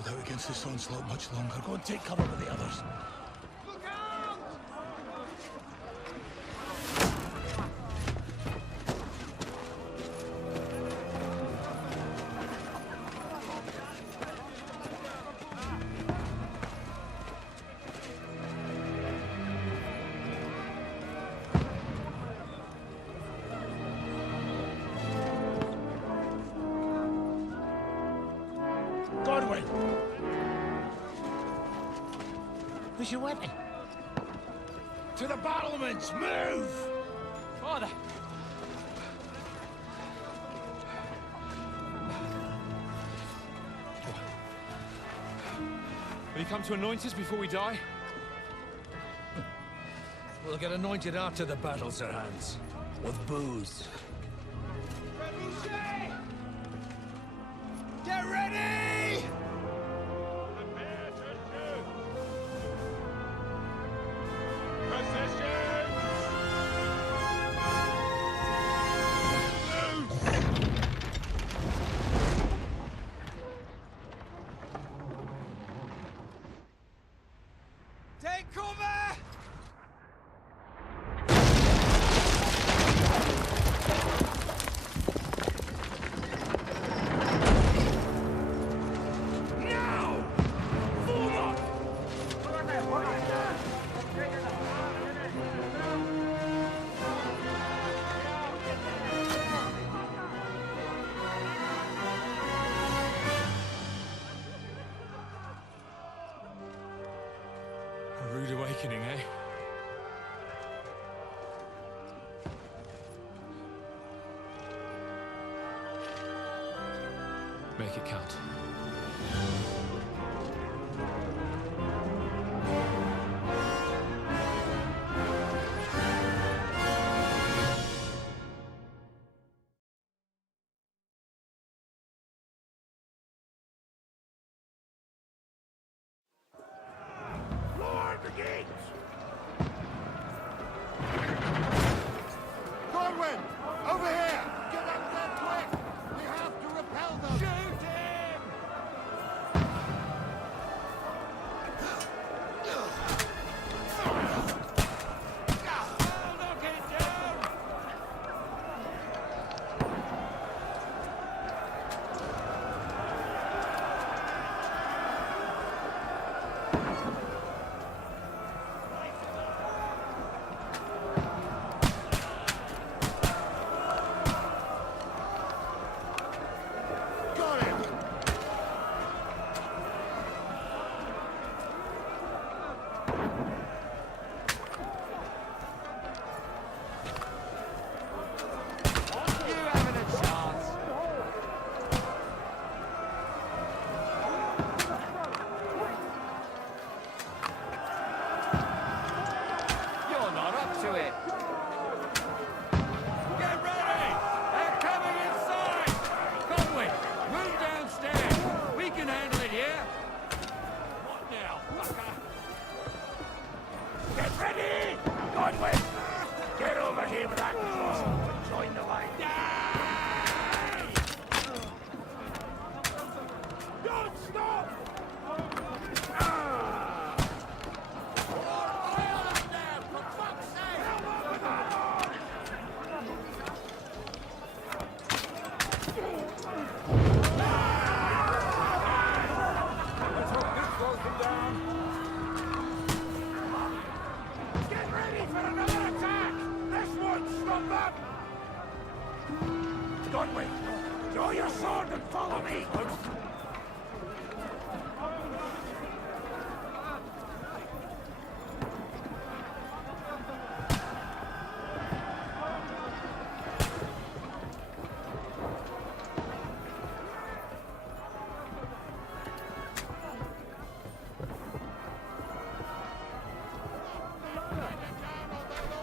hold out against this onslaught much longer. Go and take cover with the others. Godwin! Where's your weapon? To the battlements! Move! Father! Will you come to anoint us before we die? We'll get anointed after the battle, Sir Hans. With booze. Get ready! Prepare to shoot! Positions! Take cover! A rude awakening, eh? Make it count. Lord the gates! Godwin! Over here! Get up there quick! We have to repel them! Shoot him! I'll knock it down! Got him! You haven't a chance! You're not up to it! Get ready! They're coming inside! Conway, move downstairs! We can handle it here! What now, fucker? Get ready! Conway! Get over here with that crossbow and join the line! Don't stop! Get ready for another attack! This won't stop them! Godwin, draw your sword and follow me!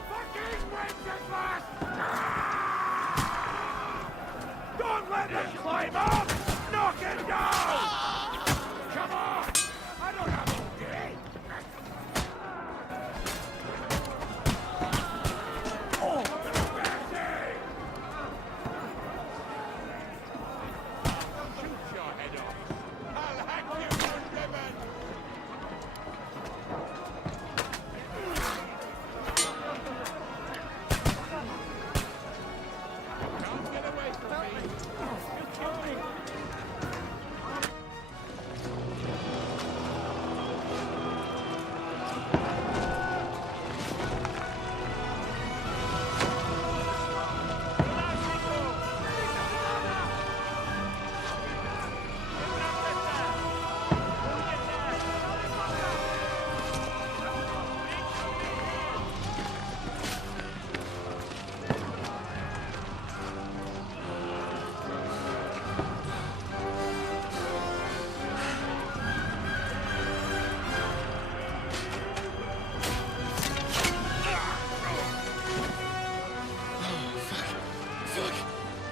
Fucking Wenceslas! Don't let them climb up! Knock it down! Come on! I don't have all day! Oh, mercy! Shoot your head off! I'll hack you!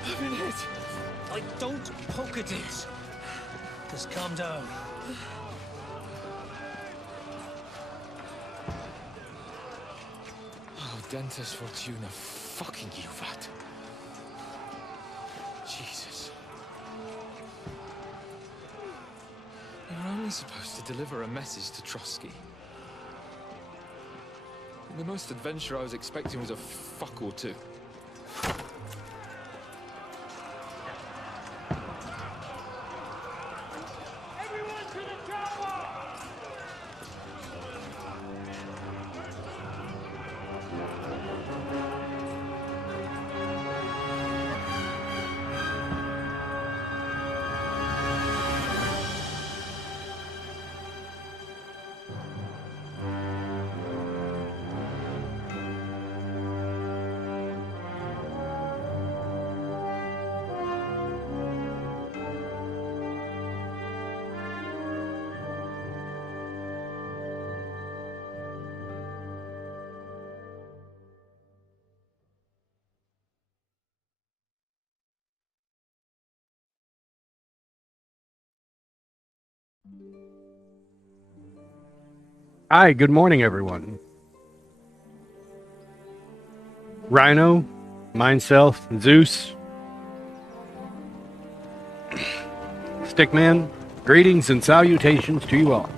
I've been hit. Don't poke at it. Just calm down. Oh, Dentes Fortuna, fucking you, Vat. Jesus. We were only supposed to deliver a message to Trotsky. And the most adventure I was expecting was a fuck or two. Everyone to the tower! Hi, good morning, everyone. Rhino, myself, Zeus, Stickman, greetings and salutations to you all.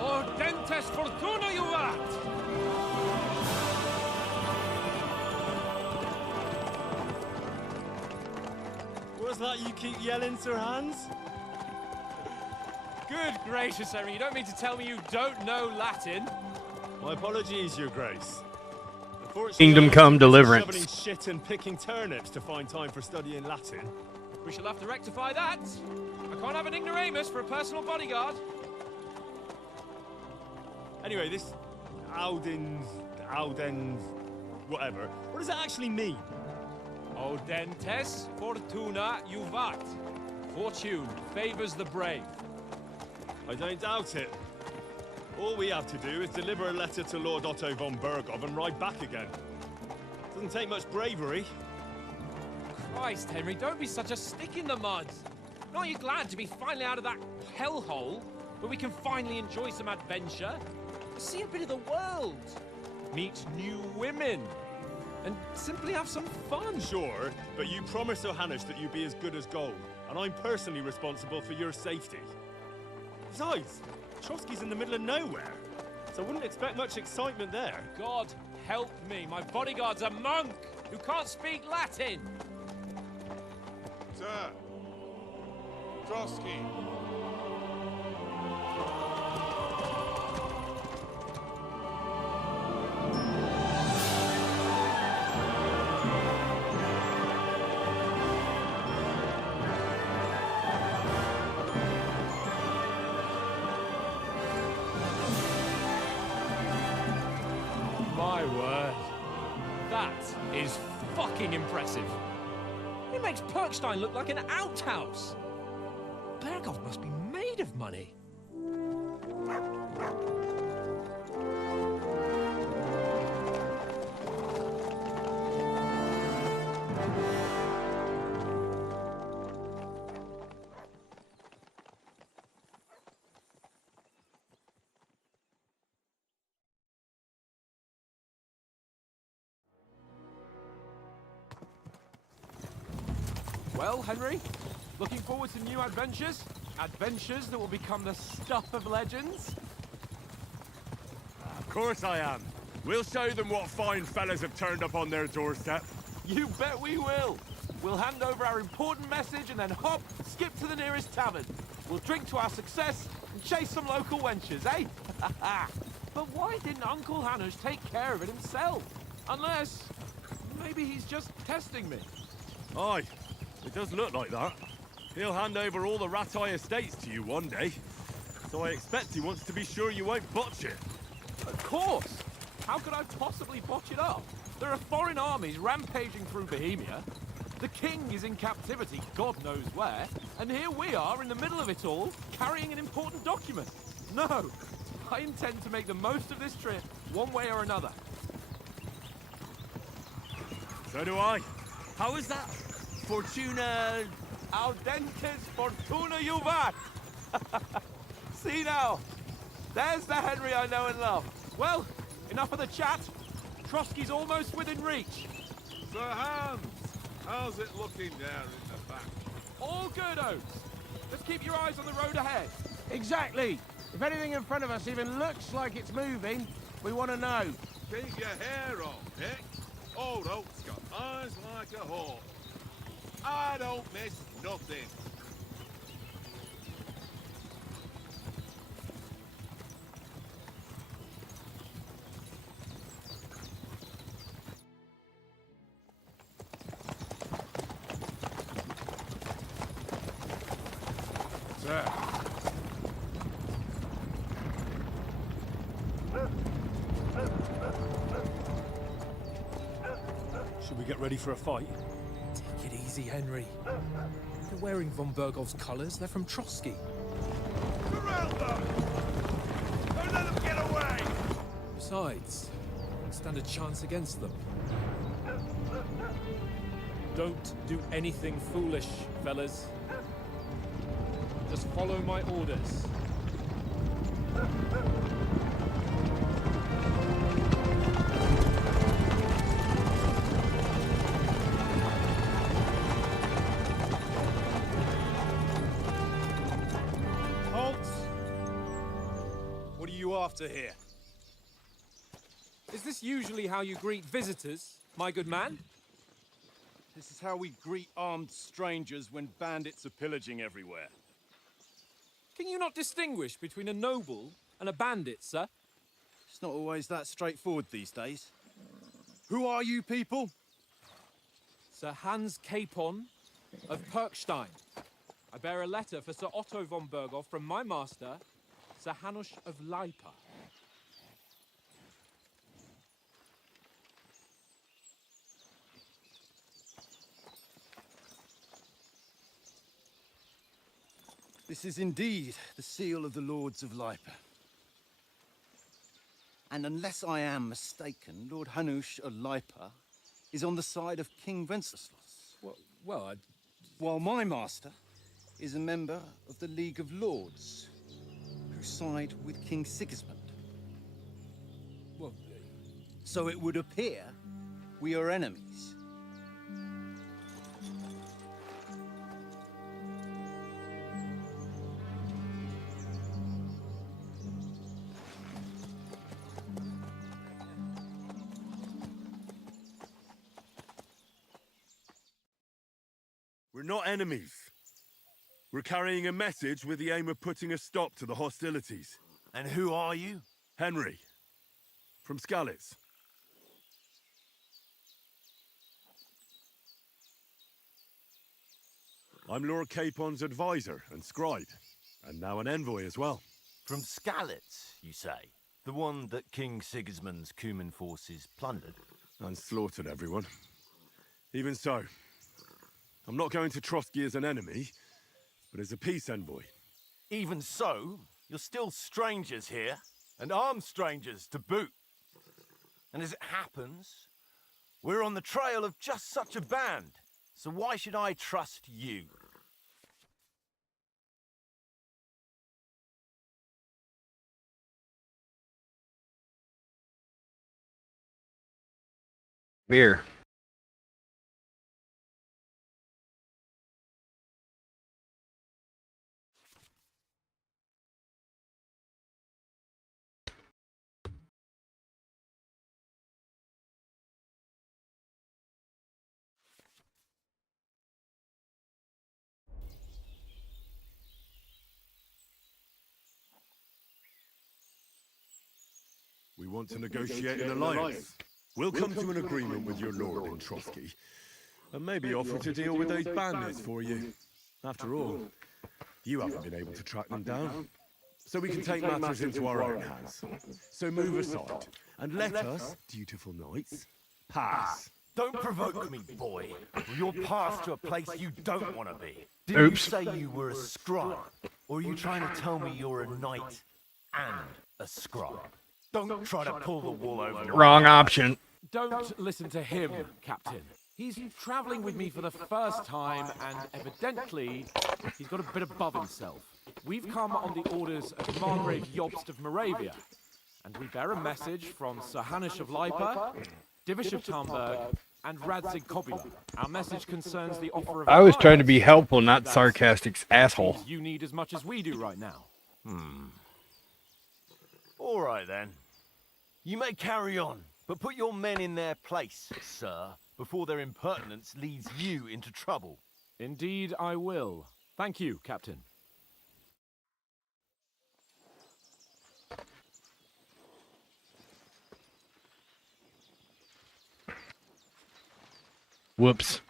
Oh, Dentes Fortuna, you Vat! What's that you keep yelling, Sir Hans? Good gracious, Henry, you don't mean to tell me you don't know Latin? My apologies, Your Grace. Unfortunately, Kingdom I'm come busy deliverance. shoveling shit and picking turnips to find time for studying Latin. We shall have to rectify that. I can't have an ignoramus for a personal bodyguard. Anyway, this Audens, whatever. What does that actually mean? O Dentes Fortuna Juvat. Fortune favors the brave. I don't doubt it. All we have to do is deliver a letter to Lord Otto von Bergov and ride back again. Doesn't take much bravery. Christ, Henry, don't be such a stick in the mud. Aren't you glad to be finally out of that hellhole where we can finally enjoy some adventure? See a bit of the world, meet new women, and simply have some fun. Sure, but you promised Johannes that you'd be as good as gold, and I'm personally responsible for your safety. Besides, Trotsky's in the middle of nowhere, so I wouldn't expect much excitement there. God help me, my bodyguard's a monk who can't speak Latin. Sir. Trotsky. My word, that is fucking impressive. It makes Perkstein look like an outhouse. Bergov must be made of money. Well, Henry, looking forward to new adventures? Adventures that will become the stuff of legends? Of course I am. We'll show them what fine fellas have turned up on their doorstep. You bet we will. We'll hand over our important message and then hop, skip to the nearest tavern. We'll drink to our success and chase some local wenches, eh? But why didn't Uncle Hanush take care of it himself? Unless, maybe he's just testing me. Aye, it does look like that. He'll hand over all the Ratai estates to you one day. So I expect he wants to be sure you won't botch it. Of course! How could I possibly botch it up? There are foreign armies rampaging through Bohemia. The king is in captivity, God knows where, and here we are in the middle of it all, carrying an important document. No, I intend to make the most of this trip, one way or another. So do I. How is that? Fortuna... Audentes fortuna juvat! See now, there's the Henry I know and love. Well, enough of the chat. Trotsky's almost within reach. Sir Hans, how's it looking there in the back? All good, Oates. Just keep your eyes on the road ahead. Exactly. If anything in front of us even looks like it's moving, we want to know. Keep your hair on, Dick. Old Oak's got eyes like a hawk. I don't miss nothing. Sir. Should we get ready for a fight? Take it easy, Henry. They're wearing von Bergov's colours. They're from Trotsky. Surround them! Don't let them get away! Besides, don't stand a chance against them. Don't do anything foolish, fellas. Just follow my orders. Halt! What are you after here? Is this usually how you greet visitors, my good man? This is how we greet armed strangers when bandits are pillaging everywhere. Can you not distinguish between a noble and a bandit, sir? It's not always that straightforward these days. Who are you people? Sir Hans Capon of Perkstein. I bear a letter for Sir Otto von Berghoff from my master, Sir Hanush of Lipa. This is indeed the seal of the Lords of Lipa. And unless I am mistaken, Lord Hanush of Lipa is on the side of King Wenceslas. Well, While my master is a member of the League of Lords, who side with King Sigismund. well, So it would appear we are enemies. We're not enemies. We're carrying a message with the aim of putting a stop to the hostilities. And who are you? Henry. From Skalitz. I'm Lord Capon's advisor and scribe, and now an envoy as well. From Skalitz, you say? The one that King Sigismund's Cuman forces plundered? And slaughtered everyone. Even so, I'm not going to Trotsky as an enemy, but as a peace envoy. Even so, you're still strangers here, and armed strangers to boot. And as it happens, we're on the trail of just such a band, so why should I trust you? Beer. We want to negotiate an alliance. We'll come to an agreement with your lord in Trotsky, and maybe offer to deal with those bandits for you. After all, you haven't been able to track them down. So we can take matters into our own hands. So move aside, and let us, dutiful knights, pass. Don't provoke me, boy, or you'll pass to a place you don't want to be. Did Oops. you say you were a scribe? Or are you trying to tell me you're a knight and a scribe? Don't try to pull the wool over my Wrong eyes. option. Don't listen to him, Captain. He's traveling with me for the first time, and evidently, he's got a bit above himself. We've come on the orders of Margrave Jobst of Moravia, and we bear a message from Sir Hanush of Lipa, Divish of Talmberg, and Radzig Kobula. Our message concerns the offer of I was trying to be alliance helpful, not that sarcastic asshole. seems you need as much as we do right now. All right, then. You may carry on, but put your men in their place, sir, before their impertinence leads you into trouble. Indeed, I will. Thank you, Captain. Whoops.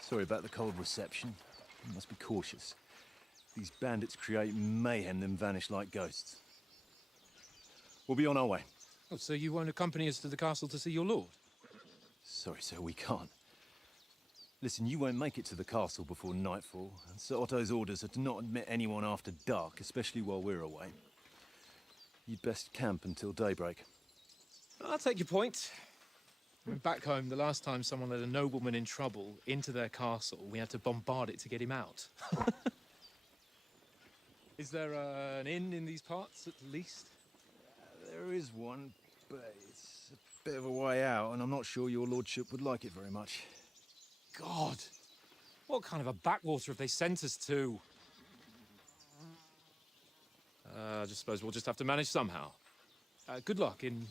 Sorry about the cold reception. You must be cautious. These bandits create mayhem, then vanish like ghosts. We'll be on our way. Oh, so you won't accompany us to the castle to see your lord? Sorry, sir, we can't. Listen, you won't make it to the castle before nightfall, and Sir Otto's orders are to not admit anyone after dark, especially while we're away. You'd best camp until daybreak. I'll take your point. I mean, back home, the last time someone led a nobleman in trouble into their castle, we had to bombard it to get him out. Is there an inn in these parts, at least? There is one, but it's a bit of a way out, and I'm not sure your lordship would like it very much. God! What kind of a backwater have they sent us to? I just suppose we'll just have to manage somehow. Good luck in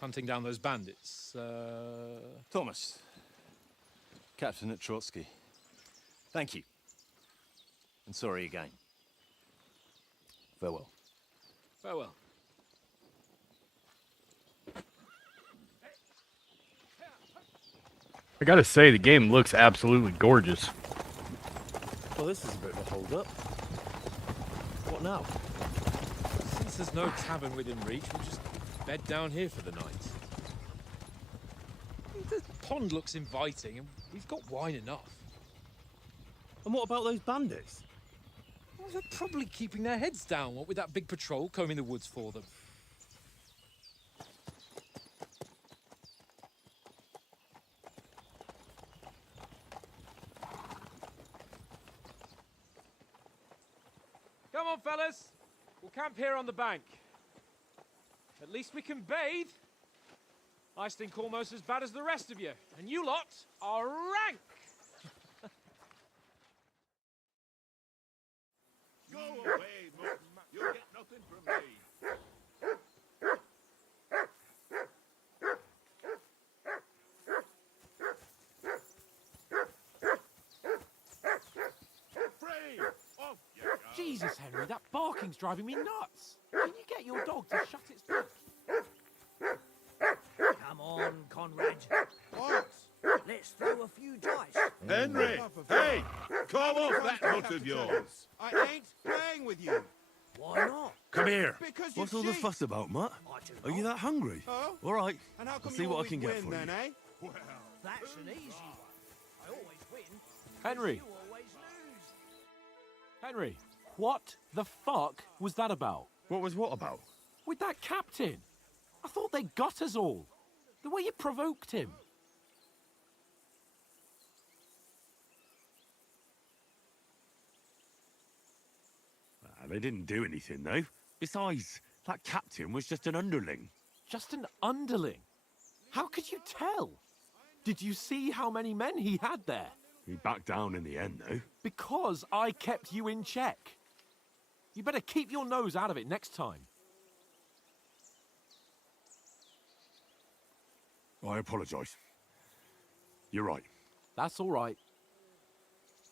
hunting down those bandits. Thomas, Captain at Trotsky. Thank you. And sorry again. Farewell. Farewell. I gotta say, the game looks absolutely gorgeous. Well, this is a bit of a hold-up. What now? Since there's no tavern within reach, we'll just bed down here for the night. The pond looks inviting, and we've got wine enough. And what about those bandits? Well, they're probably keeping their heads down, what with that big patrol combing the woods for them. Come on, fellas. We'll camp here on the bank. At least we can bathe. I stink almost as bad as the rest of you, and you lot are rank. Go away, Mutt. You'll get nothing from me. Free! Off you go. Jesus, Henry, that barking's driving me nuts. Can you get your dog to shut its mouth? Come on, Conrad. What? Let's throw a few dice. Henry! Hey! Come off that nut of yours! I ain't playing with you. Why not? Come here. Because What's you all the cheat. fuss about, Mutt? I do Are you not. that hungry? Oh? All right. And how I'll come see you what I always can get win for then, you. eh? Well, That's an easy one. I always win. Henry, You always lose. Henry, what the fuck was that about? What was what about? With that captain? I thought they got us all. The way you provoked him. They didn't do anything, though. Besides, that captain was just an underling. Just an underling. How could you tell? Did you see how many men he had there? He backed down in the end, though. Because I kept you in check. You better keep your nose out of it next time. I apologise. You're right. That's all right.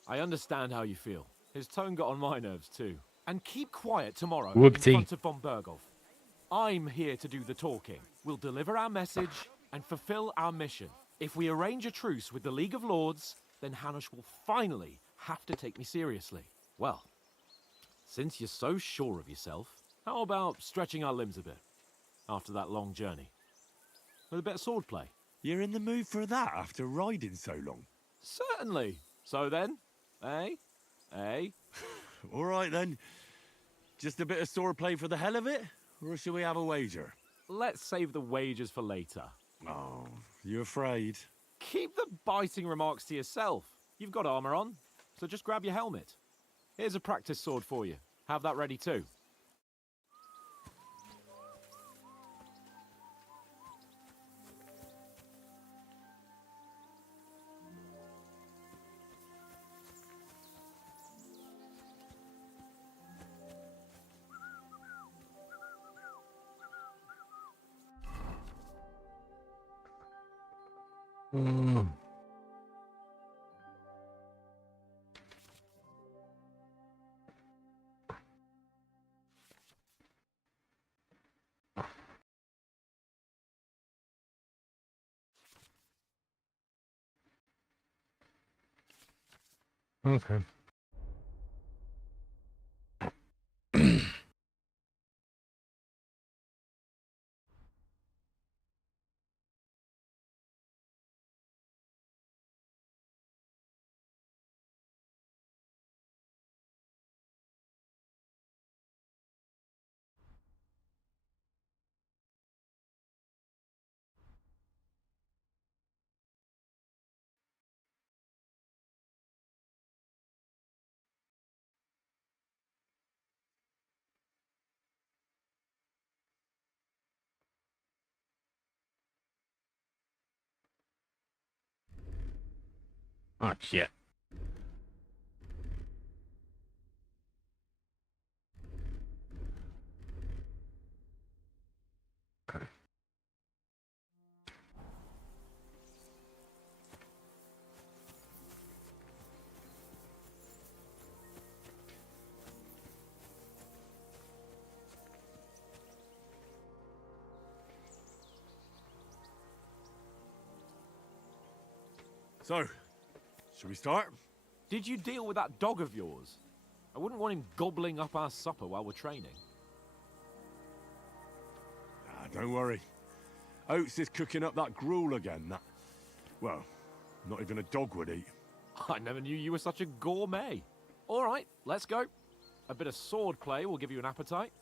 I understand how you feel. His tone got on my nerves too. And keep quiet tomorrow Whoopsie. in front of von Berghoff. I'm here to do the talking. We'll deliver our message and fulfill our mission. If we arrange a truce with the League of Lords, then Hanush will finally have to take me seriously. Well, since you're so sure of yourself, how about stretching our limbs a bit after that long journey? with a bit of swordplay. You're in the mood for that after riding so long? Certainly. So then, eh? Eh? All right then. Just a bit of swordplay for the hell of it? Or shall we have a wager? Let's save the wagers for later. Oh, you afraid? Keep the biting remarks to yourself. You've got armor on, so just grab your helmet. Here's a practice sword for you. Have that ready too. Okay. Oh, shit. Okay. So, shall we start? Did you deal with that dog of yours? I wouldn't want him gobbling up our supper while we're training. Ah, don't worry. Oates is cooking up that gruel again, that... Well, not even a dog would eat. I never knew you were such a gourmet. All right, let's go. A bit of sword play will give you an appetite.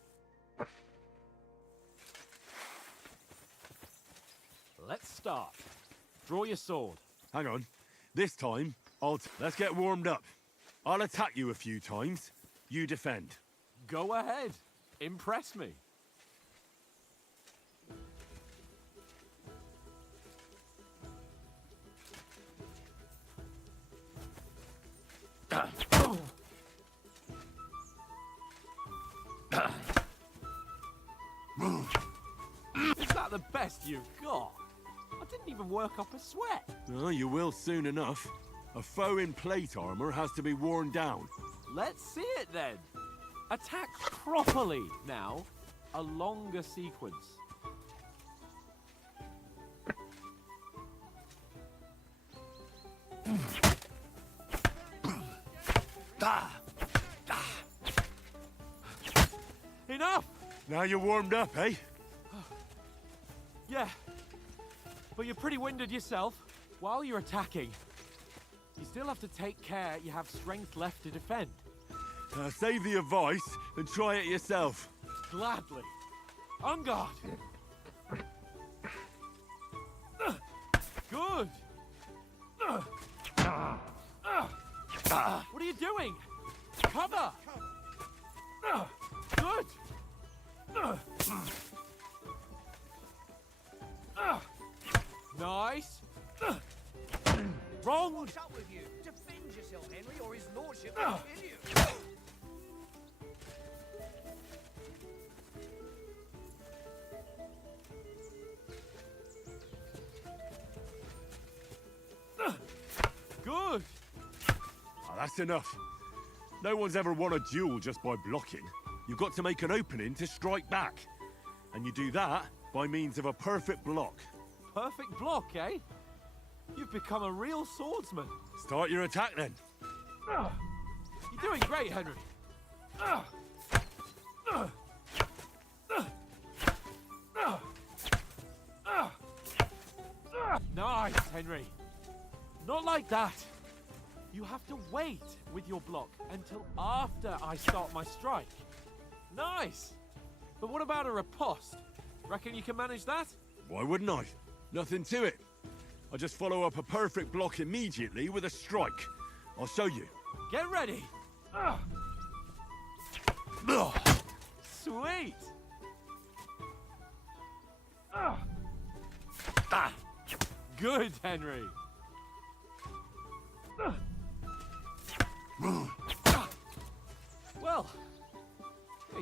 Let's start. Draw your sword. Hang on. This time, let's get warmed up. I'll attack you a few times. You defend. Go ahead. Impress me. Is that the best you've got? I didn't even work up a sweat. Oh, you will soon enough. A foe in plate armor has to be worn down. Let's see it then. Attack properly now. A longer sequence. Enough! Now you're warmed up, eh? Yeah, but you're pretty winded yourself. While you're attacking, you still have to take care you have strength left to defend. Save the advice and try it yourself. Gladly. On guard. Good. What are you doing? Cover. Good. Nice. Wrong. What's up with you? Defend yourself, Henry, or his lordship will kill you. Good. Oh, that's enough. No one's ever won a duel just by blocking. You've got to make an opening to strike back. And you do that by means of a perfect block. Perfect block, eh? You've become a real swordsman. Start your attack then. You're doing great, Henry. Nice, Henry. Not like that. You have to wait with your block until after I start my strike. Nice. But what about a riposte? Reckon you can manage that? Why wouldn't I? Nothing to it. I just follow up a perfect block immediately with a strike. I'll show you. Get ready. Sweet. Good, Henry. Well,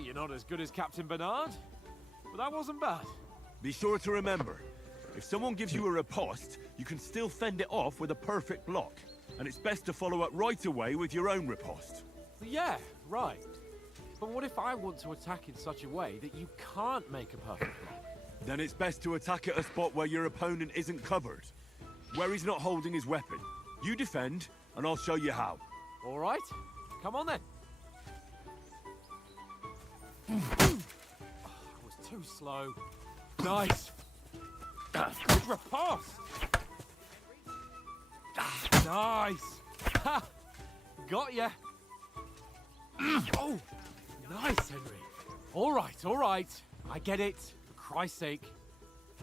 you're not as good as Captain Bernard, but that wasn't bad. Be sure to remember, if someone gives you a riposte, you can still fend it off with a perfect block. And it's best to follow up right away with your own riposte. Yeah, right. But what if I want to attack in such a way that you can't make a perfect block? Then it's best to attack at a spot where your opponent isn't covered. Where he's not holding his weapon. You defend, and I'll show you how. All right, come on then. I was too slow. Nice. Good riposte. Nice. Ha! Got ya. Oh, nice, Henry. All right. I get it. For Christ's sake.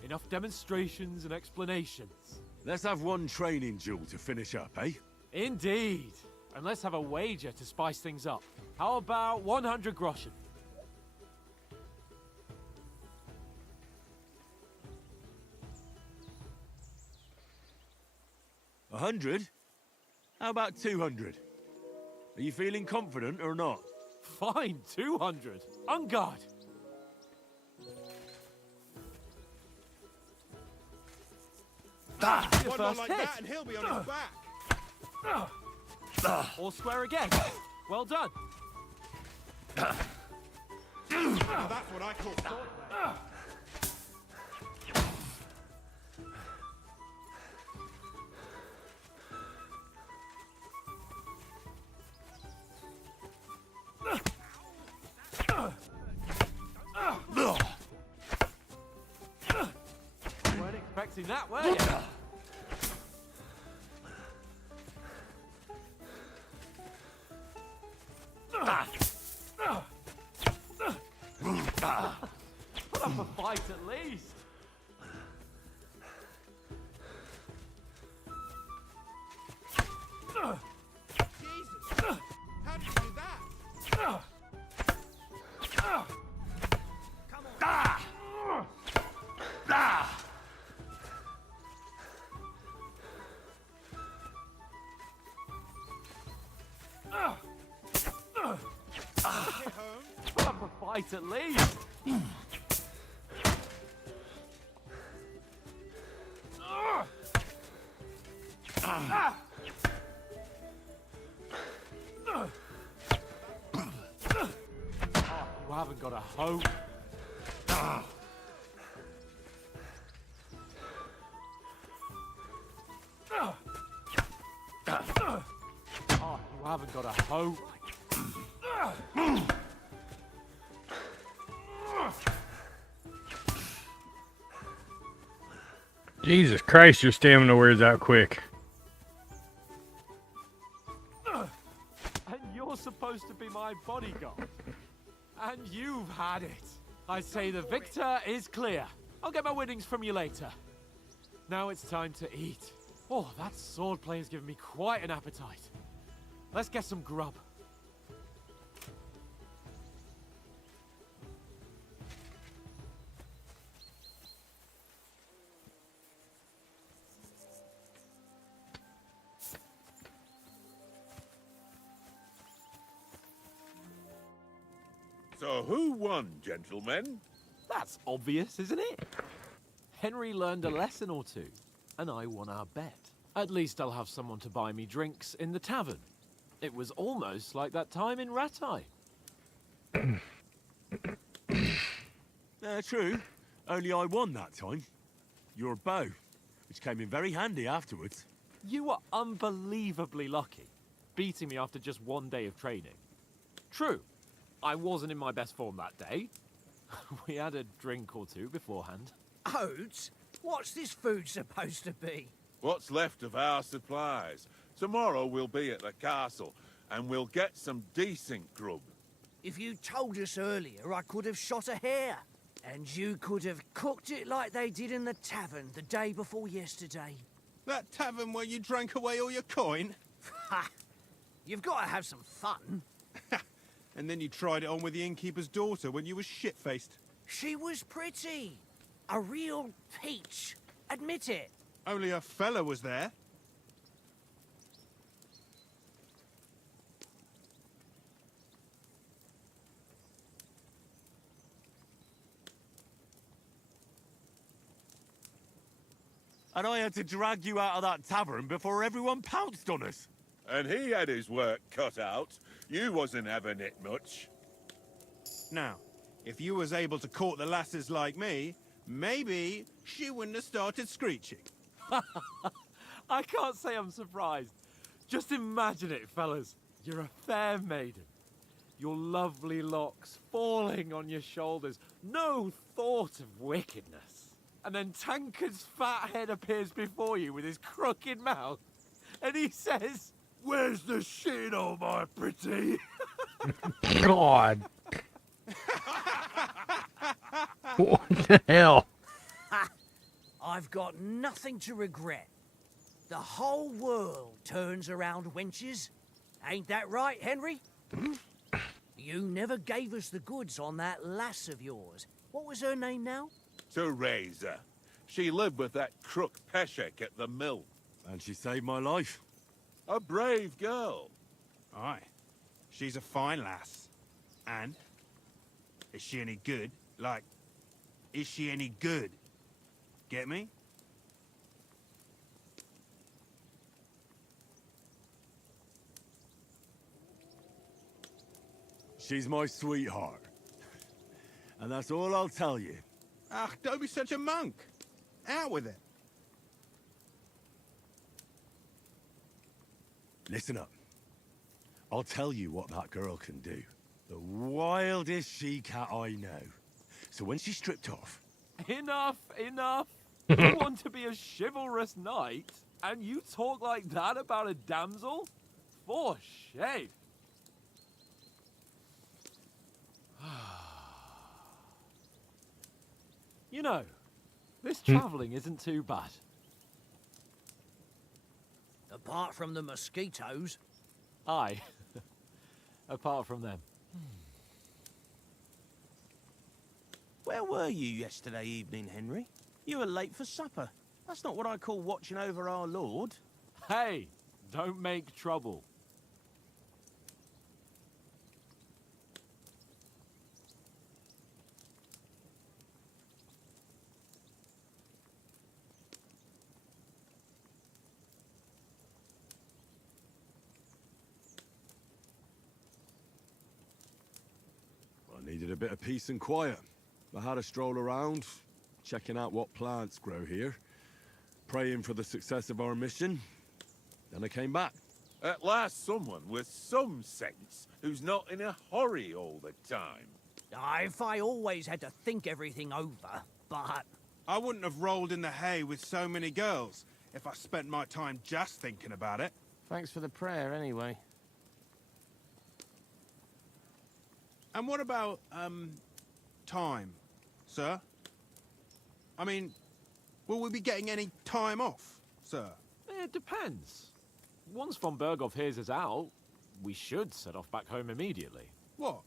Enough demonstrations and explanations. Let's have one training duel to finish up, eh? Indeed. And let's have a wager to spice things up. How about 100 groschen? $100? How about 200? Are you feeling confident or not? Fine, 200. On guard. Your One more first like hit. that and he'll be on his back. All square again. Well done. Now that's what I call sword play. Weren't expecting that, were you? Put up a fight at least. Jesus! How did you do that? Hit home. Put up a fight at least. You haven't got a hope. Oh, you haven't got a hope. Jesus Christ, your stamina wears out quick. And you're supposed to be my bodyguard. And you've had it. I say the victor is clear. I'll get my winnings from you later. Now it's time to eat. Oh, that swordplay has given me quite an appetite. Let's get some grub. So who won, gentlemen? That's obvious, isn't it? Henry learned a lesson or two, and I won our bet. At least I'll have someone to buy me drinks in the tavern. It was almost like that time in Rattay. True. Only I won that time. Your bow, which came in very handy afterwards. You were unbelievably lucky, beating me after just one day of training. True, I wasn't in my best form that day. We had a drink or two beforehand. Oats? What's this food supposed to be? What's left of our supplies. Tomorrow we'll be at the castle, and we'll get some decent grub. If you told us earlier, I could have shot a hare. And you could have cooked it like they did in the tavern the day before yesterday. That tavern where you drank away all your coin? Ha! You've got to have some fun. And then you tried it on with the innkeeper's daughter when you were shit-faced. She was pretty. A real peach. Admit it. Only a fella was there. And I had to drag you out of that tavern before everyone pounced on us. And he had his work cut out. You wasn't having it much. Now, if you was able to court the lasses like me, maybe she wouldn't have started screeching. I can't say I'm surprised. Just imagine it, fellas. You're a fair maiden. Your lovely locks falling on your shoulders. No thought of wickedness. And then Tankard's fat head appears before you with his crooked mouth. And he says, "Where's the shit, oh my pretty?" God. What the hell? I've got nothing to regret. The whole world turns around wenches. Ain't that right, Henry? You never gave us the goods on that lass of yours. What was her name now? Teresa. She lived with that crook Peshek at the mill. And she saved my life. A brave girl. Aye. She's a fine lass. And? Is she any good? Like, is she any good? Get me? She's my sweetheart. And that's all I'll tell you. Ah, don't be such a monk. Out with it. Listen up. I'll tell you what that girl can do. The wildest she-cat I know. So when she's stripped off... Enough, enough. You want to be a chivalrous knight, and you talk like that about a damsel? For shame. You know, this travelling isn't too bad. Apart from the mosquitoes. Aye. Apart from them. Where were you yesterday evening, Henry? You were late for supper. That's not what I call watching over our lord. Hey, don't make trouble. I needed a bit of peace and quiet. I had a stroll around, checking out what plants grow here, praying for the success of our mission. Then I came back. At last someone with some sense who's not in a hurry all the time. If I always had to think everything over, but... I wouldn't have rolled in the hay with so many girls if I spent my time just thinking about it. Thanks for the prayer, anyway. And what about, time, sir? I mean, will we be getting any time off, sir? It depends. Once von Berghoff hears us out, we should set off back home immediately. What?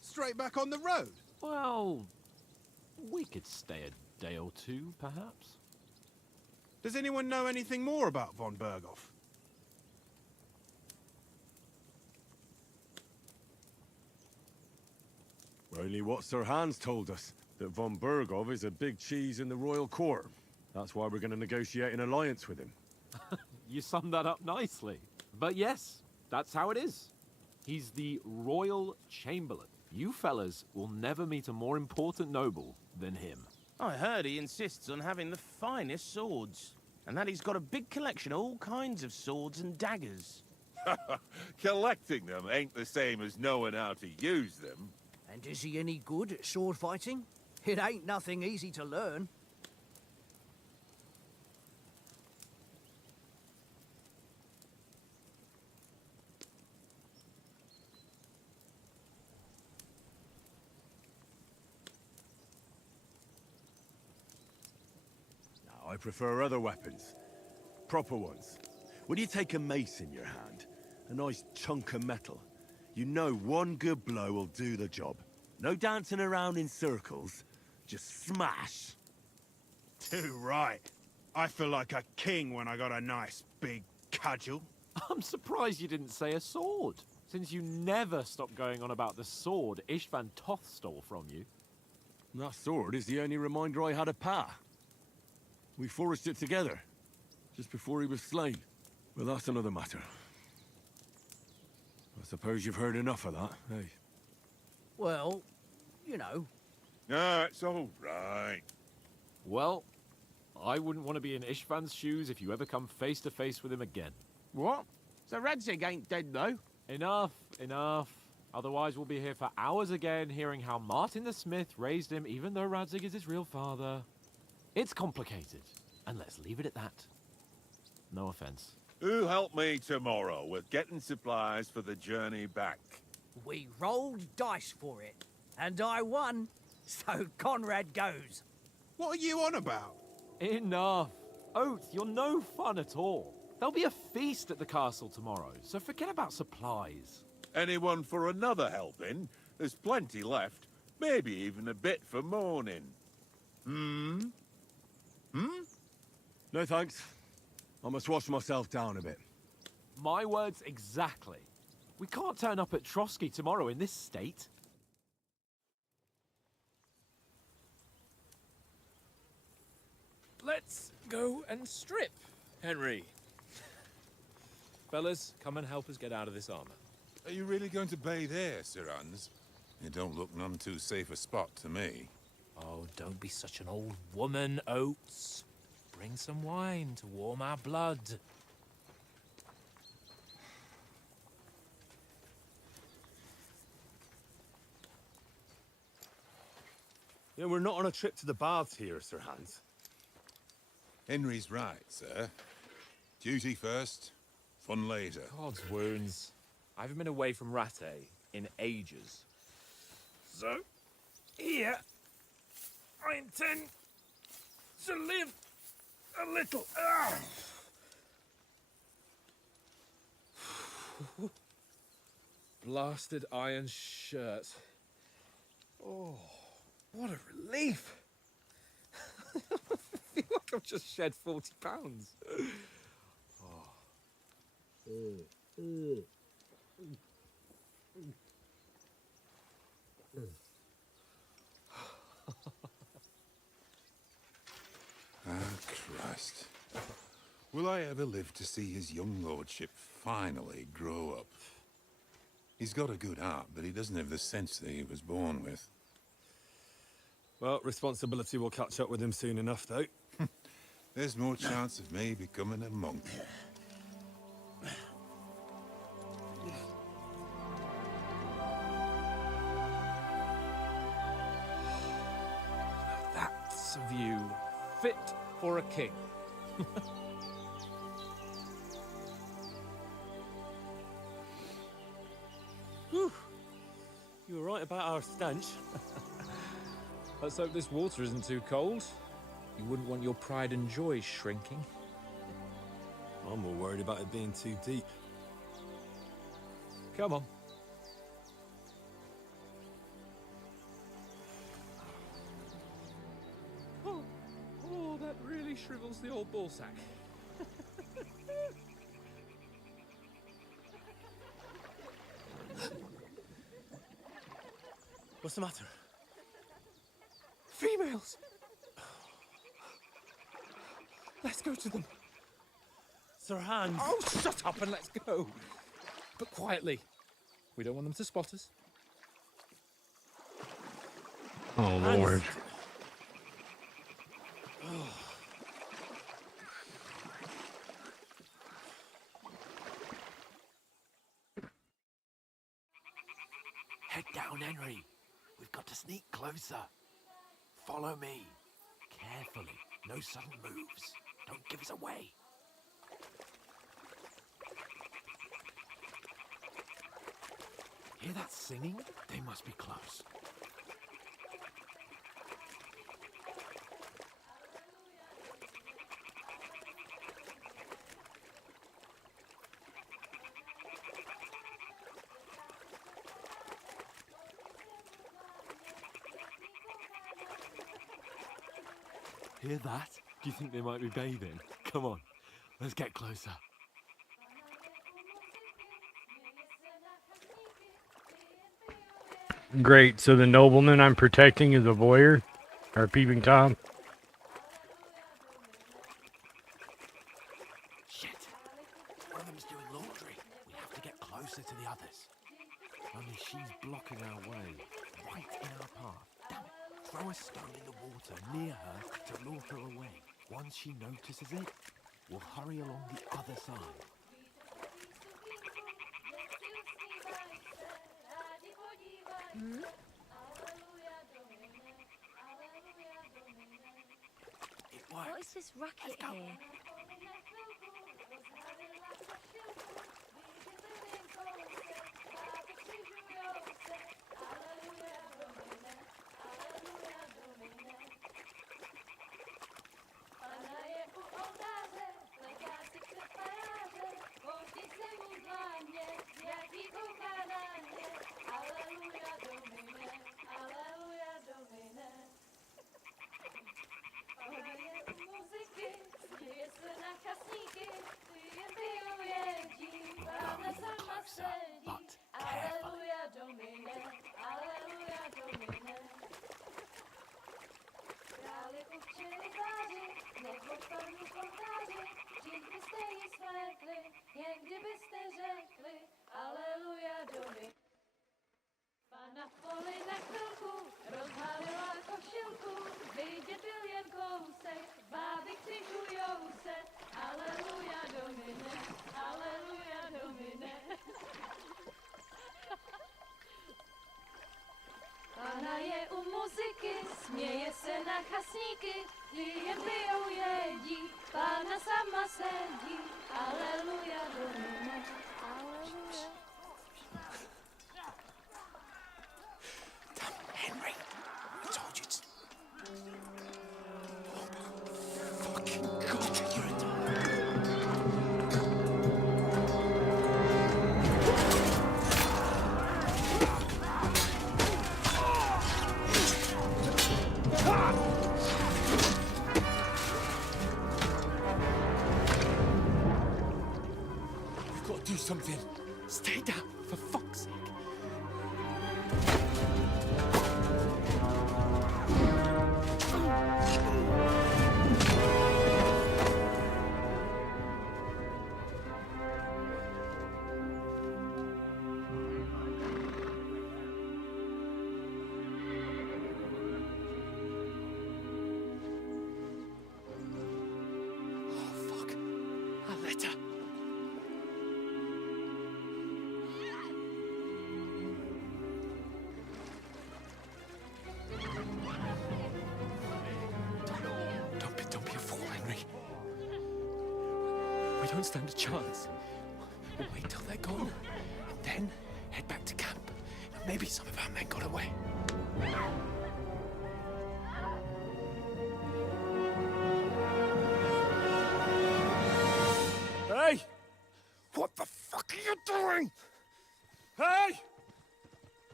Straight back on the road? Well, we could stay a day or two, perhaps. Does anyone know anything more about von Berghoff? Only what Sir Hans told us, that von Berghoff is a big cheese in the royal court. That's why we're going to negotiate an alliance with him. You summed that up nicely. But yes, that's how it is. He's the royal chamberlain. You fellas will never meet a more important noble than him. I heard he insists on having the finest swords, and that he's got a big collection of all kinds of swords and daggers. Collecting them ain't the same as knowing how to use them. And is he any good at sword fighting? It ain't nothing easy to learn. I prefer other weapons. Proper ones. When you take a mace in your hand, a nice chunk of metal, you know one good blow will do the job. No dancing around in circles, just smash. Too right. I feel like a king when I got a nice big cudgel. I'm surprised you didn't say a sword, since you never stop going on about the sword Ishvan Toth stole from you. That sword is the only reminder I had of Pa. We forged it together, just before he was slain. But that's another matter. I suppose you've heard enough of that, eh? Well, you know. No, it's all right. Well, I wouldn't want to be in Ishvan's shoes if you ever come face to face with him again. What? So Radzig ain't dead, though? Enough, enough. Otherwise we'll be here for hours again, hearing how Martin the Smith raised him, even though Radzig is his real father. It's complicated, and let's leave it at that. No offense. Who'll help me tomorrow with getting supplies for the journey back? We rolled dice for it, and I won, so Conrad goes. What are you on about? Enough. Oath, you're no fun at all. There'll be a feast at the castle tomorrow, so forget about supplies. Anyone for another helping? There's plenty left. Maybe even a bit for morning. Hmm? No thanks. I must wash myself down a bit. My words exactly. We can't turn up at Trotsky tomorrow in this state. Let's go and strip, Henry. Fellas, come and help us get out of this armor. Are you really going to bathe here, Sir Hans? It don't look none too safe a spot to me. Oh, don't be such an old woman, Oates. Bring some wine to warm our blood. Yeah, we're not on a trip to the baths here, Sir Hans. Henry's right, sir. Duty first, fun later. God's wounds. I haven't been away from Rattay in ages. So, here, I intend to live a little. Blasted iron shirt. Oh, what a relief. I feel like I've just shed 40 pounds. Ah, Christ. Will I ever live to see his young lordship finally grow up? He's got a good heart, but he doesn't have the sense that he was born with. Well, responsibility will catch up with him soon enough, though. There's more chance of me becoming a monk. That's a view fit for a king. Whew. You were right about our stench. Let's hope this water isn't too cold. You wouldn't want your pride and joy shrinking. I'm more worried about it being too deep. Come on. Oh, that really shrivels the old ball sack. What's the matter? Females! Let's go to them. Sir Hans! Oh, shut up and let's go. But quietly. We don't want them to spot us. Oh, Lord. Head down, Henry. We've got to sneak closer. Follow me. Carefully. No sudden moves. Don't give us away. Hear that singing? They must be close. Hear that? Do you think they might be bathing? Come on, let's get closer. Great, so the nobleman I'm protecting is a voyeur? Or peeping Tom? Shit! One of them's doing laundry. We have to get closer to the others. Only she's blocking our way, right in our path. Damn it! Throw a stone in the water near her to lure her away. Once she notices it, we'll hurry along the other side. Hmm? What is this racket here? But carefully. Na poli na chvilku rozhalila košilku, vidět byl jen kousek, báby křižujou se, aleluja domine, aleluja domine. Pána je u muziky, směje se na chasníky, ty jen pijou jedí, Pána sama sedí, aleluja domine, aleluja. Henry, I told you to... Fucking God, you're a dog. We've got to do something. Stay down, for fuck's sake. Don't be a fool, Henry. We don't stand a chance. We'll wait till they're gone, and then head back to camp. Maybe some of our men got away. Hey! What the fuck are you doing? Hey!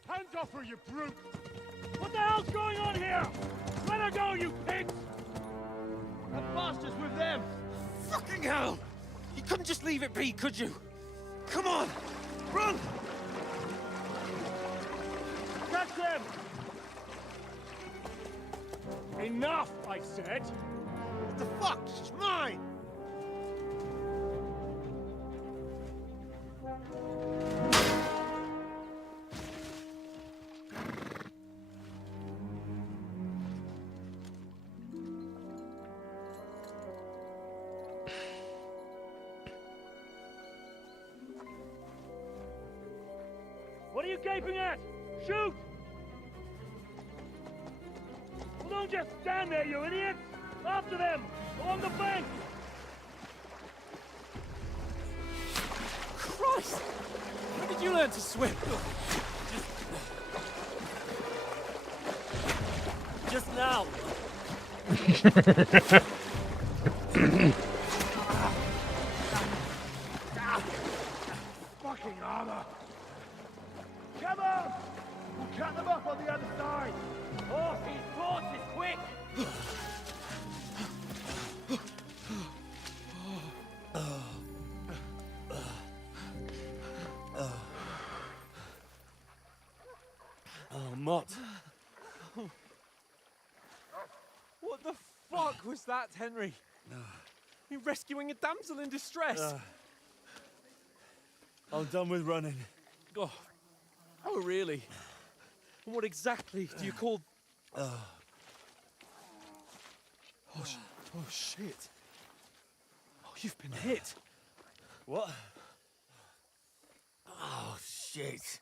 Hands off her, you brute! What the hell's going on here? Let her go, you pigs! That bastard's with them! Fucking hell! You couldn't just leave it be, could you? Come on! Run! Catch them! Enough, I said! What the fuck? She's mine! What are you gaping at? Shoot! Well, don't just stand there, you idiots! After them! Along the bank! Christ! When did you learn to swim? Just now. Fucking armor! Come on! We'll cut them off on the other side! Horses, horses, quick! Oh, Mott. What the fuck was that, Henry? You rescuing a damsel in distress? I'm done with running. Oh, really? And what exactly do you call... Oh, shit. Oh, you've been hit. What? Oh, shit.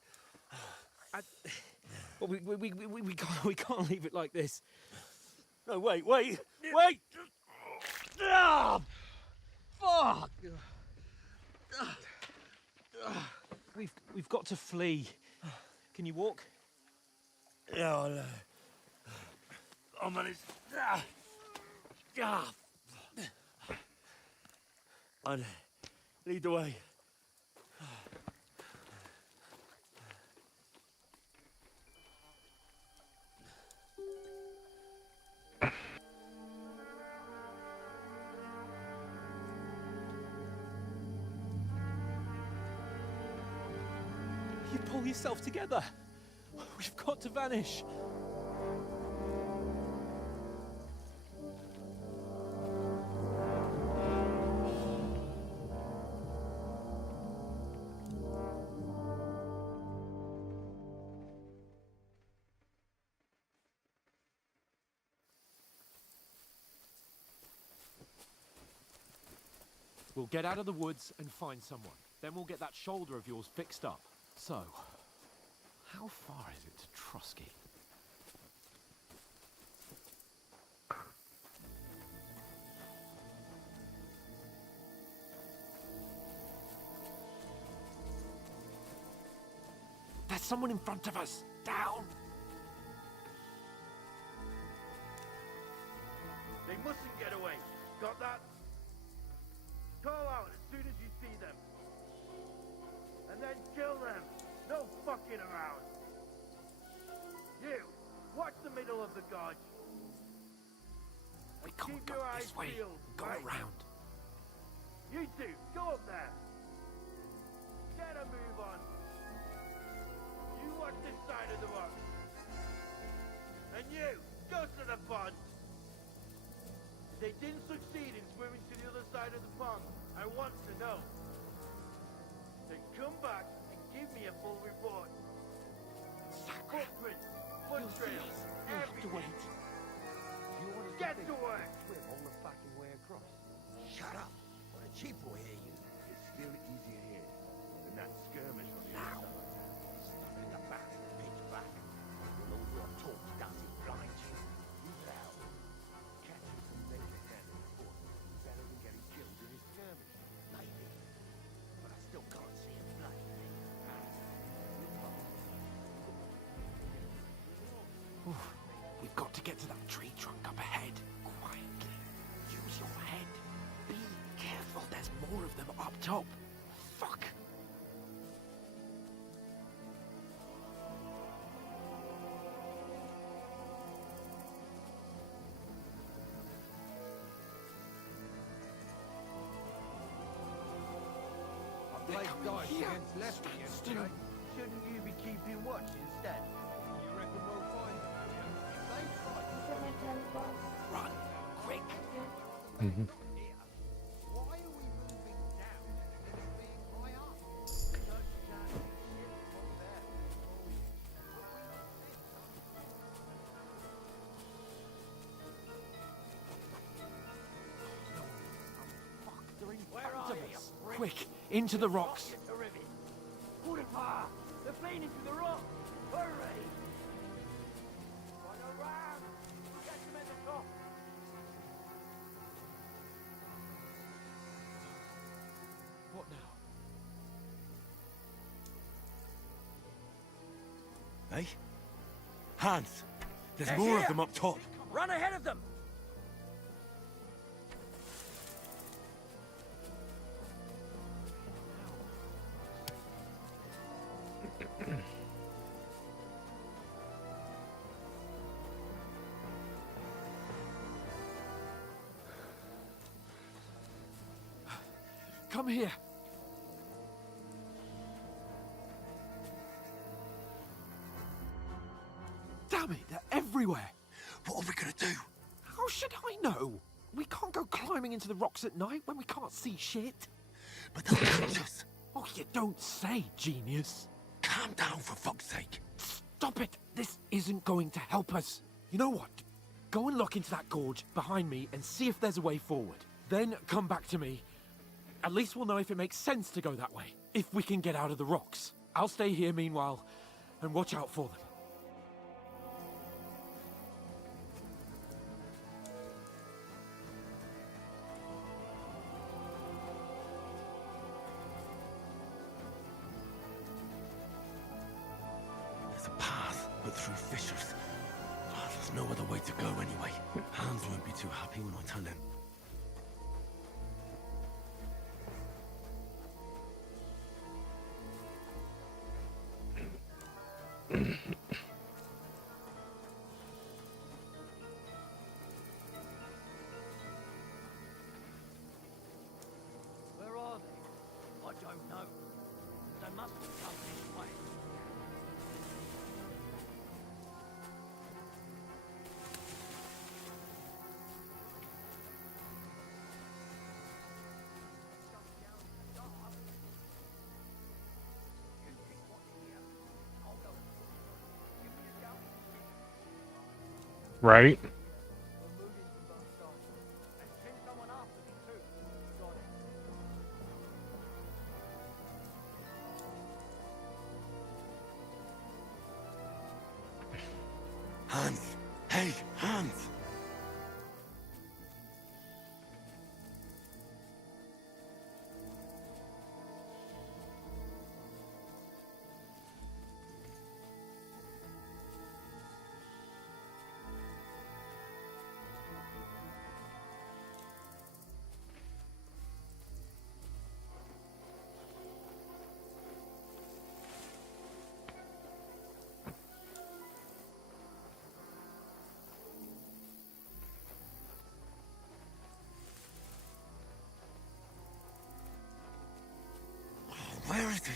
Well, we can't leave it like this. No, wait! Ah! Fuck! We've got to flee. Can you walk? Yeah, I'll manage. I'd lead the way. You pull yourself together. We've got to vanish. We'll get out of the woods and find someone. Then we'll get that shoulder of yours fixed up. So, how far is it to Trotsky? There's someone in front of us! Down! They mustn't get away. Got that? Call out as soon as you see them. And then kill them. No fucking around. You, watch the middle of the gorge. We can't go this way. Go around. You two, go up there. Get a move on. You watch this side of the rock. And you, go to the pond. They didn't succeed in swimming to the other side of the pond. I want to know. Then come back and give me a full report. Footprints, foot trails, everything. Get to work! Swim all the fucking way across. Shut up! Or the chief will hear you. It's still easier here than that skirmish on the other side. Stuff in the back, pitch back. All your talk does it blind you. You loud. Catching some naked hand in the foot is better than getting killed in his skirmish. Maybe. But I still can't see him bloody. We've got to get to that tree trunk up ahead. Quietly. Use your head. Be careful, there's more of them up top. Fuck. I played dice against Lefty yesterday. Shouldn't you be keeping watch instead? You reckon we'll find them? Run, quick. Why are we moving down instead of being high up? Such shiny shit up there. Where are you? Quick, into the rocks. Purify! They're playing into the rock! Hurry! Run around! Get them at the top! What now? Hey? Hans! There's more of them up top! Run ahead of them! come here. Damn it, they're everywhere. What are we gonna do? How should I know? We can't go climbing into the rocks at night when we can't see shit. But they'll catch us. Oh, you don't say, genius. Calm down, for fuck's sake. Stop it. This isn't going to help us. You know what? Go and look into that gorge behind me and see if there's a way forward. Then come back to me. At least we'll know if it makes sense to go that way. If we can get out of the rocks. I'll stay here meanwhile and watch out for them. There's a path, but through fissures. Oh, there's no other way to go anyway. Hans won't be too happy when I tell him. Where are they? I don't know. They must have come this way. Right. Hans! Hey, Hans! Where is he?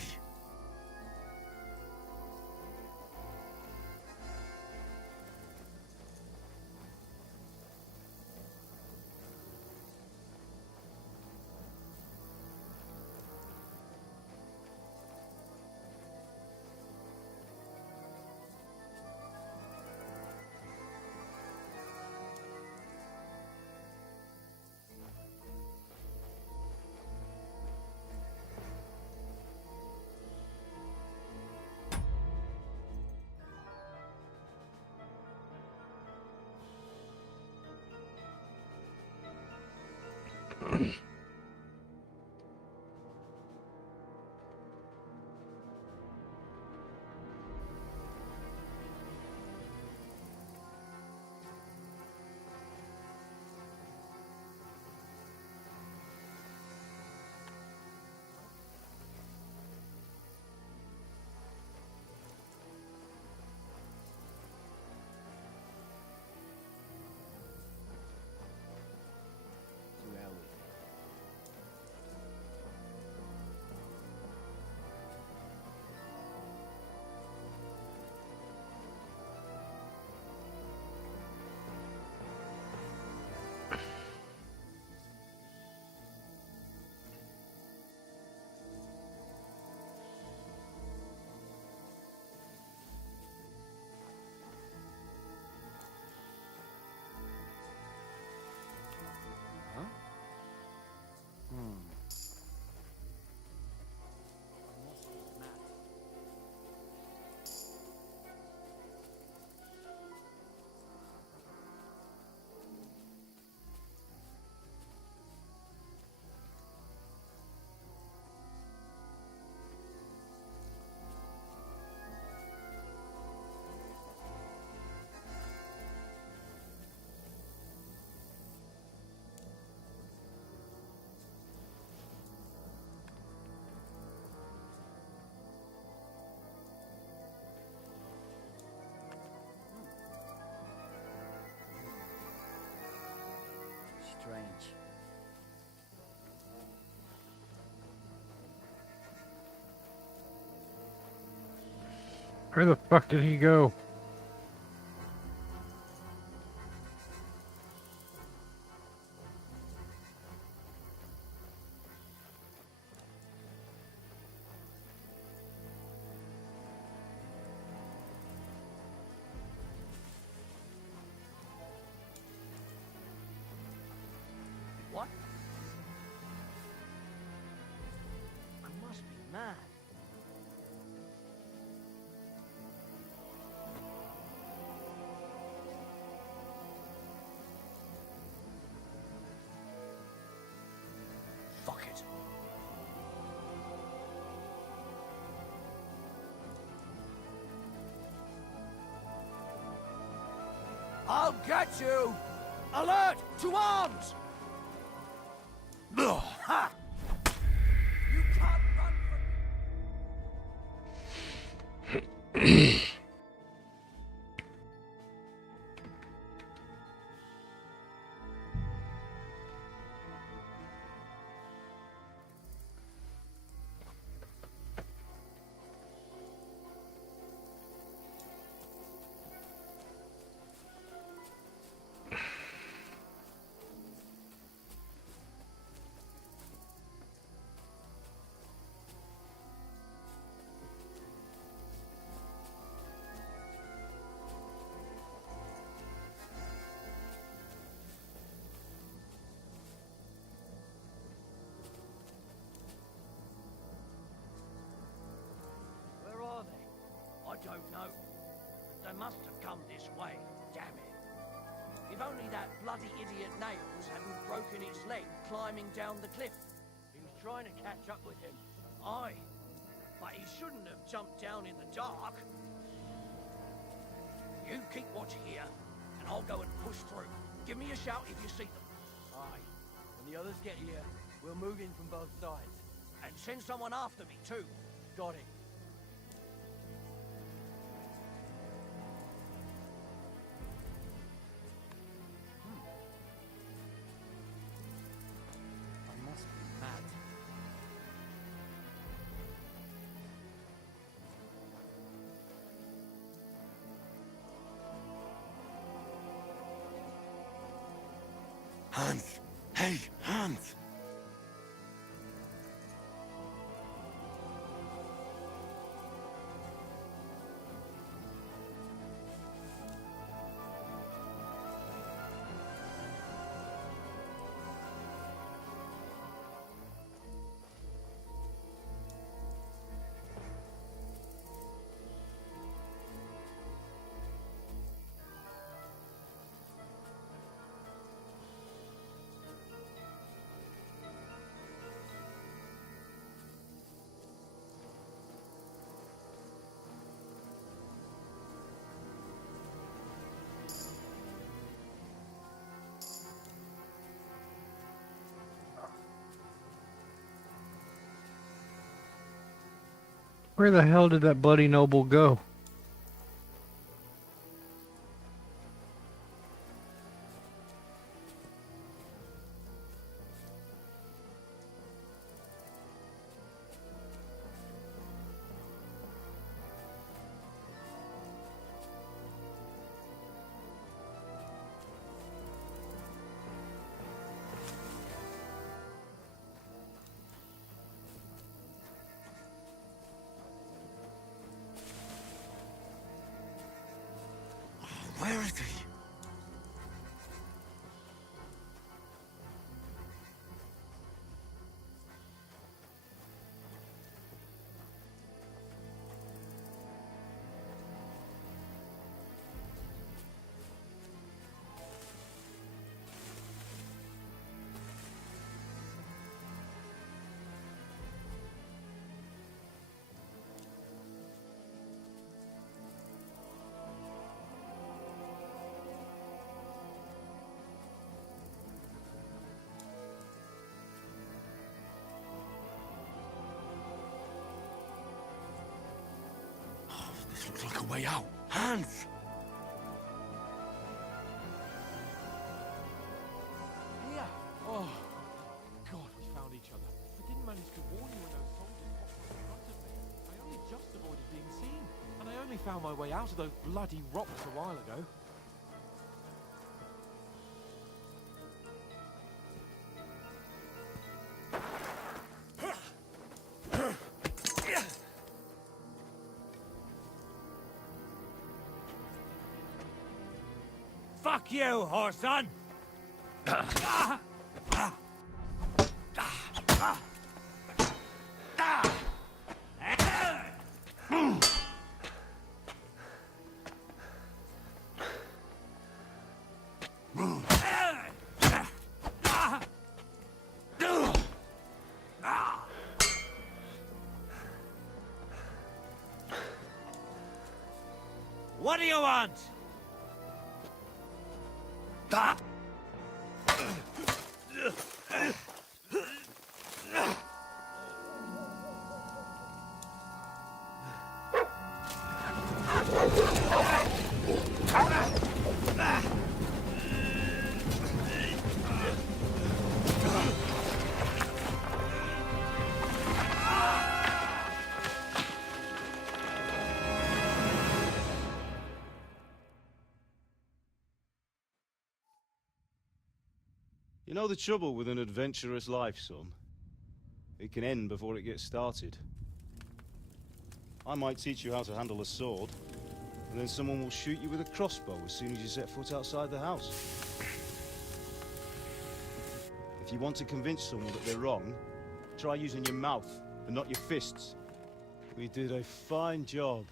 Where the fuck did he go? What? I must be mad. Fuck it. I'll get you! Alert! To arms! Ugh. Ha! You can't run from... Where are they? I don't know. They must have come this way, damn it. If only that bloody idiot Nails hadn't broken his leg climbing down the cliff. He was trying to catch up with him. Aye. But he shouldn't have jumped down in the dark. You keep watch here, and I'll go and push through. Give me a shout if you see them. Aye. When the others get here, we'll move in from both sides. And send someone after me, too. Got it. I must be mad. Hans! Hey, Hans! Where the hell did that bloody noble go? Where is he? This looks like a way out. Hans! Here! Oh, God, we found each other. I didn't manage to warn you when those soldiers popped right in front of me. I only just avoided being seen, and I only only found my way out of those bloody rocks a while ago. Fuck you, whoreson! What do you want? You know the trouble with an adventurous life, son? It can end before it gets started. I might teach you how to handle a sword, and then someone will shoot you with a crossbow as soon as you set foot outside the house. If you want to convince someone that they're wrong, try using your mouth and not your fists. We did a fine job.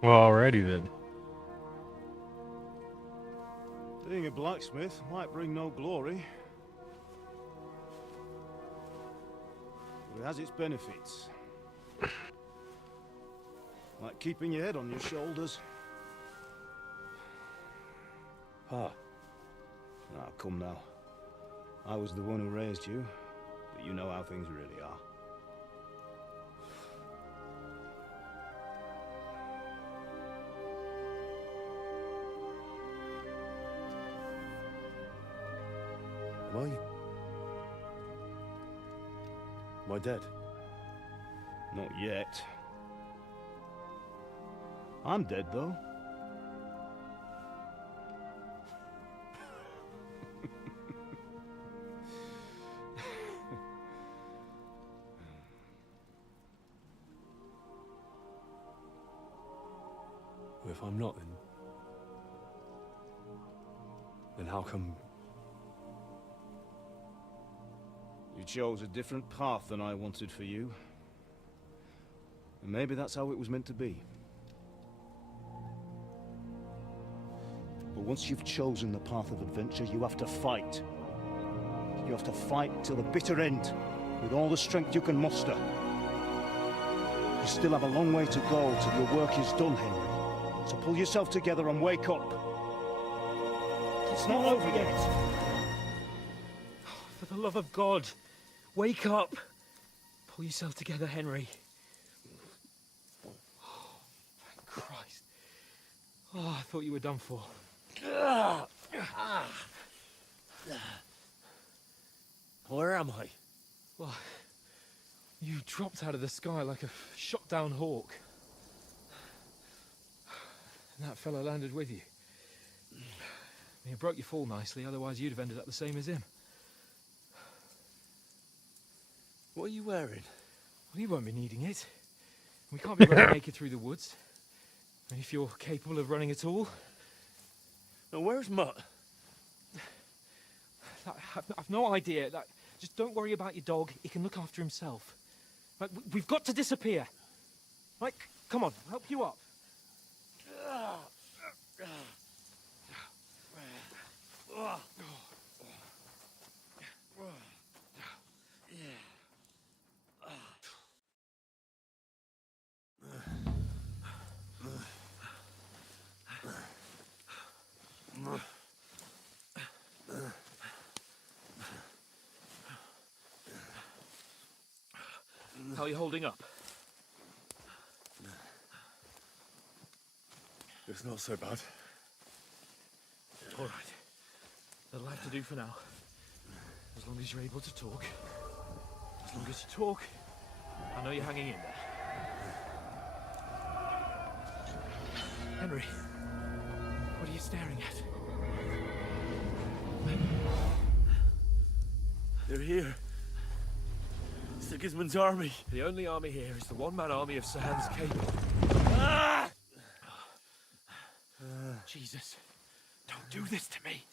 Well, alrighty then. Being a blacksmith might bring no glory, but it has its benefits. Like keeping your head on your shoulders. Pa. Ah, come now. I was the one who raised you, but you know how things really are. Am I dead? Not yet. I'm dead, though. Well, if I'm not, then how come... You chose a different path than I wanted for you. And maybe that's how it was meant to be. But once you've chosen the path of adventure, you have to fight. You have to fight till the bitter end, with all the strength you can muster. You still have a long way to go till your work is done, Henry. So pull yourself together and wake up. It's not over yet. For the love of God, wake up. Pull yourself together, Henry. Oh, thank Christ. Oh, I thought you were done for. Where am I? Well, you dropped out of the sky like a shot-down hawk. And that fella landed with you. He broke your fall nicely, otherwise you'd have ended up the same as him. What are you wearing? Well, you won't be needing it. We can't be running naked through the woods. And if you're capable of running at all... Now, where's Mutt? I've no idea. Just don't worry about your dog. He can look after himself. Right, we've got to disappear. Right, come on, I'll help you up. How are you holding up? It's not so bad. All right. That'll have to do for now. As long as you're able to talk. As long as you talk, I know you're hanging in there. Henry, what are you staring at? They're here. Sigismund's army. The only army here is the one-man army of Sir Hans Cable. Ah! Jesus, don't do this to me.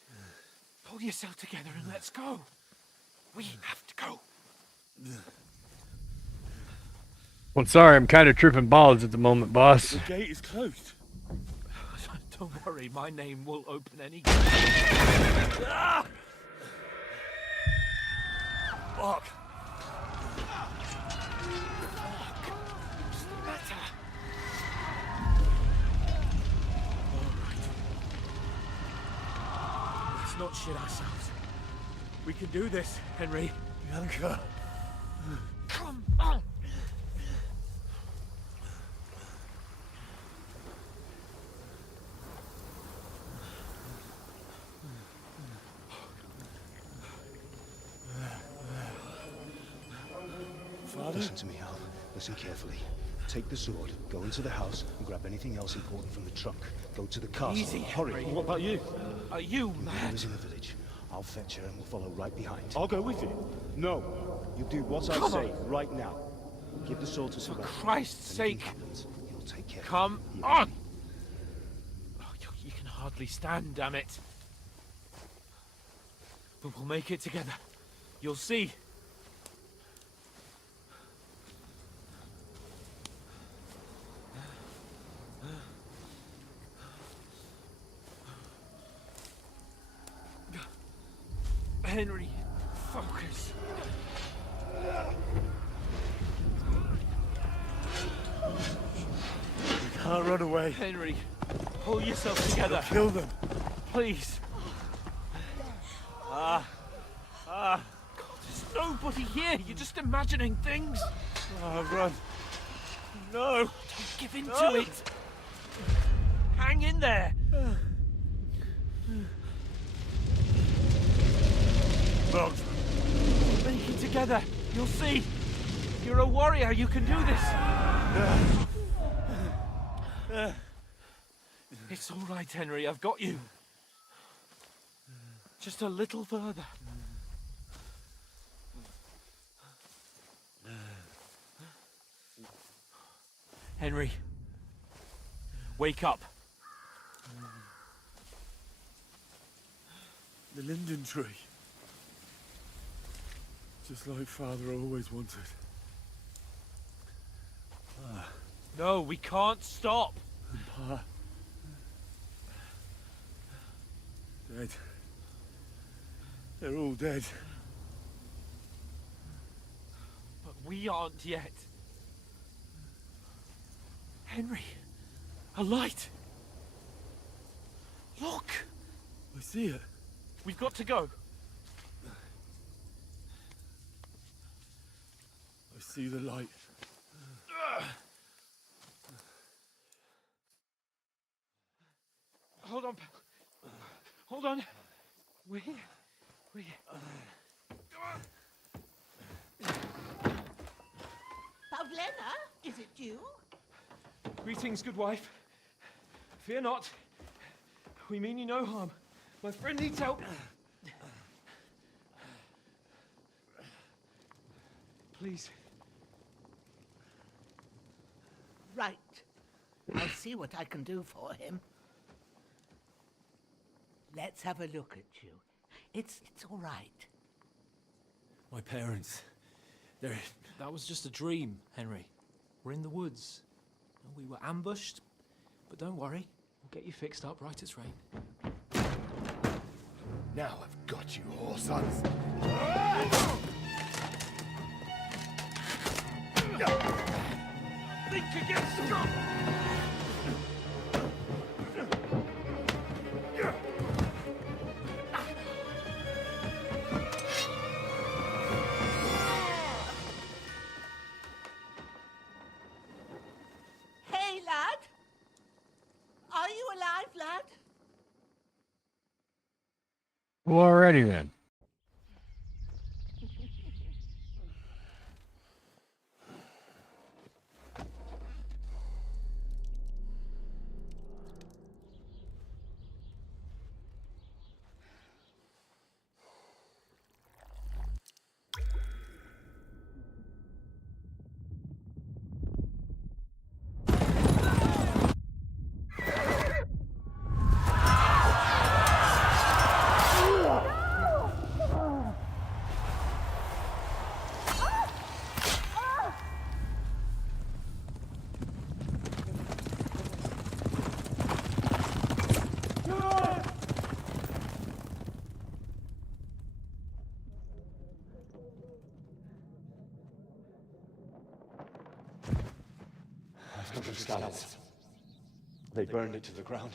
Pull yourself together and let's go. We have to go. Well, sorry, I'm kind of tripping balls at the moment, boss. The gate is closed. Don't worry, my name will open any gate. Ah! Fuck. What's the matter? Let's not shit ourselves. We can do this, Henry. Bianca. Come on! Listen to me, Hal. Listen carefully. Take the sword, go into the house, and grab anything else important from the trunk. Go to the castle. Easy, Hurry. Henry. What about you? Are you Your mother mad? is in the village. I'll fetch her and we'll follow right behind. I'll go with you. No. You do what I Come say on. right now. Give the sword to For Sir Christ's Anything sake. happens, you'll take care. Come Here. on! Oh, you can hardly stand, damn it. But we'll make it together. You'll see. Henry, focus. We can't run away. Henry, pull yourself together. Kill them. Please. God, there's nobody here. You're just imagining things. Run. No. Don't give in to it. Hang in there. Bugs. Make it together. You'll see. You're a warrior. You can do this. It's all right, Henry. I've got you. Just a little further. Henry, wake up. The linden tree. Just like Father always wanted. No, we can't stop. Pa. Dead. They're all dead. But we aren't yet. Henry, a light. Look. I see it. We've got to go. I see the light. Hold on. Hold on. We're here. Pavlena, is it you? Greetings, good wife. Fear not. We mean you no harm. My friend needs help. Please. Right. I'll see what I can do for him. Let's have a look at you. It's all right. My parents. They're... That was just a dream, Henry. We're in the woods. We were ambushed, but don't worry. We'll get you fixed up right as rain. Now I've got you, whore sons. Think against Scott! Well, alrighty then. Scallops. They burned it to the ground.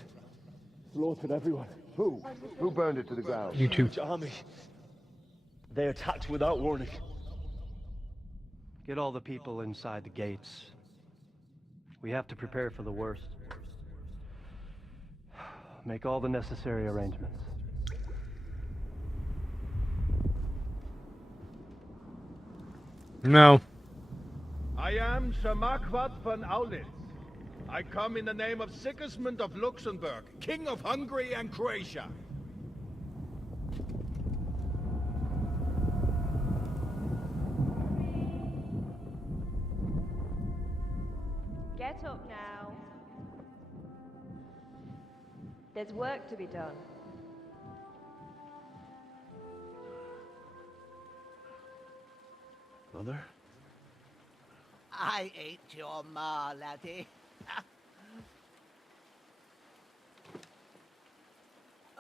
Slaughtered everyone. Who? Who burned it to the ground? You two. Which army? They attacked without warning. Get all the people inside the gates. We have to prepare for the worst. Make all the necessary arrangements. No. I am Sir Marquardt von Aulitz. I come in the name of Sigismund of Luxembourg, King of Hungary and Croatia. Get up now. There's work to be done. Mother? I ain't your ma, laddie.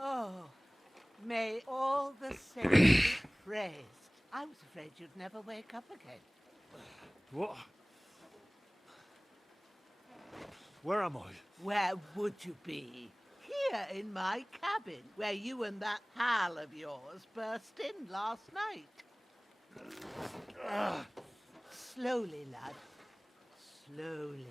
Oh, may all the saints be praised. I was afraid you'd never wake up again. What? Where am I? Where would you be? Here in my cabin, where you and that pal of yours burst in last night. Slowly, lad. Slowly.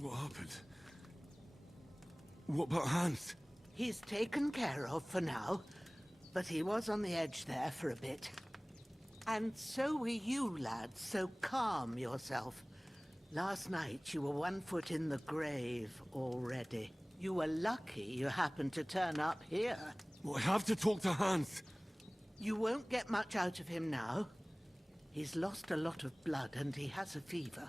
What happened? What about Hans? He's taken care of for now, but he was on the edge there for a bit. And so were you, lad, so calm yourself. Last night you were 1 foot in the grave already. You were lucky you happened to turn up here. Well, I have to talk to Hans. You won't get much out of him now. He's lost a lot of blood and he has a fever.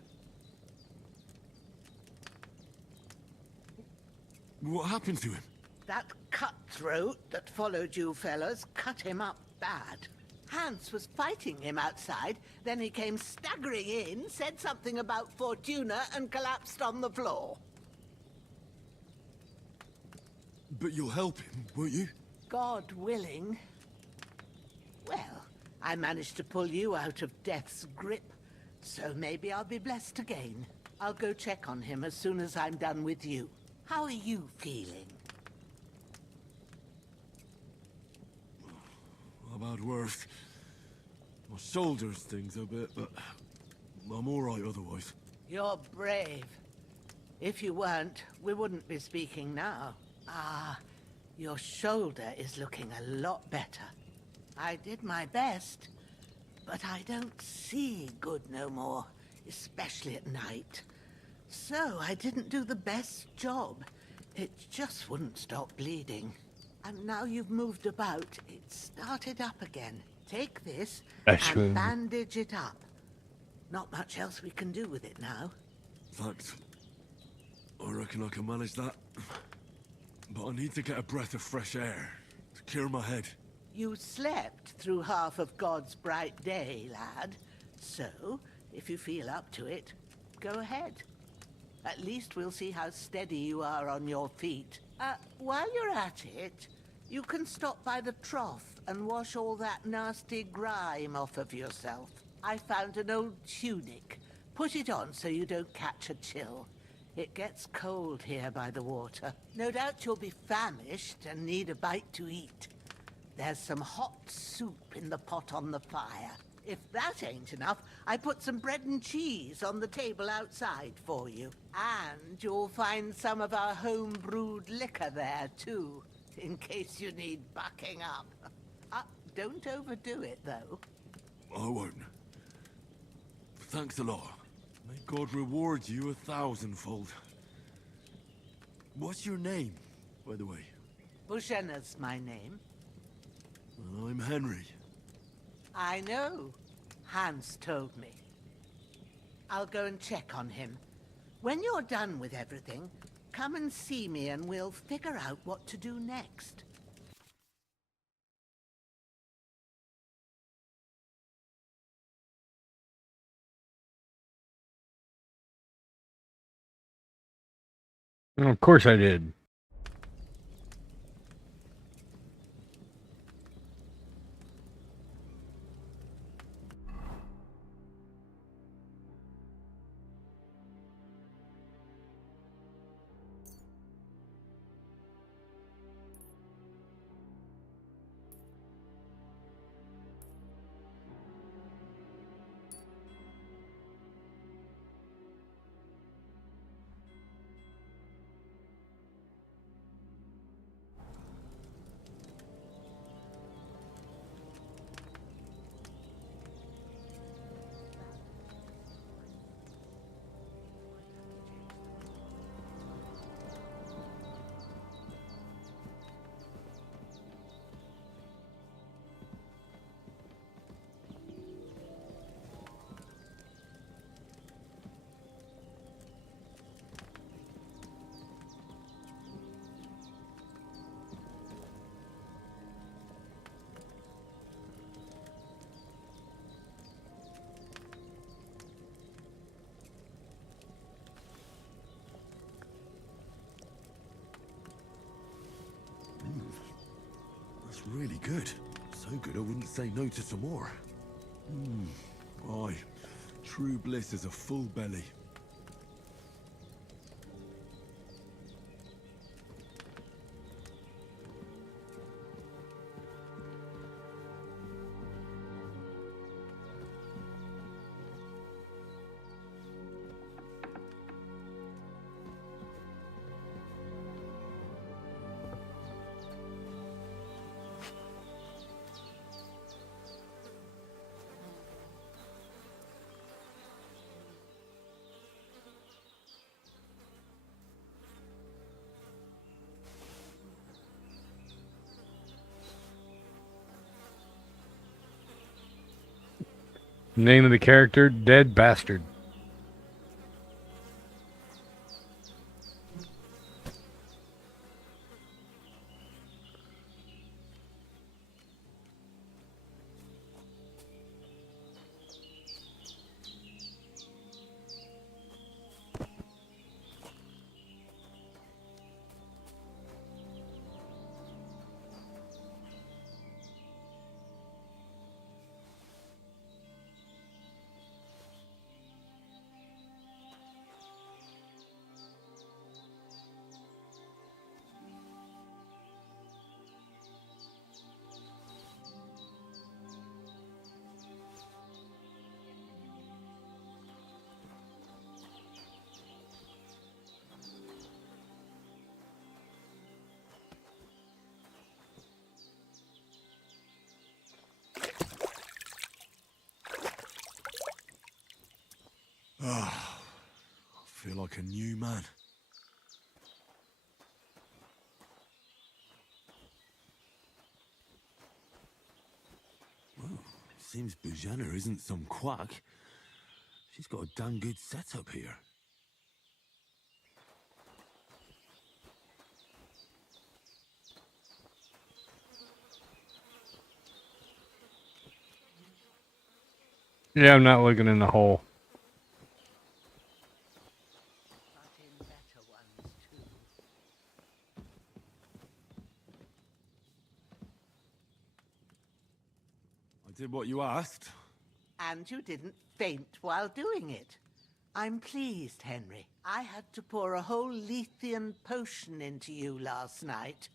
What happened to him? That cutthroat that followed you fellas cut him up bad. Hans was fighting him outside, then he came staggering in, said something about Fortuna, and collapsed on the floor. But you'll help him, won't you? God willing. Well, I managed to pull you out of death's grip, so maybe I'll be blessed again. I'll go check on him as soon as I'm done with you. How are you feeling? How about worse? My shoulders stings a bit, but I'm all right otherwise. You're brave. If you weren't, we wouldn't be speaking now. Ah, your shoulder is looking a lot better. I did my best, but I don't see good no more, especially at night. So I didn't do the best job. It just wouldn't stop bleeding. And now you've moved about, it started up again. Take this and bandage it up. Not much else we can do with it now. Thanks. I reckon I can manage that. But I need to get a breath of fresh air to clear my head. You slept through half of God's bright day, lad. So, if you feel up to it, go ahead. At least we'll see how steady you are on your feet. While you're at it, you can stop by the trough and wash all that nasty grime off of yourself. I found an old tunic. Put it on so you don't catch a chill. It gets cold here by the water. No doubt you'll be famished and need a bite to eat. There's some hot soup in the pot on the fire. If that ain't enough, I put some bread and cheese on the table outside for you. And you'll find some of our home-brewed liquor there, too, in case you need bucking up. Don't overdo it, though. I won't. Thanks a lot. May God reward you 1,000-fold. What's your name, by the way? Bushenna's my name. Well, I'm Henry. I know. Hans told me. I'll go and check on him. When you're done with everything, come and see me and we'll figure out what to do next. Of course I did. That's really good. So good I wouldn't say no to some more. Aye. True bliss is a full belly. Name of the character, Dead Bastard. Ah, I feel like a new man. Well, seems Bujana isn't some quack. She's got a damn good setup here. Yeah, I'm not looking in the hole. I did what you asked. And you didn't faint while doing it. I'm pleased, Henry. I had to pour a whole Lethean potion into you last night.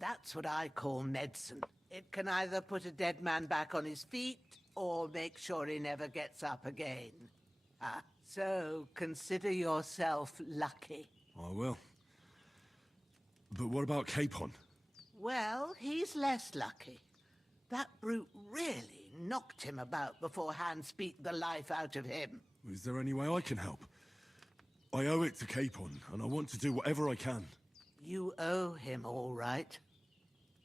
That's what I call medicine. It can either put a dead man back on his feet, or make sure he never gets up again. So consider yourself lucky. I will. But what about Capon? Well, he's less lucky. That brute really knocked him about before Hans beat the life out of him. Is there any way I can help? I owe it to Capon, and I want to do whatever I can. You owe him, all right.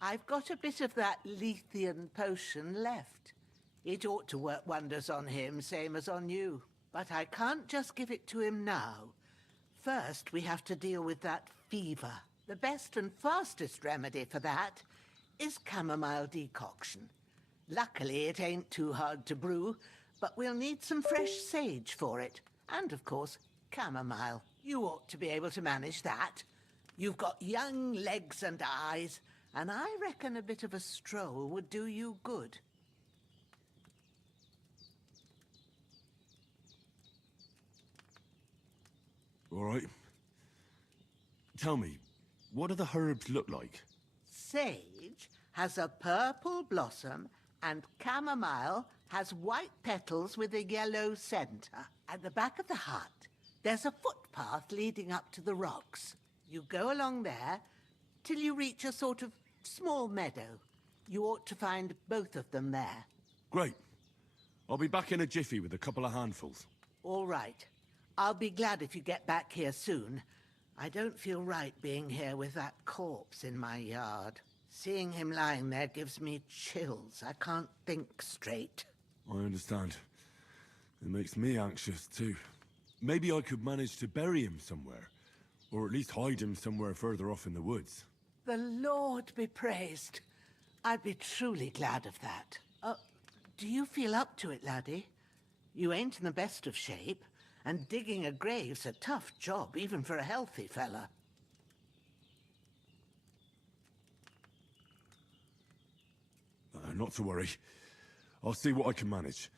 I've got a bit of that Lethean potion left. It ought to work wonders on him, same as on you. But I can't just give it to him now. First, we have to deal with that fever. The best and fastest remedy for that is chamomile decoction. Luckily, it ain't too hard to brew, but we'll need some fresh sage for it. And, of course, chamomile. You ought to be able to manage that. You've got young legs and eyes, and I reckon a bit of a stroll would do you good. All right. Tell me, what do the herbs look like? Sage has a purple blossom, and chamomile has white petals with a yellow center. At the back of the hut, there's a footpath leading up to the rocks. You go along there till you reach a sort of small meadow. You ought to find both of them there. Great. I'll be back in a jiffy with a couple of handfuls. All right. I'll be glad if you get back here soon. I don't feel right being here with that corpse in my yard. Seeing him lying there gives me chills. I can't think straight. I understand. It makes me anxious, too. Maybe I could manage to bury him somewhere. Or at least hide him somewhere further off in the woods. The Lord be praised. I'd be truly glad of that. Do you feel up to it, laddie? You ain't in the best of shape, and digging a grave's a tough job, even for a healthy fella. Not to worry. I'll see what I can manage.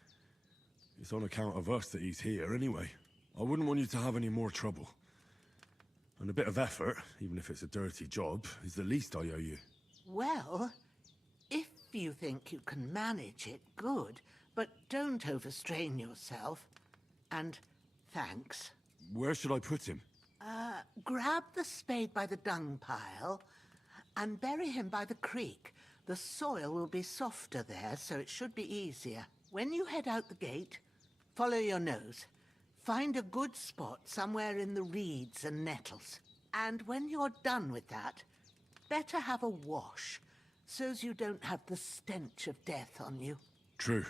It's on account of us that he's here, anyway. I wouldn't want you to have any more trouble. And a bit of effort, even if it's a dirty job, is the least I owe you. Well, if you think you can manage it, good. But don't overstrain yourself. And thanks. Where should I put him? Grab the spade by the dung pile and bury him by the creek. The soil will be softer there, so it should be easier. When you head out the gate, follow your nose. Find a good spot somewhere in the reeds and nettles. And when you're done with that, better have a wash, so's you don't have the stench of death on you. True.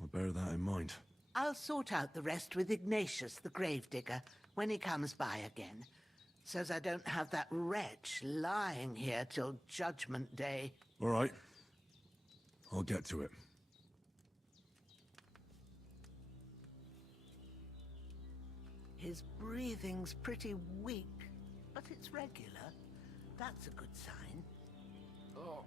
I'll bear that in mind. I'll sort out the rest with Ignatius, the gravedigger, when he comes by again, so's I don't have that wretch lying here till Judgment Day. All right. I'll get to it. His breathing's pretty weak, but it's regular. That's a good sign. Oh.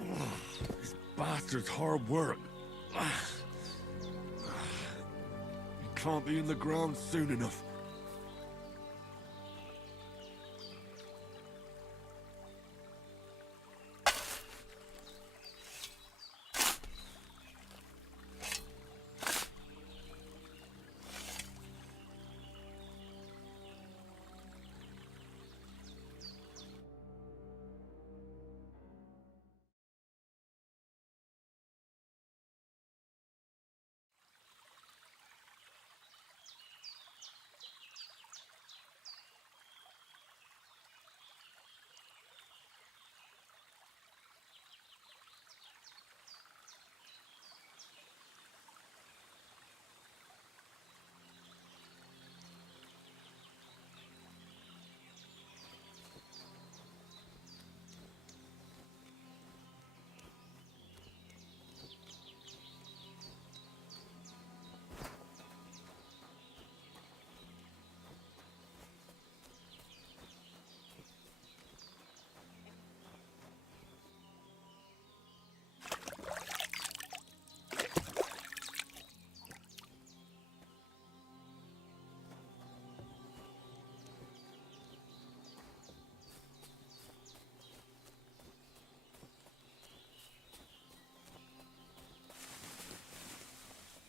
more. This bastard's hard work. You can't be in the ground soon enough.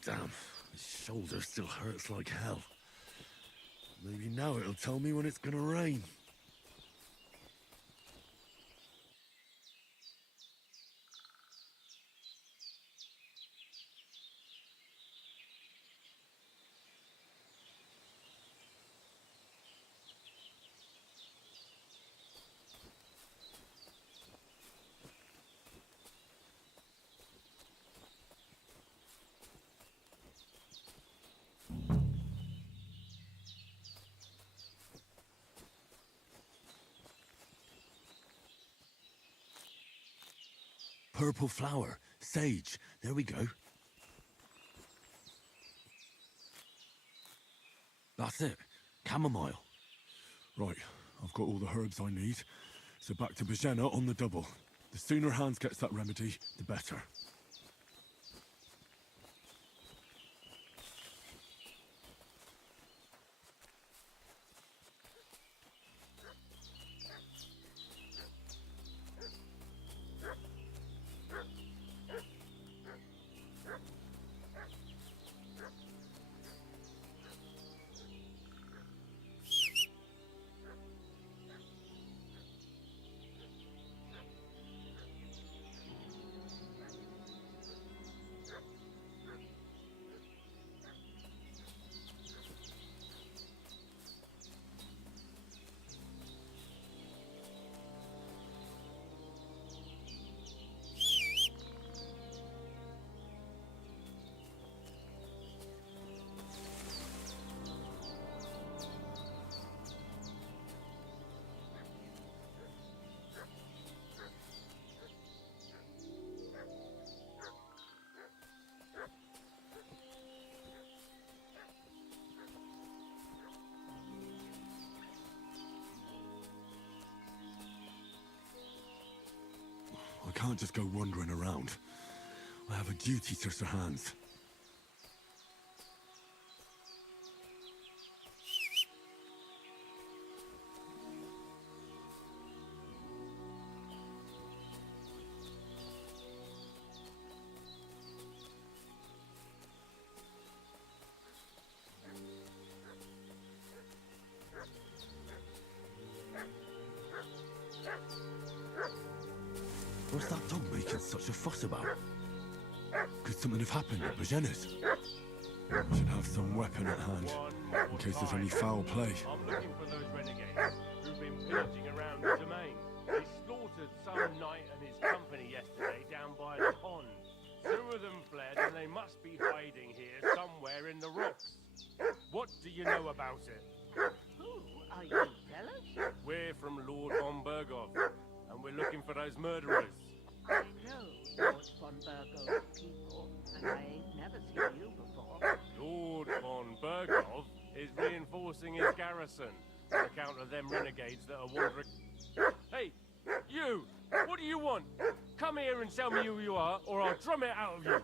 Damn, his shoulder still hurts like hell. Maybe now it'll tell me when it's gonna rain. Purple flower, sage, there we go. That's it, chamomile. Right, I've got all the herbs I need, so back to Bajena on the double. The sooner Hans gets that remedy, the better. I can't just go wandering around. I have a duty to Sir Hans. What's that dog making such a fuss about? Could something have happened at Bajena's? I should have some weapon at hand, in case there's any foul play. I'm looking for those renegades who've been pillaging around the domain. They slaughtered some knight and his company yesterday down by the pond. Two of them fled and they must be hiding here somewhere in the rocks. What do you know about it? Who are you, fellas? We're from Lord von Bergov, and we're looking for those murderers. I know Lord von Bergov's people, and I ain't never seen you before. Lord von Bergov is reinforcing his garrison on account of them renegades that are wandering. Hey, you! What are you want? Come here and tell me who you are, or I'll drum it out of you.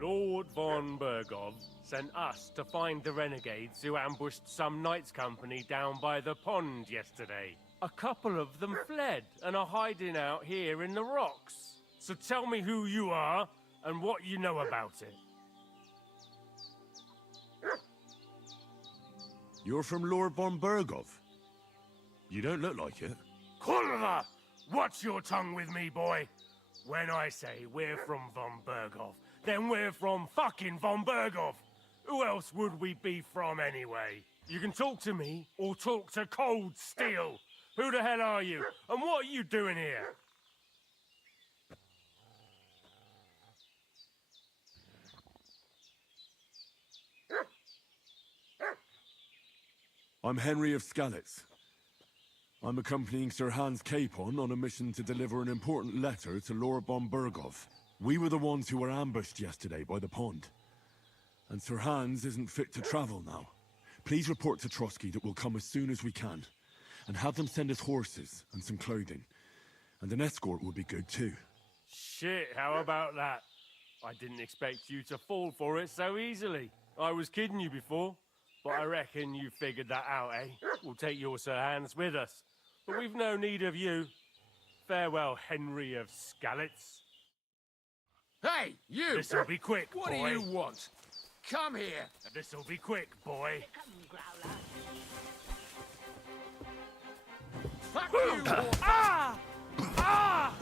Lord von Bergov sent us to find the renegades who ambushed some knights' company down by the pond yesterday. A couple of them fled and are hiding out here in the rocks. So tell me who you are and what you know about it. You're from Lord von Bergov. You don't look like it. Kulva! Watch your tongue with me, boy. When I say we're from von Bergov, then we're from fucking von Bergov. Who else would we be from anyway? You can talk to me or talk to Cold Steel. Who the hell are you? And what are you doing here? I'm Henry of Skalitz. I'm accompanying Sir Hans Capon on a mission to deliver an important letter to Lord von Bergov. We were the ones who were ambushed yesterday by the pond. And Sir Hans isn't fit to travel now. Please report to Trotsky that we'll come as soon as we can. And have them send us horses and some clothing. And an escort would be good too. Shit, how about that? I didn't expect you to fall for it so easily. I was kidding you before, but I reckon you figured that out, eh? We'll take your Sir Hans with us. But we've no need of you. Farewell, Henry of Skalitz. Hey, you! This'll be quick, What boy. do you want? Come here. This'll be quick, boy. Fuck you! Ah! Ah!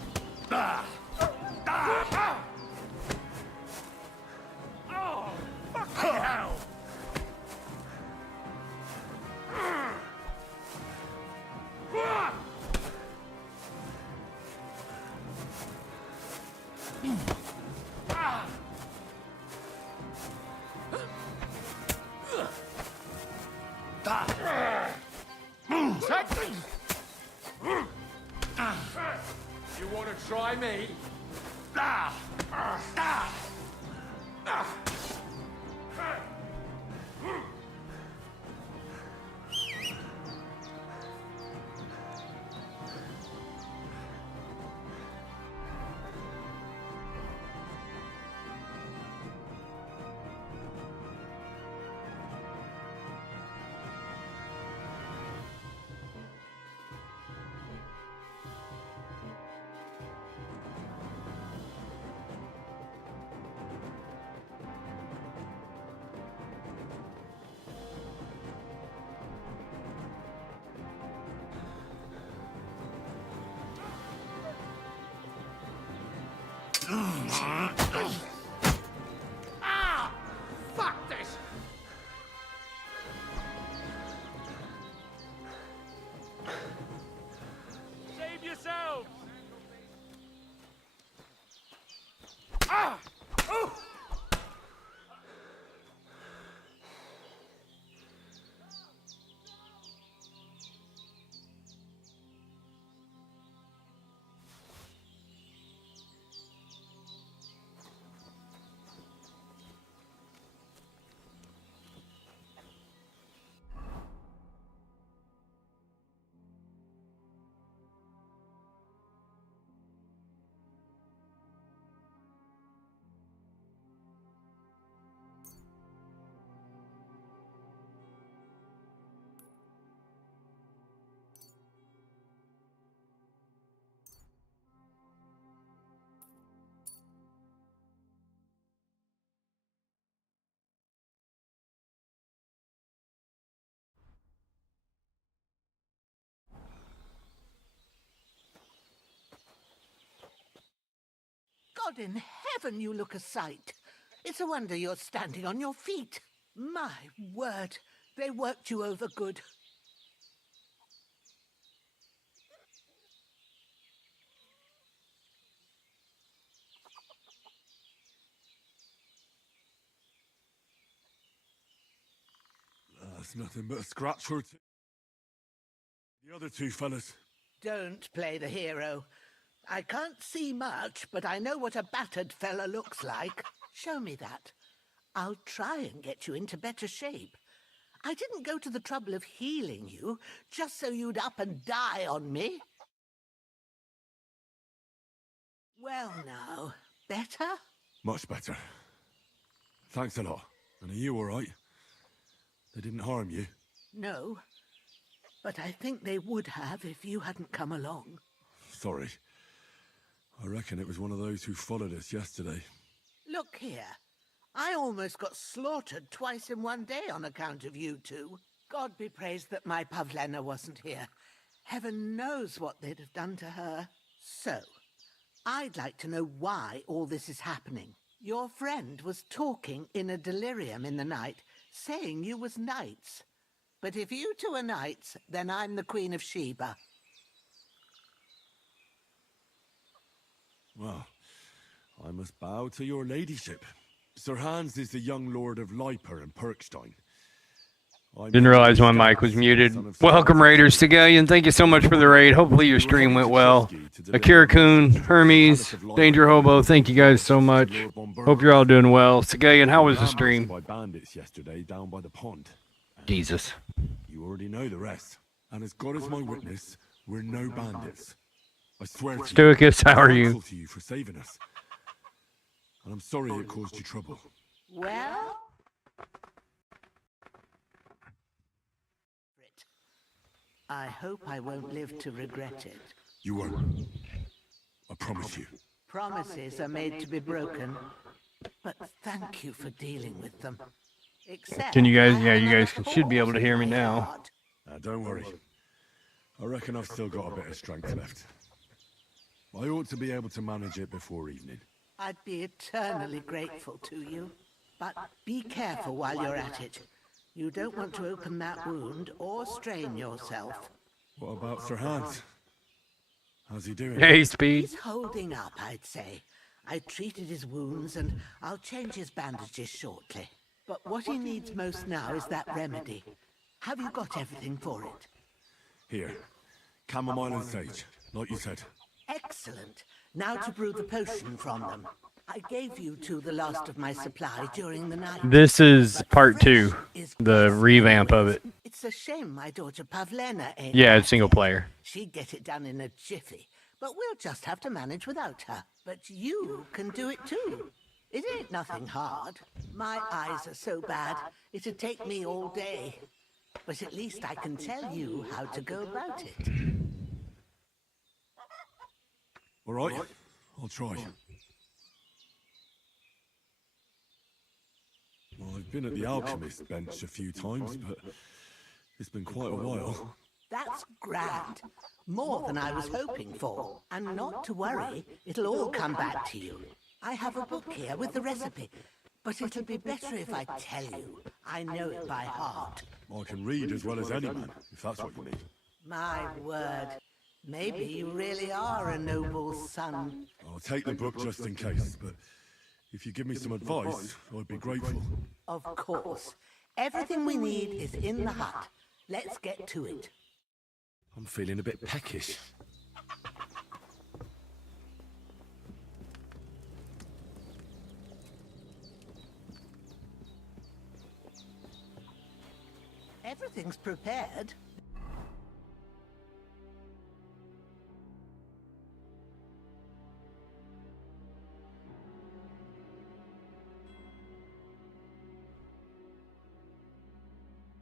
Ah! Ah! Oh, fucking hell! You want to try me? Ah! Fuck this! Save yourself! Ah! Oh! God in heaven, you look a sight. It's a wonder you're standing on your feet. My word, they worked you over good. That's nothing but a scratch or two. The other two fellas. Don't play the hero. I can't see much, but I know what a battered fella looks like. Show me that. I'll try and get you into better shape. I didn't go to the trouble of healing you just so you'd up and die on me. Well now, better? Much better. Thanks a lot. And are you all right? They didn't harm you? No, but I think they would have if you hadn't come along. Sorry. I reckon it was one of those who followed us yesterday. Look here. I almost got slaughtered twice in one day on account of you two. God be praised that my Pavlena wasn't here. Heaven knows what they'd have done to her. So, I'd like to know why all this is happening. Your friend was talking in a delirium in the night, saying you was knights. But if you two are knights, then I'm the Queen of Sheba. Well, I must bow to your ladyship. Sir Hans is the young lord of Leiper and Perkstein. Didn't realize my mic was muted. Welcome, Raiders. Sagayan, thank you so much for the raid. Hopefully your stream went well. Akira Kun, Hermes, Danger Hobo, thank you guys so much. Hope you're all doing well. Sagayan, how was the stream? By bandits yesterday down by the pond. Jesus. You already know the rest. And as God is my witness, we're no bandits. I swear to you. Stoicus, how are I'm you? thankful to you for saving us. And I'm sorry it caused you trouble. Well? I hope I won't live to regret it. You won't. I promise you. Promises are made to be broken, but thank you for dealing with them. Except Can you guys, yeah, you guys should be able to hear me now. Don't worry. I reckon I've still got a bit of strength left. I ought to be able to manage it before evening. I'd be eternally grateful to you. But be careful while you're at it. You don't want to open that wound or strain yourself. What about Sir Hans? How's he doing? Hey, Speed. He's holding up, I'd say. I treated his wounds and I'll change his bandages shortly. But what he needs most now is that remedy. Have you got everything for it? Here. Chamomile and sage, like you said. Excellent. Now to brew the potion from them. I gave you two the last of my supply during the night. This is part 2, the revamp of it. It's a shame my daughter Pavlena ain't. Yeah, it's single player. She'd get it done in a jiffy, but we'll just have to manage without her. But you can do it too. It ain't nothing hard. My eyes are so bad, it'd take me all day. But at least I can tell you how to go about it. All right, I'll try. Well, I've been at the alchemist bench a few times, but it's been quite a while. That's grand. More than I was hoping for. And not to worry, it'll all come back to you. I have a book here with the recipe, but it'll be better if I tell you. I know it by heart. I can read as well as any man, if that's what you need. My word. Maybe you really are a noble's son. I'll take the book just in case, but if you give me some advice, I'd be grateful. Of course. Everything we need is in the hut. Let's get to it. I'm feeling a bit peckish. Everything's prepared.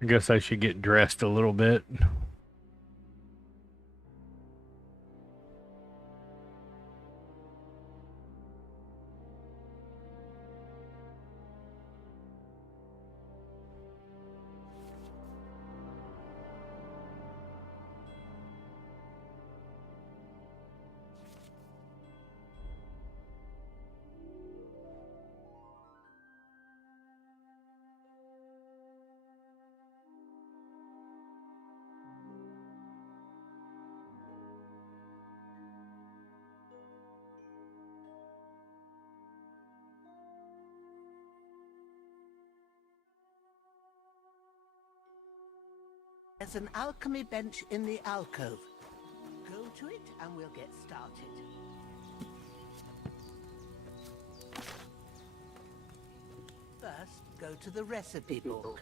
I guess I should get dressed a little bit. There's an alchemy bench in the alcove. Go to it and we'll get started. First, go to the recipe book.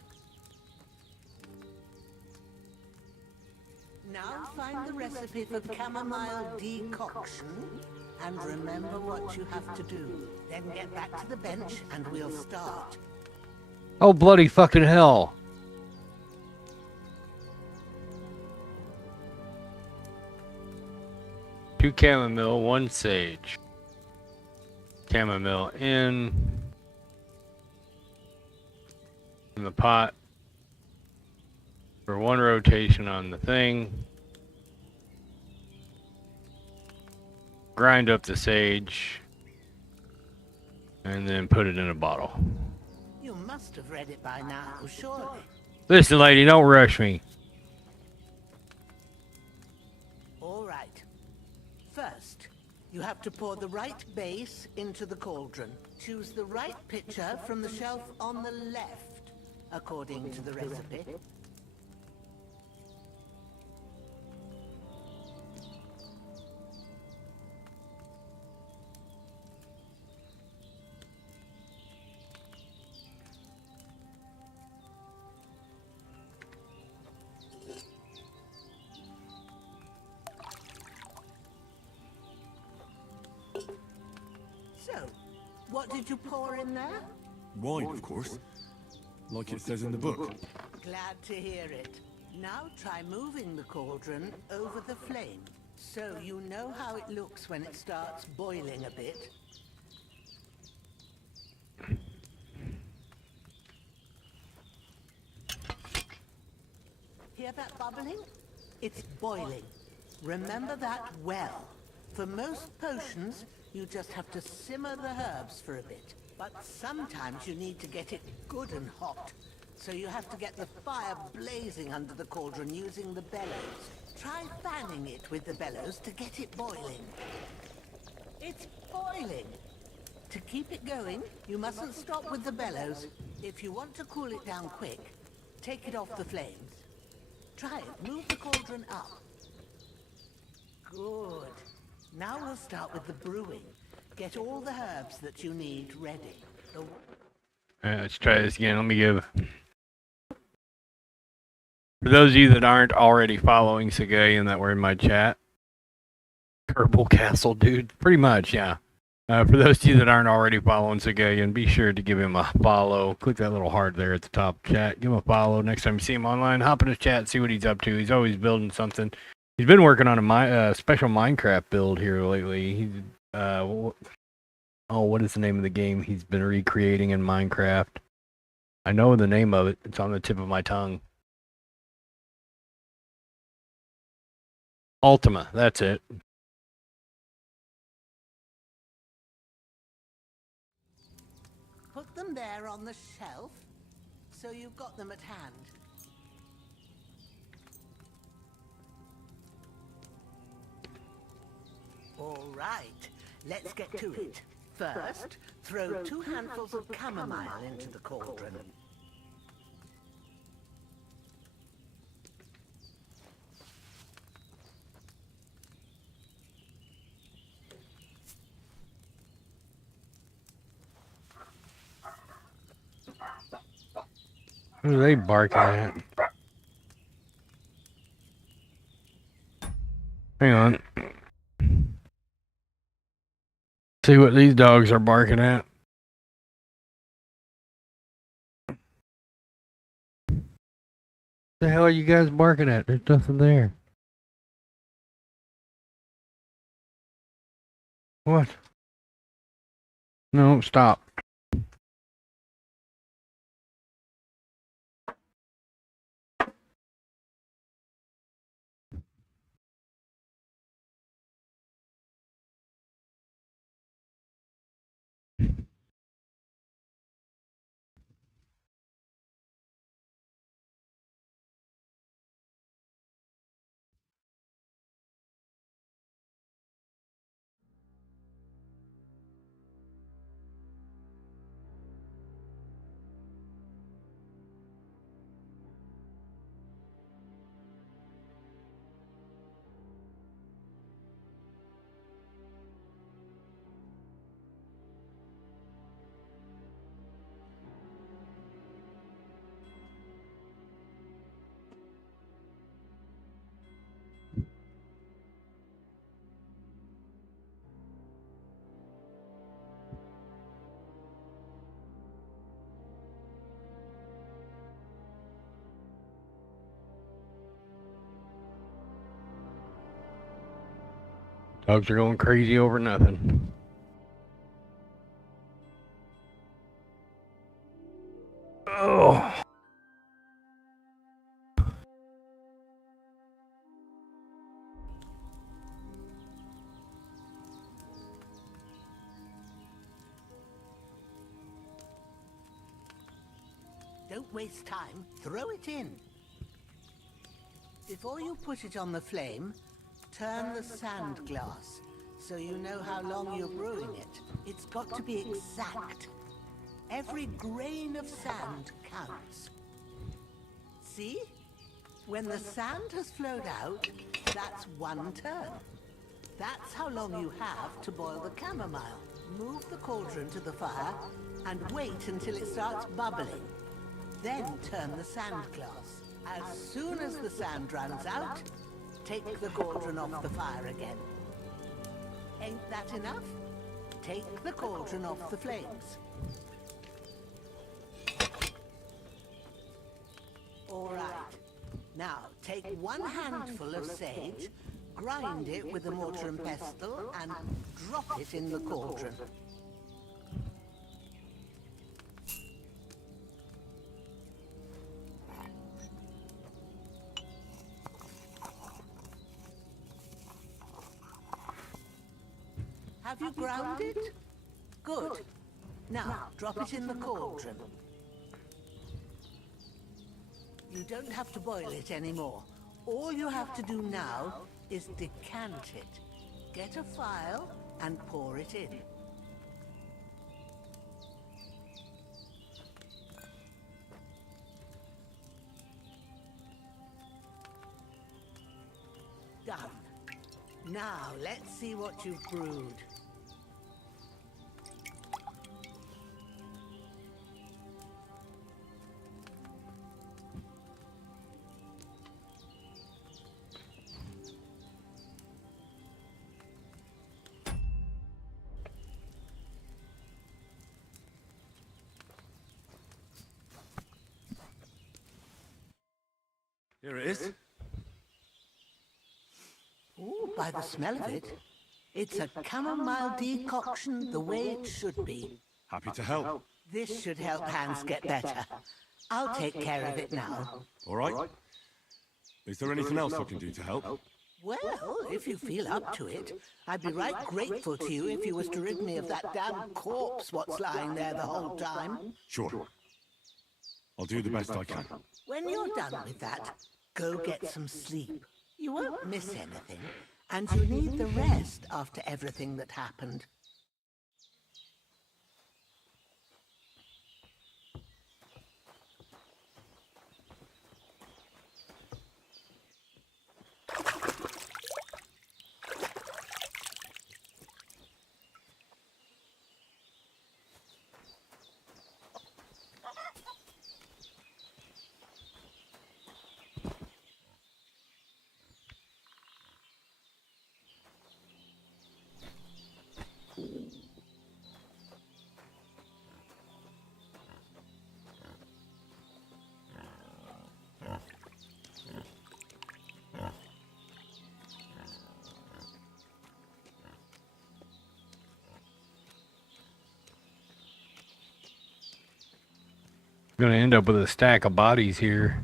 Now find the recipe for chamomile decoction and remember what you have to do. Then get back to the bench and we'll start. Oh, bloody fucking hell. Two chamomile, one sage. Chamomile in the pot for one rotation on the thing. Grind up the sage and then put it in a bottle. You must have read it by now, surely. Listen, lady, don't rush me. All right. First, you have to pour the right base into the cauldron. Choose the right pitcher from the shelf on the left, according to the recipe. So, what did you pour in there? Wine, of course. Like it says in the book. Glad to hear it. Now try moving the cauldron over the flame, so you know how it looks when it starts boiling a bit. Hear that bubbling? It's boiling. Remember that well. For most potions, you just have to simmer the herbs for a bit. But sometimes you need to get it good and hot. So you have to get the fire blazing under the cauldron using the bellows. Try fanning it with the bellows to get it boiling. It's boiling! To keep it going, you mustn't stop with the bellows. If you want to cool it down quick, take it off the flames. Try it. Move the cauldron up. Good. Now we'll start with the brewing. Get all the herbs that you need ready. Alright, let's try this again. Let me give... For those of you that aren't already following Sagayan that were in my chat, Purple Castle dude, pretty much, yeah. For those of you that aren't already following Sagayan, be sure to give him a follow. Click that little heart there at the top of the chat. Give him a follow. Next time you see him online, hop in his chat and see what he's up to. He's always building something. He's been working on a special Minecraft build here lately. He's what is the name of the game he's been recreating in Minecraft? I know the name of it. It's on the tip of my tongue. Ultima, that's it. Put them there on the shelf, so you've got them at hand. All right, let's get to it. First, throw 2 handfuls of chamomile into the cauldron. What are they barking at? Hang on. See what these dogs are barking at. The hell are you guys barking at? There's nothing there. What? No, stop. Dogs are going crazy over nothing. Oh. Don't waste time. Throw it in. Before you put it on the flame, turn the sand glass so you know how long you're brewing it. It's got to be exact. Every grain of sand counts. See? When the sand has flowed out, that's 1 turn. That's how long you have to boil the chamomile. Move the cauldron to the fire and wait until it starts bubbling. Then turn the sand glass. As soon as the sand runs out, take the cauldron off the fire again. Ain't that enough? Take the cauldron off the flames. All right. Now, take 1 handful of sage, grind it with a mortar and pestle, and drop it in the cauldron. Have you ground it? Good. Now, drop it in the cauldron. You don't have to boil it anymore. All you have to do now is decant it. Get a phial and pour it in. Done. Now, let's see what you've brewed. Here it is. Ooh, by the smell of it, it's a chamomile decoction the way it should be. Happy to help. This should help Hans get better. I'll take care of it now. All right. Is there anything else I can do to help? Well, if you feel up to it, I'd be right grateful to you if you was to rid me of that damn corpse what's lying there the whole time. Sure. I'll do the best I can. When you're done with that, go get some sleep. You won't miss anything, and you need the rest after everything that happened. Gonna end up with a stack of bodies here.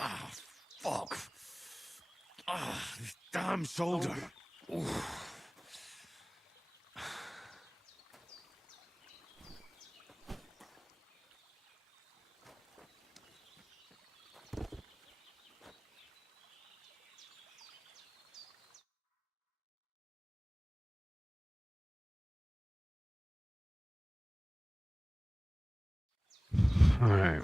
Ah, fuck. Ah, this damn shoulder. Oof. All right.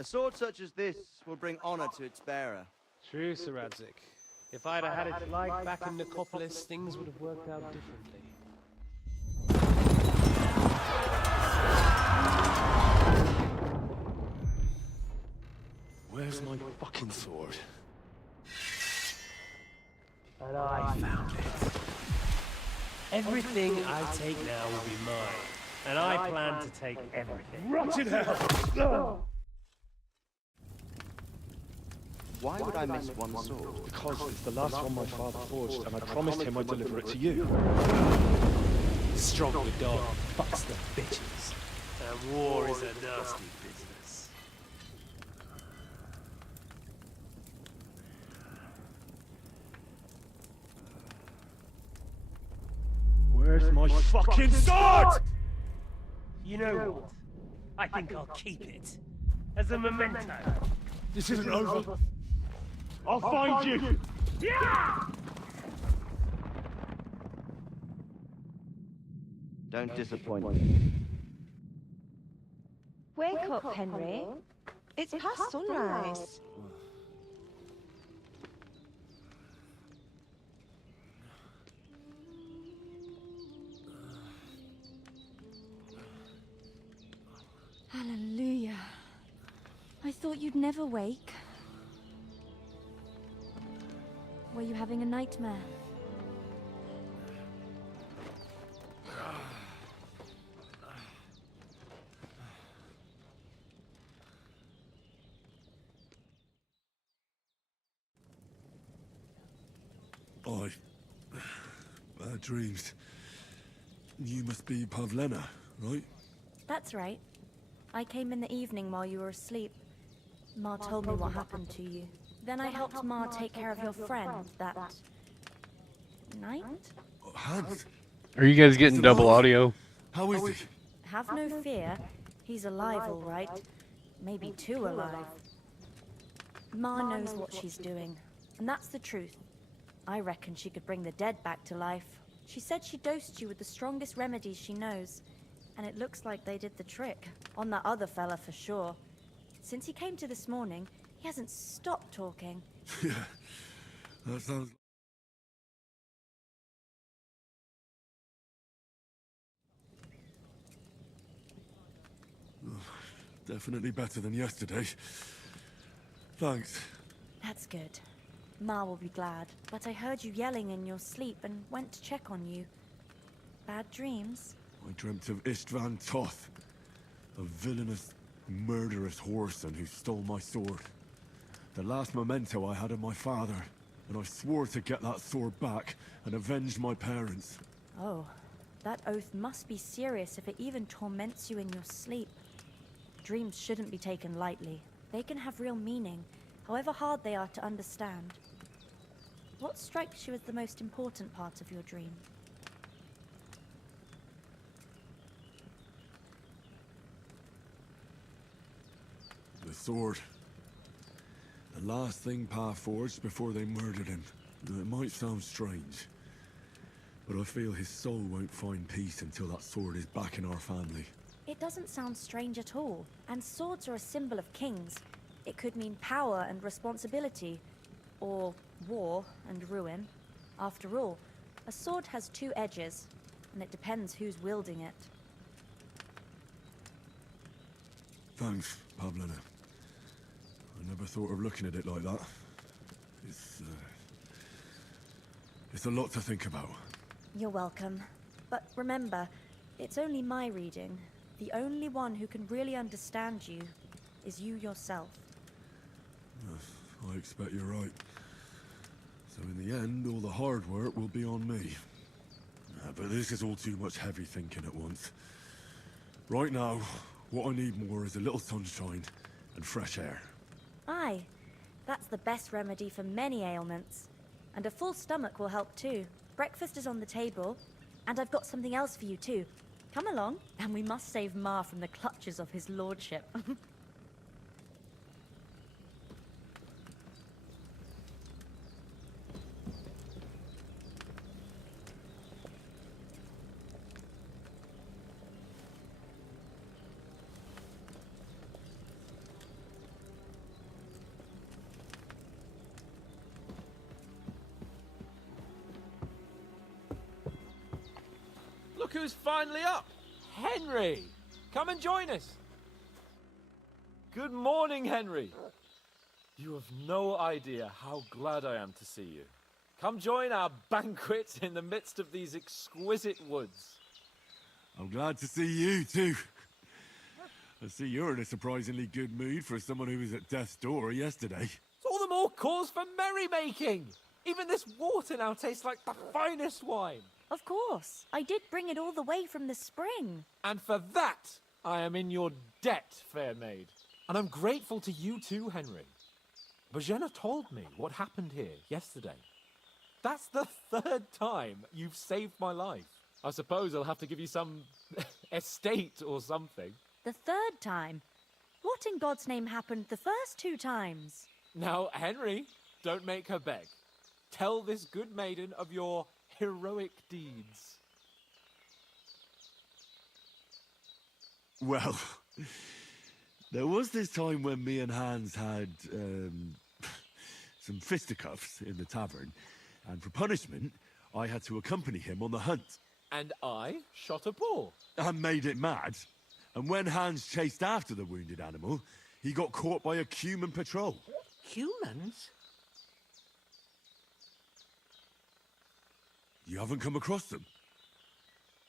A sword such as this will bring honor to its bearer. True, Sir Radzik. If I'd have had its like back in Nicopolis, things would have worked out differently. Where's my fucking sword? And I found it. Everything I take now will be mine. And I plan to take everything. Rotted hell! Why would I miss one sword? Because it's the last one my father forged, and I promised him I'd deliver it to you. Stronger dog fucks the bitches. And war is a nasty business. Where's my fucking sword? You know what? I think I'll keep it. As a memento. This isn't over. I'll find you! Yeah! Don't disappoint me. Wake up, Henry. It's past sunrise. Hallelujah. I thought you'd never wake. Were you having a nightmare? Bad dreams. You must be Pavlena, right? That's right. I came in the evening while you were asleep. Ma told me what happened to you. Then I helped Ma take care of your friend that night? Hans? Are you guys getting double audio? How is he? Have no fear. He's alive, all right. Maybe too alive. Ma knows what she's doing, and that's the truth. I reckon she could bring the dead back to life. She said she dosed you with the strongest remedies she knows, and it looks like they did the trick. On that other fella for sure. Since he came to this morning, he hasn't stopped talking. Yeah, that sounds... Definitely better than yesterday. Thanks. That's good. Ma will be glad, but I heard you yelling in your sleep and went to check on you. Bad dreams? I dreamt of Istvan Toth, a villainous, murderous whoreson who stole my sword. The last memento I had of my father, and I swore to get that sword back and avenge my parents. Oh, that oath must be serious if it even torments you in your sleep. Dreams shouldn't be taken lightly. They can have real meaning, however hard they are to understand. What strikes you as the most important part of your dream? The sword. The last thing Pa forged before they murdered him. It might sound strange, but I feel his soul won't find peace until that sword is back in our family. It doesn't sound strange at all, and swords are a symbol of kings. It could mean power and responsibility, or war and ruin. After all, a sword has two edges, and it depends who's wielding it. Thanks, Pavlena. I never thought of looking at it like that. It's a lot to think about. You're welcome. But remember, it's only my reading. The only one who can really understand you is you yourself. I expect you're right. So in the end, all the hard work will be on me. But this is all too much heavy thinking at once. Right now, what I need more is a little sunshine and fresh air. Aye, that's the best remedy for many ailments. And a full stomach will help too. Breakfast is on the table, and I've got something else for you too. Come along, and we must save Ma from the clutches of his lordship. Look who's finally up! Henry! Come and join us! Good morning, Henry! You have no idea how glad I am to see you. Come join our banquet in the midst of these exquisite woods. I'm glad to see you, too. I see you're in a surprisingly good mood for someone who was at death's door yesterday. It's all the more cause for merrymaking! Even this water now tastes like the finest wine. Of course. I did bring it all the way from the spring. And for that, I am in your debt, fair maid. And I'm grateful to you too, Henry. Bojena told me what happened here yesterday. That's the third time you've saved my life. I suppose I'll have to give you some estate or something. The third time? What in God's name happened the first 2 times? Now, Henry, don't make her beg. Tell this good maiden of your heroic deeds. Well, there was this time when me and Hans had some fisticuffs in the tavern, and for punishment, I had to accompany him on the hunt. And I shot a boar. And made it mad. And when Hans chased after the wounded animal, he got caught by a human patrol. Humans? You haven't come across them?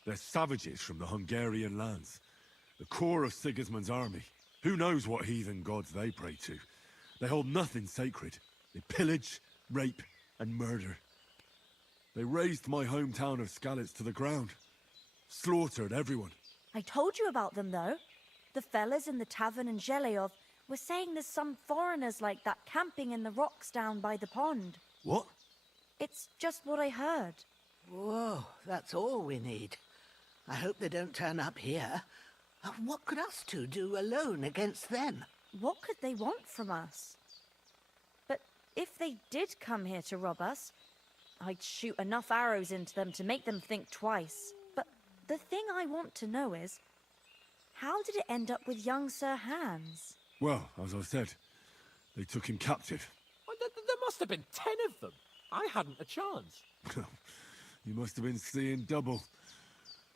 They're savages from the Hungarian lands. The core of Sigismund's army. Who knows what heathen gods they pray to? They hold nothing sacred. They pillage, rape, and murder. They razed my hometown of Skalitz to the ground. Slaughtered everyone. I told you about them, though. The fellas in the tavern in Zheleyov were saying there's some foreigners like that camping in the rocks down by the pond. What? It's just what I heard. Whoa, that's all we need. I hope they don't turn up here. What could us two do alone against them? What could they want from us? But if they did come here to rob us, I'd shoot enough arrows into them to make them think twice. But the thing I want to know is, how did it end up with young Sir Hans? Well, as I said, they took him captive. Well, there must have been 10 of them. I hadn't a chance. You must have been seeing double.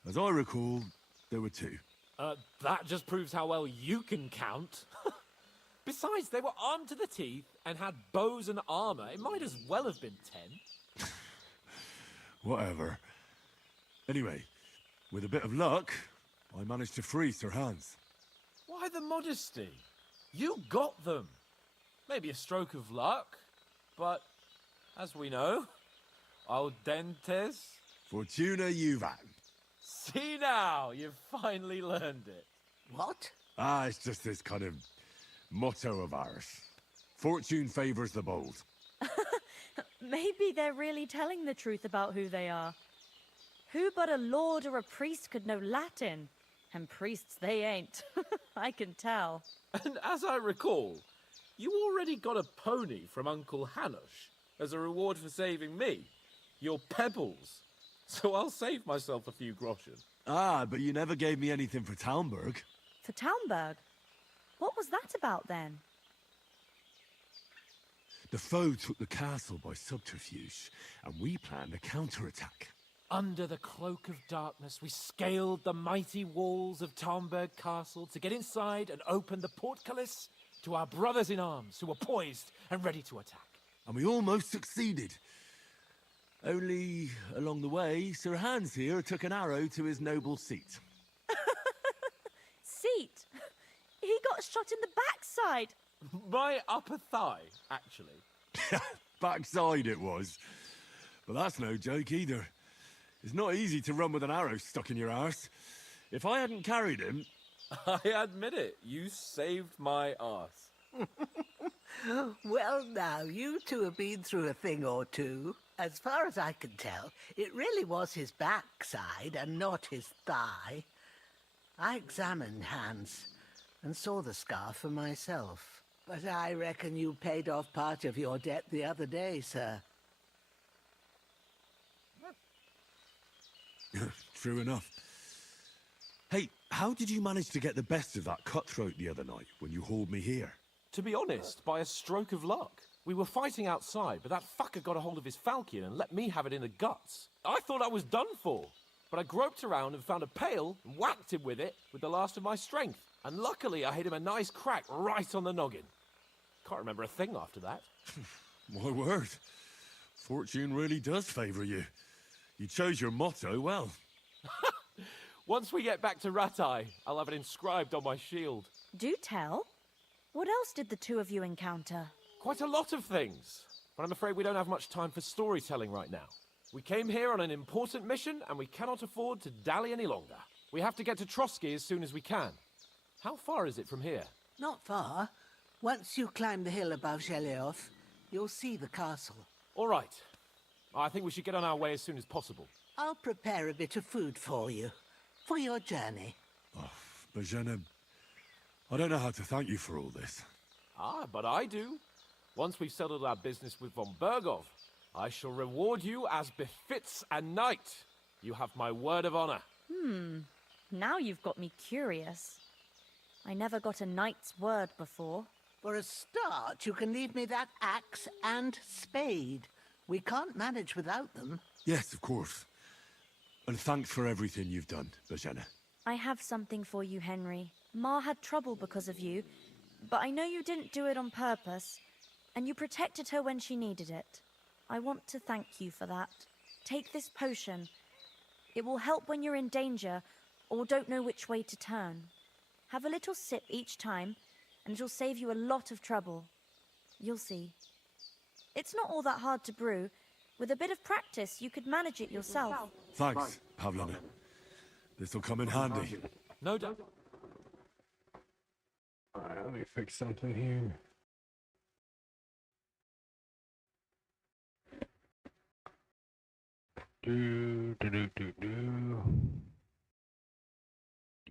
As I recall, there were 2. That just proves how well you can count. Besides, they were armed to the teeth and had bows and armor. It might as well have been 10. Whatever. Anyway, with a bit of luck, I managed to free Sir Hans. Why the modesty? You got them. Maybe a stroke of luck, but as we know, audentes. Fortuna juvat. See now, you've finally learned it. What? It's just this kind of motto of ours. Fortune favors the bold. Maybe they're really telling the truth about who they are. Who but a lord or a priest could know Latin? And priests they ain't. I can tell. And as I recall, you already got a pony from Uncle Hanush as a reward for saving me. Your pebbles. So I'll save myself a few groschen. But you never gave me anything for Talmberg. For Talmberg? What was that about then? The foe took the castle by subterfuge, and we planned a counterattack. Under the cloak of darkness, we scaled the mighty walls of Talmberg Castle to get inside and open the portcullis to our brothers in arms who were poised and ready to attack. And we almost succeeded. Only, along the way, Sir Hans here took an arrow to his noble seat. Seat? He got shot in the backside. My upper thigh, actually. Backside it was. But that's no joke either. It's not easy to run with an arrow stuck in your arse. If I hadn't carried him... I admit it, you saved my arse. Well, now, you two have been through a thing or two. As far as I can tell, it really was his backside and not his thigh. I examined Hans and saw the scar for myself. But I reckon you paid off part of your debt the other day, sir. True enough. Hey, how did you manage to get the best of that cutthroat the other night when you hauled me here? To be honest, by a stroke of luck. We were fighting outside, but that fucker got a hold of his falchion and let me have it in the guts. I thought I was done for. but I groped around and found a pail and whacked him with it with the last of my strength. And luckily I hit him a nice crack right on the noggin. Can't remember a thing after that. My word. Fortune really does favour you. You chose your motto well. Once we get back to Rattay, I'll have it inscribed on my shield. Do tell. What else did the two of you encounter? Quite a lot of things, but I'm afraid we don't have much time for storytelling right now. We came here on an important mission, and we cannot afford to dally any longer. We have to get to Trotsky as soon as we can. How far is it from here? Not far. Once you climb the hill above Zhelioth, you'll see the castle. All right. I think we should get on our way as soon as possible. I'll prepare a bit of food for you, for your journey. Oh, Bozhena, I don't know how to thank you for all this. Ah, but I do. Once we've settled our business with von Bergov, I shall reward you as befits a knight. You have my word of honor. Now you've got me curious. I never got a knight's word before. For a start, you can leave me that axe and spade. We can't manage without them. Yes, of course. And thanks for everything you've done, Bozhena. I have something for you, Henry. Ma had trouble because of you, but I know you didn't do it on purpose, and you protected her when she needed it. I want to thank you for that. Take this potion. It will help when you're in danger or don't know which way to turn. Have a little sip each time, and it'll save you a lot of trouble. You'll see. It's not all that hard to brew. With a bit of practice, you could manage it yourself. Thanks, Pavlana. This'll come in handy. No doubt. Alright, let me fix something here.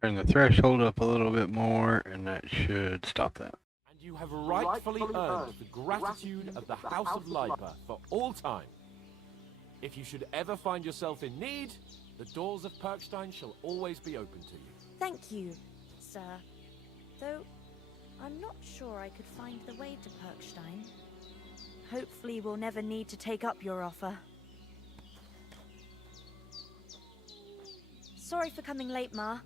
Turn the threshold up a little bit more, and that should stop that. And you have rightfully earned the gratitude of the House of Leipa for all time. If you should ever find yourself in need, the doors of Perkstein shall always be open to you. Thank you, sir. Though, I'm not sure I could find the way to Perkstein. Hopefully we'll never need to take up your offer. Sorry for coming late, Ma.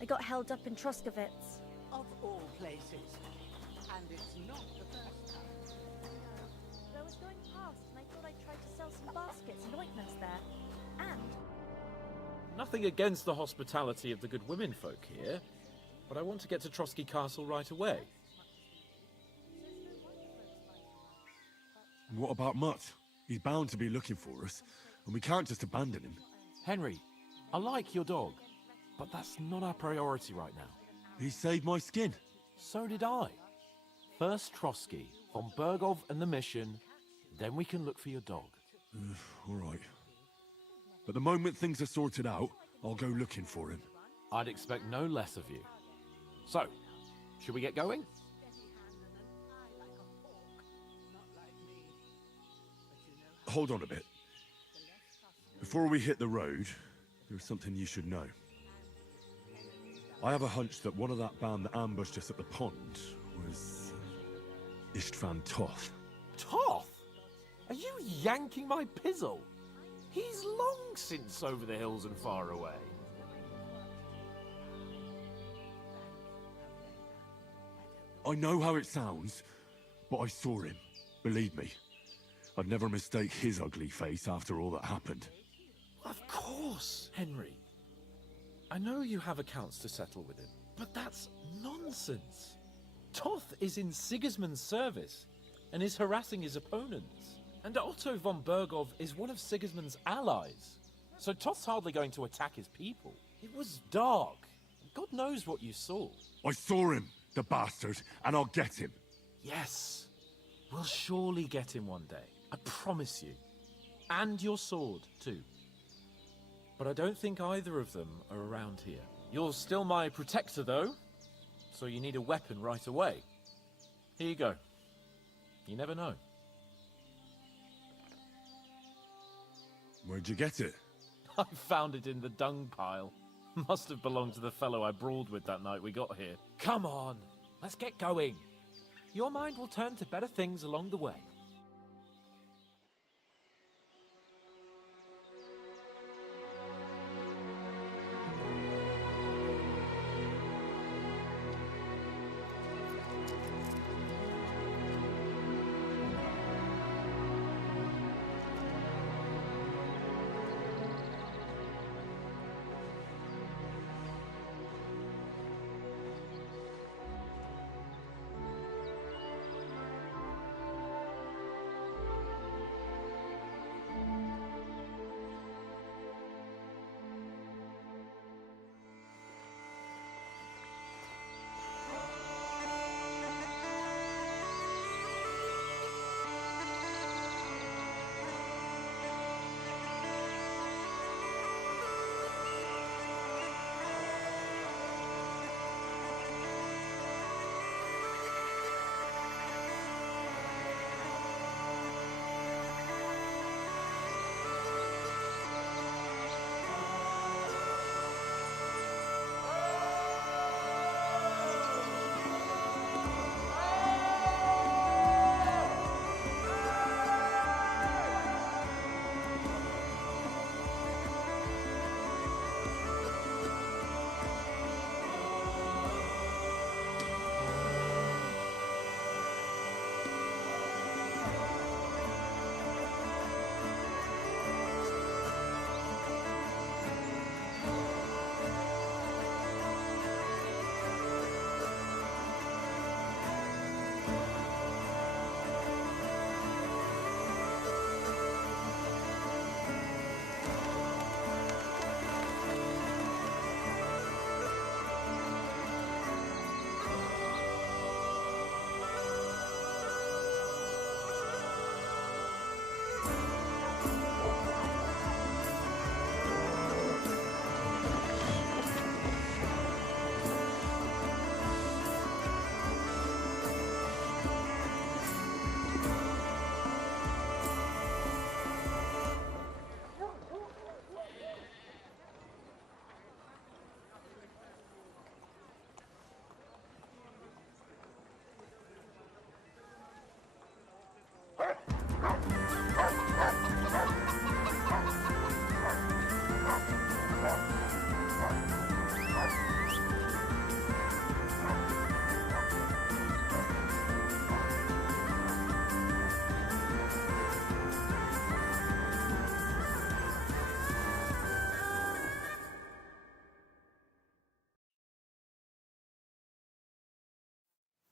I got held up in Troskovitz. Of all places. And it's not the first time. I was going past and I thought I'd try to sell some baskets and ointments there. And... Nothing against the hospitality of the good women folk here, but I want to get to Trotsky Castle right away. What about Mutt? He's bound to be looking for us, and we can't just abandon him. Henry, I like your dog, but that's not our priority right now. He saved my skin. So did I. First Trotsky, von Bergov and the mission, then we can look for your dog. All right. But the moment things are sorted out, I'll go looking for him. I'd expect no less of you. So, should we get going? Hold on a bit. Before we hit the road, there's something you should know. I have a hunch that one of that band that ambushed us at the pond was Istvan Toth. Toth? Are you yanking my pizzle? He's long since over the hills and far away. I know how it sounds, but I saw him. Believe me. I'd never mistake his ugly face after all that happened. Of course, Henry. I know you have accounts to settle with him, but that's nonsense. Toth is in Sigismund's service and is harassing his opponents. And Otto von Bergov is one of Sigismund's allies. So Toth's hardly going to attack his people. It was dark. God knows what you saw. I saw him, the bastard, and I'll get him. Yes. We'll surely get him one day. I promise you. And your sword, too. But I don't think either of them are around here. You're still my protector, though. So you need a weapon right away. Here you go. You never know. Where'd you get it? I found it in the dung pile. Must have belonged to the fellow I brawled with that night we got here. Come on, let's get going. Your mind will turn to better things along the way.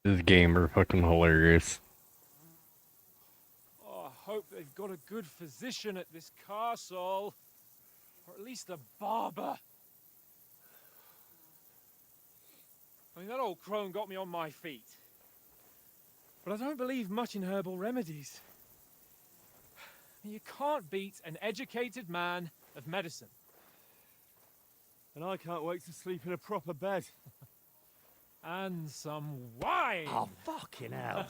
This game are fucking hilarious. Oh, I hope they've got a good physician at this castle. Or at least a barber. I mean, that old crone got me on my feet. But I don't believe much in herbal remedies. You can't beat an educated man of medicine. And I can't wait to sleep in a proper bed. And some wine! Oh, fucking hell.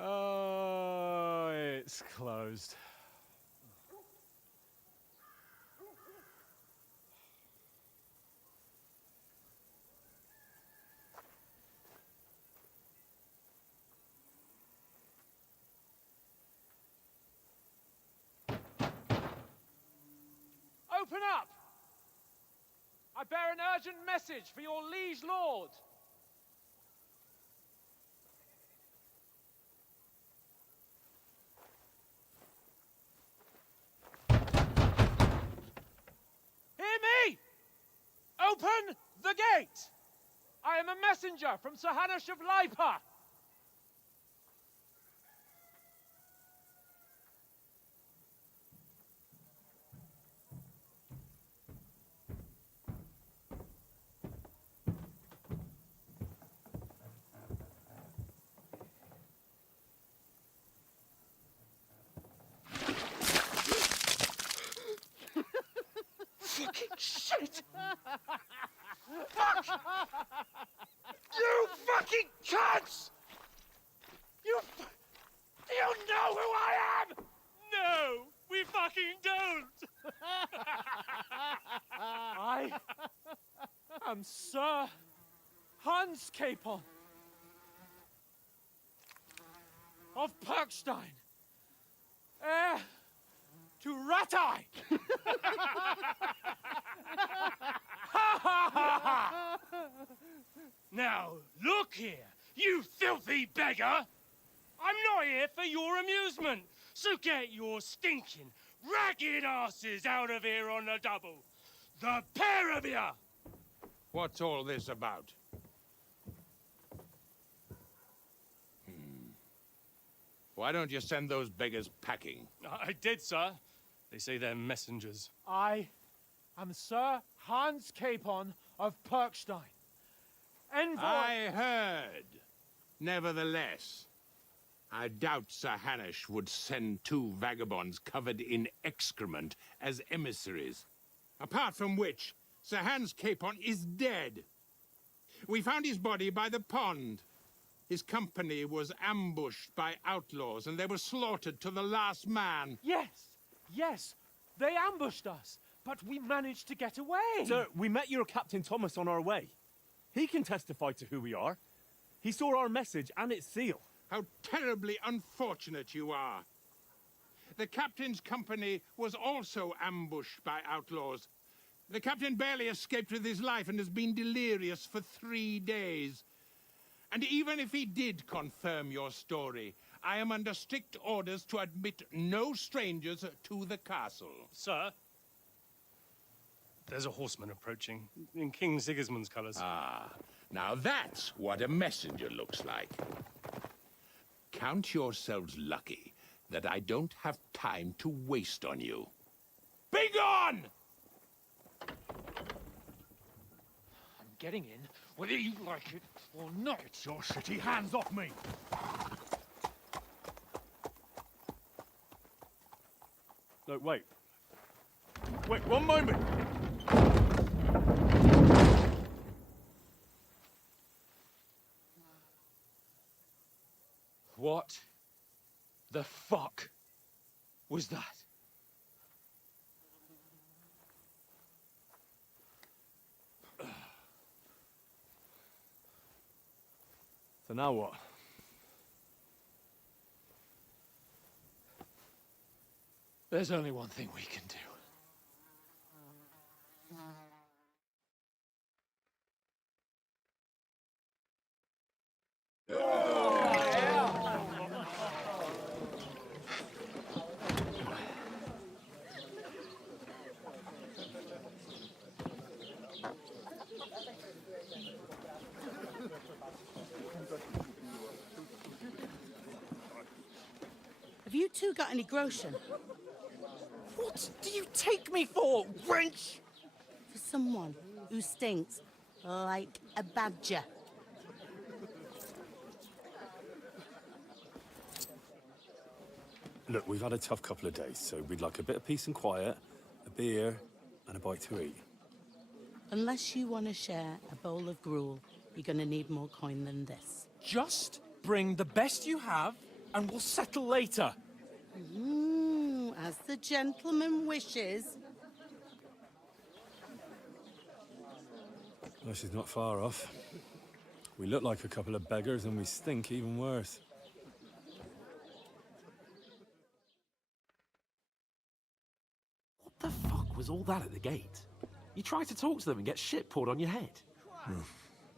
Oh, it's closed. Open up! I bear an urgent message for your liege lord. Hear me! Open the gate! I am a messenger from Sir Hanush of Lipa. Fucking shit! Fuck! You fucking cunts! Do you know who I am? No, we fucking don't! I am Sir Hans Capon of Perkstein, heir to Ratai! Now, look here, you filthy beggar! I'm not here for your amusement, so get your stinking, ragged asses out of here on the double! The pair of you! What's all this about? Why don't you send those beggars packing? I did, sir. They say they're messengers. I am Sir Hans Capon of Perkstein. Envoy... I heard. Nevertheless, I doubt Sir Hanush would send two vagabonds covered in excrement as emissaries. Apart from which, Sir Hans Capon is dead. We found his body by the pond. His company was ambushed by outlaws, and they were slaughtered to the last man. Yes, they ambushed us, but we managed to get away. Sir, we met your Captain Thomas on our way. He can testify to who we are. He saw our message and its seal. How terribly unfortunate you are. The captain's company was also ambushed by outlaws. The captain barely escaped with his life and has been delirious for 3 days. And even if he did confirm your story, I am under strict orders to admit no strangers to the castle. Sir, there's a horseman approaching in King Sigismund's colours. Ah, now that's what a messenger looks like. Count yourselves lucky that I don't have time to waste on you. Be gone! I'm getting in, whether you like it or not. Get your shitty hands off me! No, wait. Wait, one moment! What the fuck was that? So now what? There's only one thing we can do. Have you two got any groschen? What do you take me for, wench? For someone who stinks like a badger. Look, we've had a tough couple of days, so we'd like a bit of peace and quiet, a beer, and a bite to eat. Unless you want to share a bowl of gruel, you're going to need more coin than this. Just bring the best you have, and we'll settle later. As the gentleman wishes. Well, she's not far off. We look like a couple of beggars, and we stink even worse. What the fuck was all that at the gate? You try to talk to them and get shit poured on your head.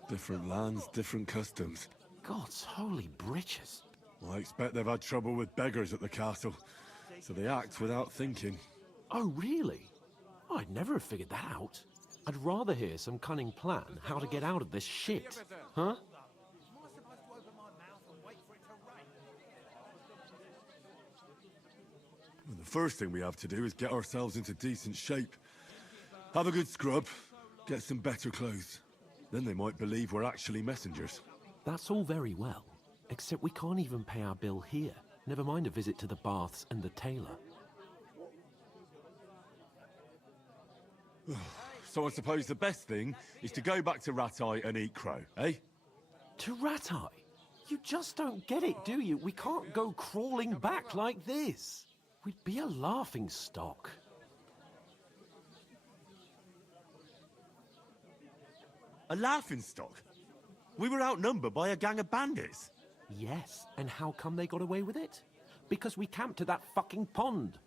Different lands, different customs. God's holy britches. Well, I expect they've had trouble with beggars at the castle, so they act without thinking. Oh, really? I'd never have figured that out. I'd rather hear some cunning plan how to get out of this shit. Huh? Well, the first thing we have to do is get ourselves into decent shape. Have a good scrub, get some better clothes. Then they might believe we're actually messengers. That's all very well, except we can't even pay our bill here. Never mind a visit to the baths and the tailor. So I suppose the best thing is to go back to Rattay and eat crow, eh? To Rattay? You just don't get it, do you? We can't go crawling back like this. We'd be a laughing stock. A laughingstock? We were outnumbered by a gang of bandits. Yes, and how come they got away with it? Because we camped at that fucking pond.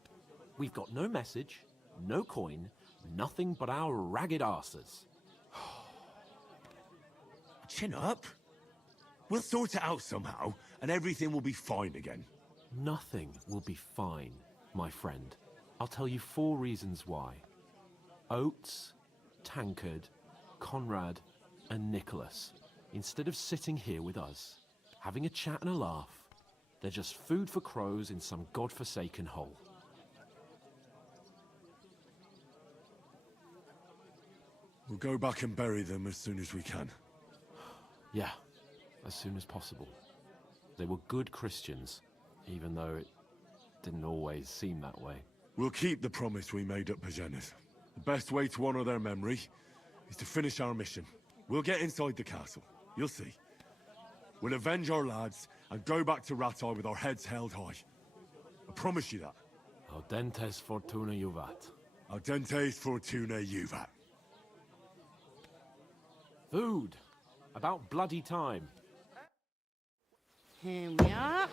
We've got no message, no coin, nothing but our ragged arses. Chin up. We'll sort it out somehow, and everything will be fine again. Nothing will be fine, my friend. I'll tell you 4 reasons why. Oates, Tankard, Conrad, and Nicholas, instead of sitting here with us, having a chat and a laugh, they're just food for crows in some godforsaken hole. We'll go back and bury them as soon as we can. Yeah, as soon as possible. They were good Christians, even though it didn't always seem that way. We'll keep the promise we made at Pageneth. The best way to honor their memory is to finish our mission. We'll get inside the castle. You'll see. We'll avenge our lads and go back to Rattay with our heads held high. I promise you that. Audentes fortuna juvat. Audentes fortuna juvat. Food. About bloody time. Here we are.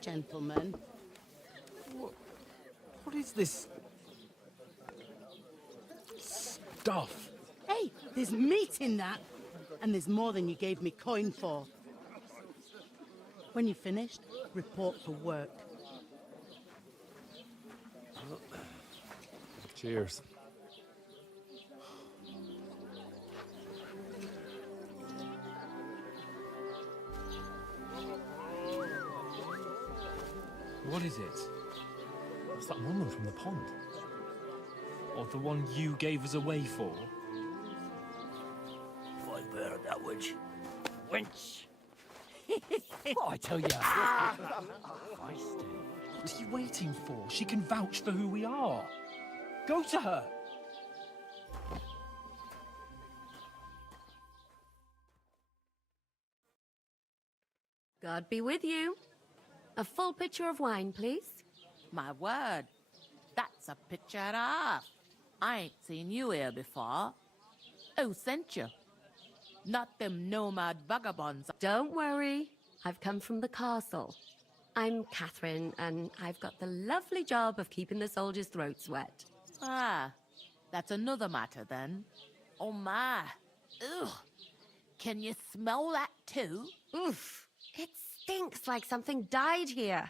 Gentlemen. What is this stuff? Hey, there's meat in that. And there's more than you gave me coin for. When you're finished, report for work. Cheers. What is it? It's that woman from the pond. Or the one you gave us away for? I bear that witch. Wench. What I tell you. What are you waiting for? She can vouch for who we are. Go to her. God be with you. A full pitcher of wine, please. My word, that's a picture and a half. I ain't seen you here before. Who sent you? Not them nomad vagabonds. Don't worry. I've come from the castle. I'm Catherine, and I've got the lovely job of keeping the soldiers' throats wet. Ah, that's another matter then. Oh my. Ugh. Can you smell that too? Oof. It stinks like something died here.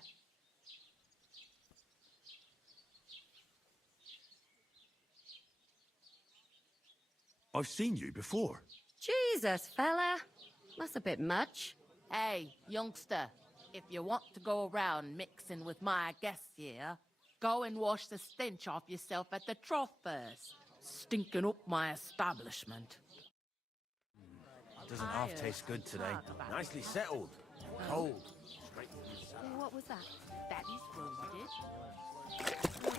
I've seen you before. Jesus, fella. That's a bit much. Hey, youngster, if you want to go around mixing with my guests here, go and wash the stench off yourself at the trough first. Stinking up my establishment. Doesn't half taste good today. Nicely settled. Cold. What was that? Daddy's wounded. Oh,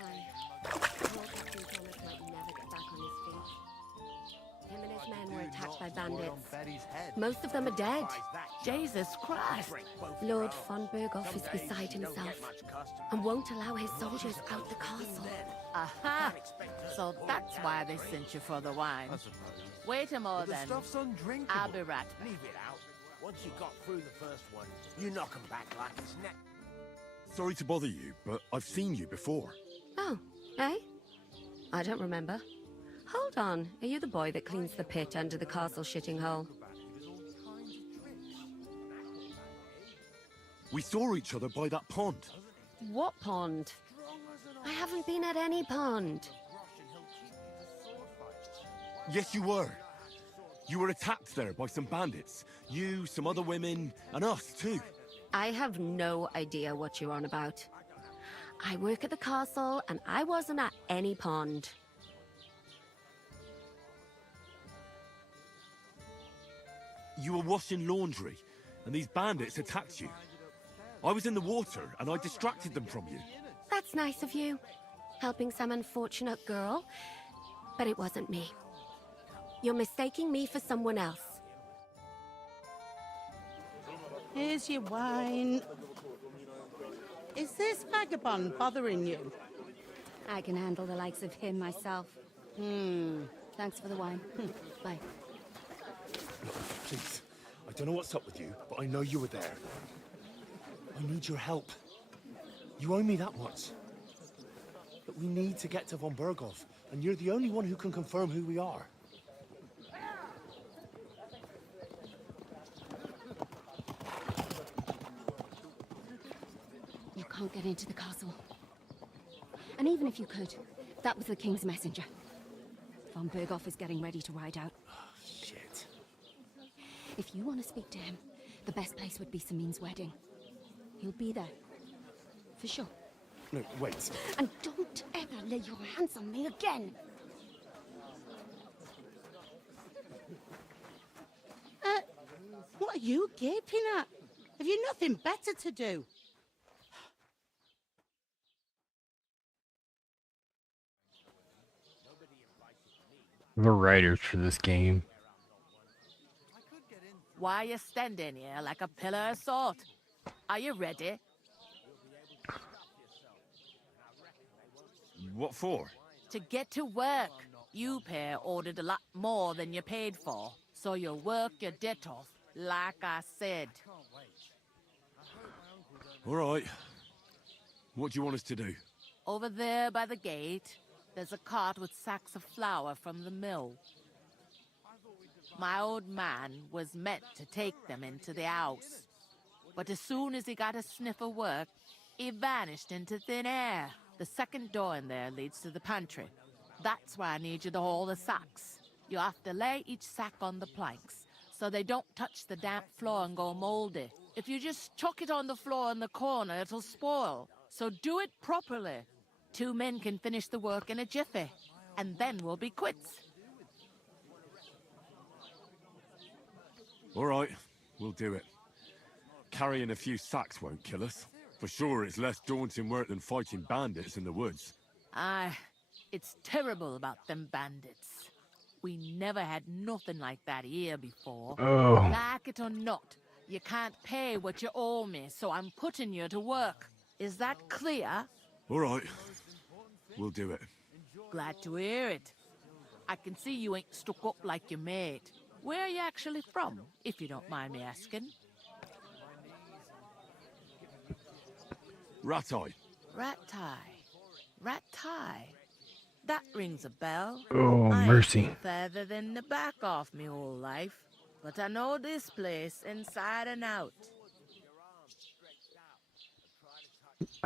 hi. Poor Captain Thomas might never get back on his feet. Him and his men were attacked by bandits. Most of them are dead. Jesus Christ! Lord von Berghoff is beside himself and won't allow his soldiers out the castle. Aha! So that's why they sent you for the wine. Wait a more then. Stuff's undrinkable. I'll be right back. Leave it out. Once you got through the first one, you knock 'em back like it's net. Sorry to bother you, but I've seen you before. Oh, eh? I don't remember. Hold on, are you the boy that cleans the pit under the castle shitting hole? We saw each other by that pond. What pond? I haven't been at any pond. Yes, you were. You were attacked there by some bandits. You, some other women, and us too. I have no idea what you're on about. I work at the castle, and I wasn't at any pond. You were washing laundry, and these bandits attacked you. I was in the water, and I distracted them from you. That's nice of you, helping some unfortunate girl, but it wasn't me. You're mistaking me for someone else. Here's your wine. Is this vagabond bothering you? I can handle the likes of him myself. Thanks for the wine. Bye. Please, I don't know what's up with you, but I know you were there. I need your help. You owe me that much. But we need to get to von Berghoff, and you're the only one who can confirm who we are. You can't get into the castle. And even if you could, that was the king's messenger. Von Berghoff is getting ready to ride out. Shit. If you want to speak to him, the best place would be Samin's wedding. He'll be there. For sure. No, wait. And don't ever lay your hands on me again! What are you gaping at? Have you nothing better to do? The writers for this game. Why are you standing here like a pillar of salt? Are you ready? What for? To get to work. You pair ordered a lot more than you paid for, so you'll work your debt off, like I said. All right. What do you want us to do? Over there by the gate, there's a cart with sacks of flour from the mill. My old man was meant to take them into the house, but as soon as he got a sniff of work, he vanished into thin air. The second door in there leads to the pantry. That's why I need you to haul the sacks. You have to lay each sack on the planks, so they don't touch the damp floor and go moldy. If you just chuck it on the floor in the corner, it'll spoil. So do it properly. 2 men can finish the work in a jiffy, and then we'll be quits. All right, we'll do it. Carrying a few sacks won't kill us. For sure, it's less daunting work than fighting bandits in the woods. Aye, it's terrible about them bandits. We never had nothing like that here before. Oh. Like it or not, you can't pay what you owe me, so I'm putting you to work. Is that clear? All right, we'll do it. Glad to hear it. I can see you ain't stuck up like your mate. Where are you actually from, if you don't mind me asking? Ratai. Ratai. That rings a bell. Oh, I ain't mercy. been further than the back off me whole life, but I know this place inside and out.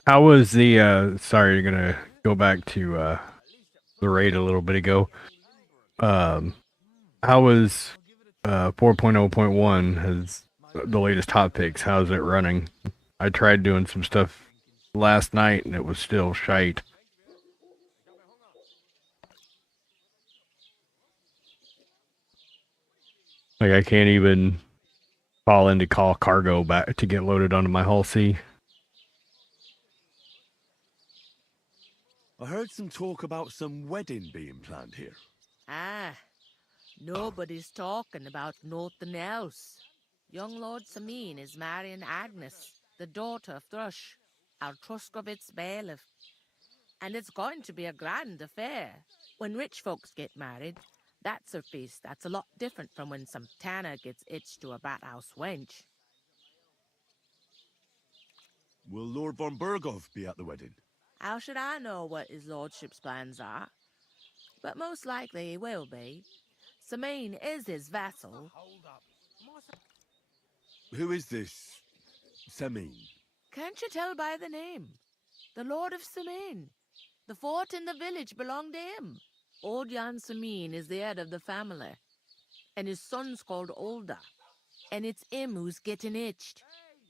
How was the sorry, gonna go back to the raid a little bit ago. How was 4.0.1? the latest hot picks. How's it running? I tried doing some stuff last night and it was still shite. Like I can't even call in to call cargo back to get loaded onto my Hull C. I heard some talk about some wedding being planned here. Ah, nobody's talking about nothing else. Young Lord Sameen is marrying Agnes, the daughter of Thrush, our Truskovitz bailiff. And it's going to be a grand affair. When rich folks get married, that's a feast that's a lot different from when some tanner gets hitched to a bat-house wench. Will Lord von Berghoff be at the wedding? How should I know what his lordship's plans are? But most likely he will be. Sameen is his vassal. Who is this Semine? Can't you tell by the name? The Lord of Sameen. The fort in the village belonged to him. Old Jan Sameen is the head of the family, and his son's called Olda, and it's him who's getting itched.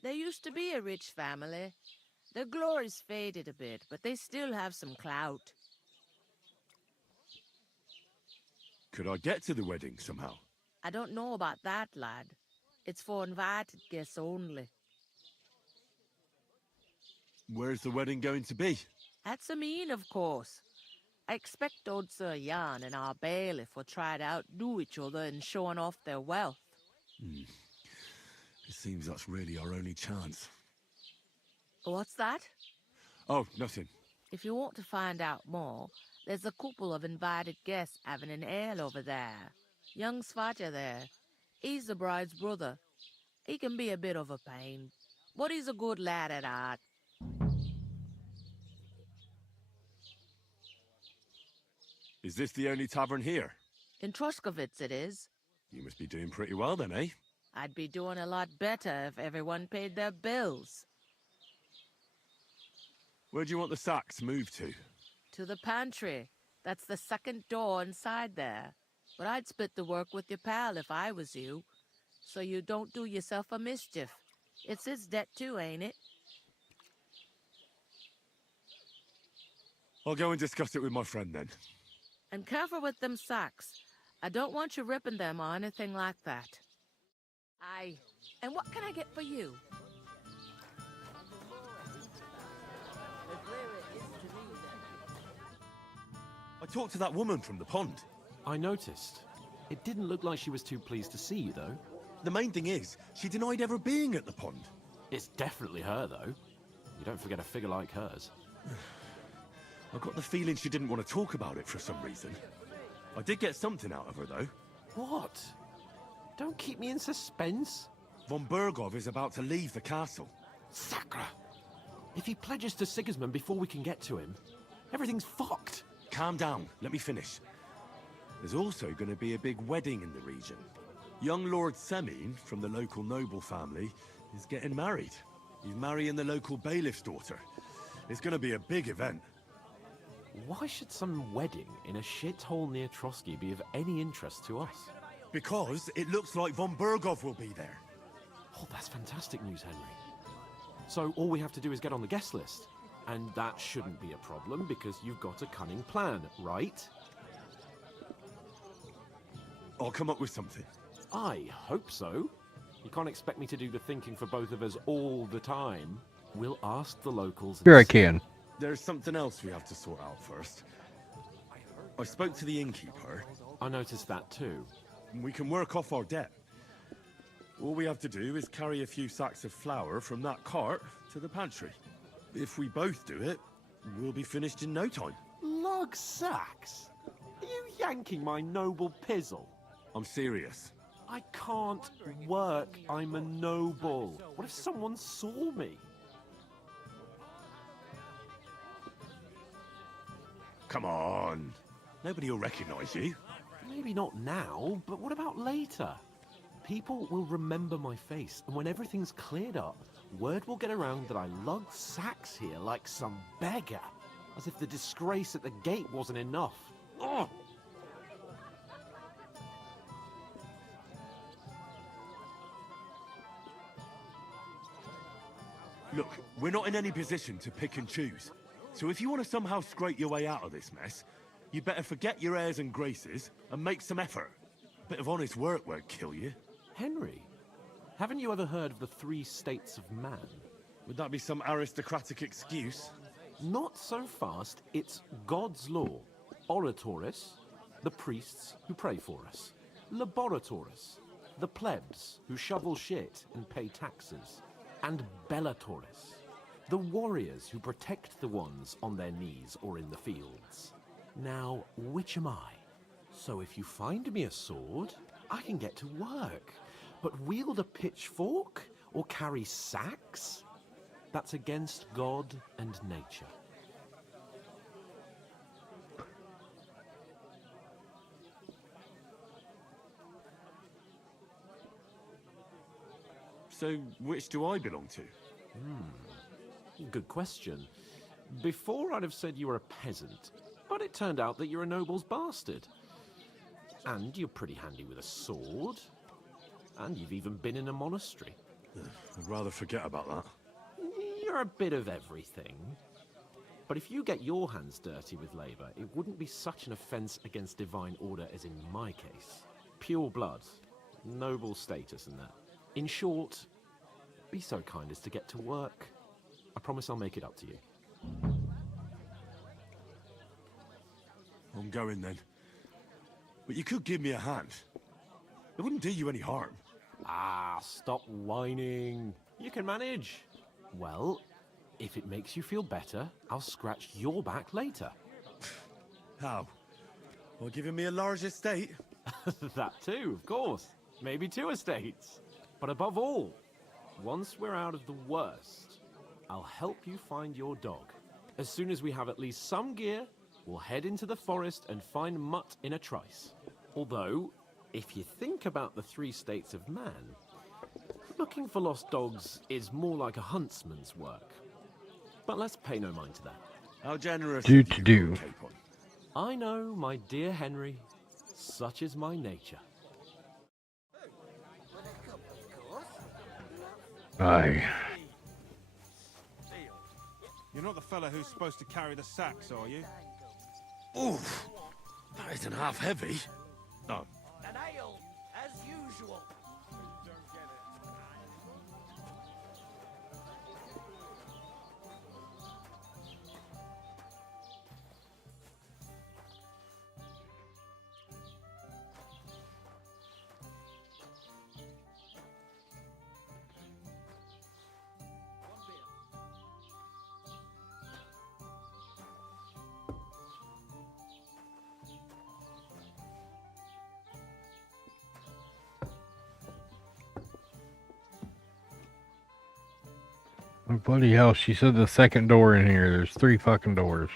There used to be a rich family. Their glory's faded a bit, but they still have some clout. Could I get to the wedding somehow? I don't know about that, lad. It's for invited guests only. Where's the wedding going to be? At Sameen, of course. I expect old Sir Jan and our bailiff will try to outdo each other in showing off their wealth. It seems that's really our only chance. What's that? Oh, nothing. If you want to find out more, there's a couple of invited guests having an ale over there. Young Svatja there. He's the bride's brother. He can be a bit of a pain, but he's a good lad at heart. Is this the only tavern here? In Truskovitz it is. You must be doing pretty well then, eh? I'd be doing a lot better if everyone paid their bills. Where do you want the sacks moved to? To the pantry. That's the second door inside there. But I'd split the work with your pal if I was you, so you don't do yourself a mischief. It's his debt too, ain't it? I'll go and discuss it with my friend then. And careful with them sacks. I don't want you ripping them or anything like that. Aye. And what can I get for you? I talked to that woman from the pond. I noticed. It didn't look like she was too pleased to see you, though. The main thing is, she denied ever being at the pond. It's definitely her, though. You don't forget a figure like hers. I got the feeling she didn't want to talk about it for some reason. I did get something out of her, though. What? Don't keep me in suspense. Von Berghoff is about to leave the castle. Sacra! If he pledges to Sigismund before we can get to him, everything's fucked. Calm down, let me finish. There's also going to be a big wedding in the region. Young Lord Semine, from the local noble family, is getting married. He's marrying the local bailiff's daughter. It's going to be a big event. Why should some wedding in a shithole near Trotsky be of any interest to us? Because it looks like von Berghoff will be there. Oh, that's fantastic news, Henry. So all we have to do is get on the guest list. And that shouldn't be a problem because you've got a cunning plan, right? I'll come up with something. I hope so. You can't expect me to do the thinking for both of us all the time. We'll ask the locals. Sure I can. There's something else we have to sort out first. I spoke to the innkeeper. I noticed that too. We can work off our debt. All we have to do is carry a few sacks of flour from that cart to the pantry. If we both do it, we'll be finished in no time. Lug sacks? Are you yanking my noble pizzle? I'm serious. I can't work. I'm a noble. What if someone saw me? Come on. Nobody will recognize you. Maybe not now, but what about later? People will remember my face, and when everything's cleared up, word will get around that I lugged sacks here like some beggar. As if the disgrace at the gate wasn't enough. Ugh! Look, we're not in any position to pick and choose. So if you want to somehow scrape your way out of this mess, you better forget your airs and graces and make some effort. A bit of honest work won't kill you. Henry, haven't you ever heard of the 3 states of man? Would that be some aristocratic excuse? Not so fast. It's God's law. Oratoris, the priests who pray for us. Laboratoris, the plebs who shovel shit and pay taxes. And Bellatoris, the warriors who protect the ones on their knees or in the fields. Now, which am I? So if you find me a sword, I can get to work. But wield a pitchfork or carry sacks? That's against God and nature. So, which do I belong to? Good question. Before I'd have said you were a peasant, but it turned out that you're a noble's bastard. And you're pretty handy with a sword. And you've even been in a monastery. I'd rather forget about that. You're a bit of everything. But if you get your hands dirty with labor, it wouldn't be such an offense against divine order as in my case. Pure blood, noble status and that. In short, be so kind as to get to work. I promise I'll make it up to you. I'm going then. But you could give me a hand. It wouldn't do you any harm. Ah, stop whining. You can manage. Well, if it makes you feel better, I'll scratch your back later. How? Well, giving me a large estate? That too, of course. Maybe 2 estates. But above all, once we're out of the worst, I'll help you find your dog. As soon as we have at least some gear, we'll head into the forest and find Mutt in a trice. Although, if you think about the 3 states of man, looking for lost dogs is more like a huntsman's work. But let's pay no mind to that. How generous Do. Capon. I know, my dear Henry, such is my nature. Aye. You're not the fella who's supposed to carry the sacks, are you? Oof! That isn't half heavy. Oh. An ale, as usual. Oh, bloody hell, she said the second door in here. There's 3 fucking doors.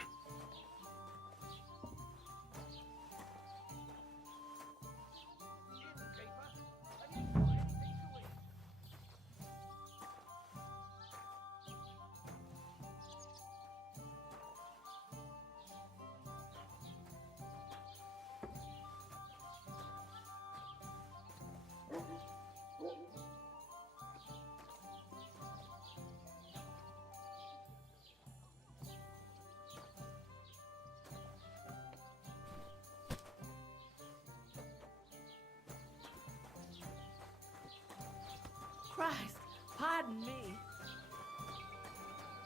Christ, pardon me.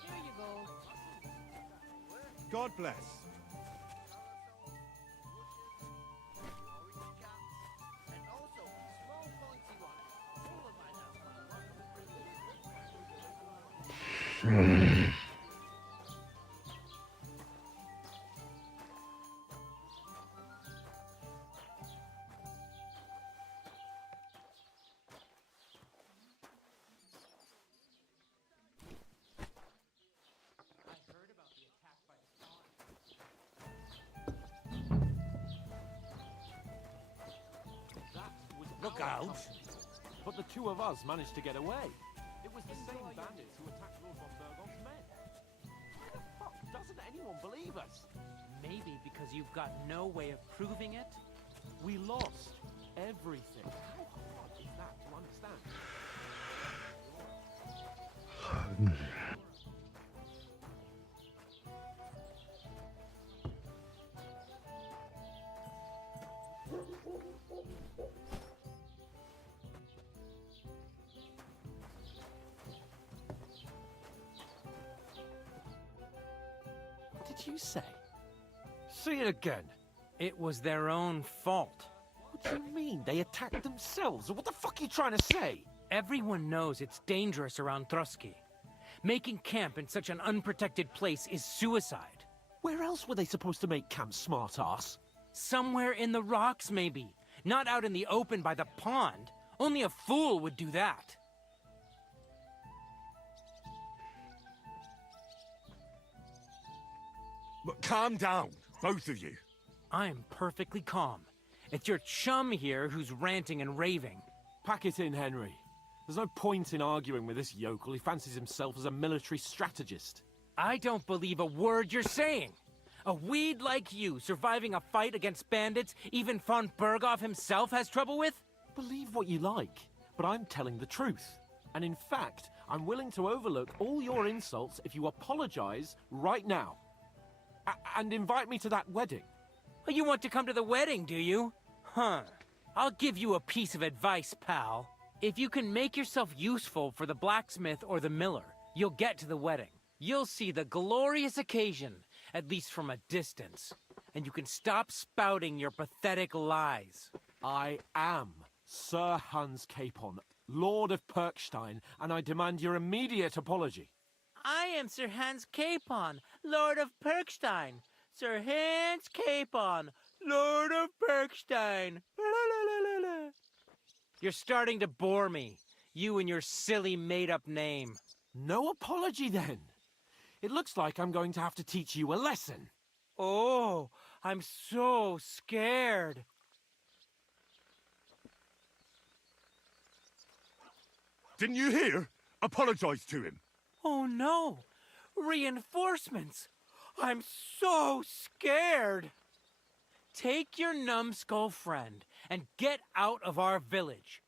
Here you go. God bless. Look out! But the 2 of us managed to get away. It was the same bandits who attacked Lord von Bergov's men. Why the fuck doesn't anyone believe us? Maybe because you've got no way of proving it? We lost everything. How hard is that to understand? did you say? Say it again. It was their own fault. What do you mean? They attacked themselves? What the fuck are you trying to say? Everyone knows it's dangerous around Trotsky. Making camp in such an unprotected place is suicide. Where else were they supposed to make camp, smart-ass? Somewhere in the rocks, maybe. Not out in the open by the pond. Only a fool would do that. But calm down, both of you. I'm perfectly calm. It's your chum here who's ranting and raving. Pack it in, Henry. There's no point in arguing with this yokel. He fancies himself as a military strategist. I don't believe a word you're saying. A weed like you surviving a fight against bandits even von Berghoff himself has trouble with? Believe what you like, but I'm telling the truth. And in fact, I'm willing to overlook all your insults if you apologize right now. And invite me to that wedding. Oh, you want to come to the wedding, do you? Huh. I'll give you a piece of advice, pal. If you can make yourself useful for the blacksmith or the miller, you'll get to the wedding. You'll see the glorious occasion, at least from a distance. And you can stop spouting your pathetic lies. I am Sir Hans Capon, Lord of Perkstein, and I demand your immediate apology. I am Sir Hans Capon, Lord of Perkstein. Sir Hans Capon, Lord of Perkstein. You're starting to bore me. You and your silly made-up name. No apology, then. It looks like I'm going to have to teach you a lesson. Oh, I'm so scared. Didn't you hear? Apologize to him. Oh no! Reinforcements! I'm so scared! Take your numbskull friend and get out of our village.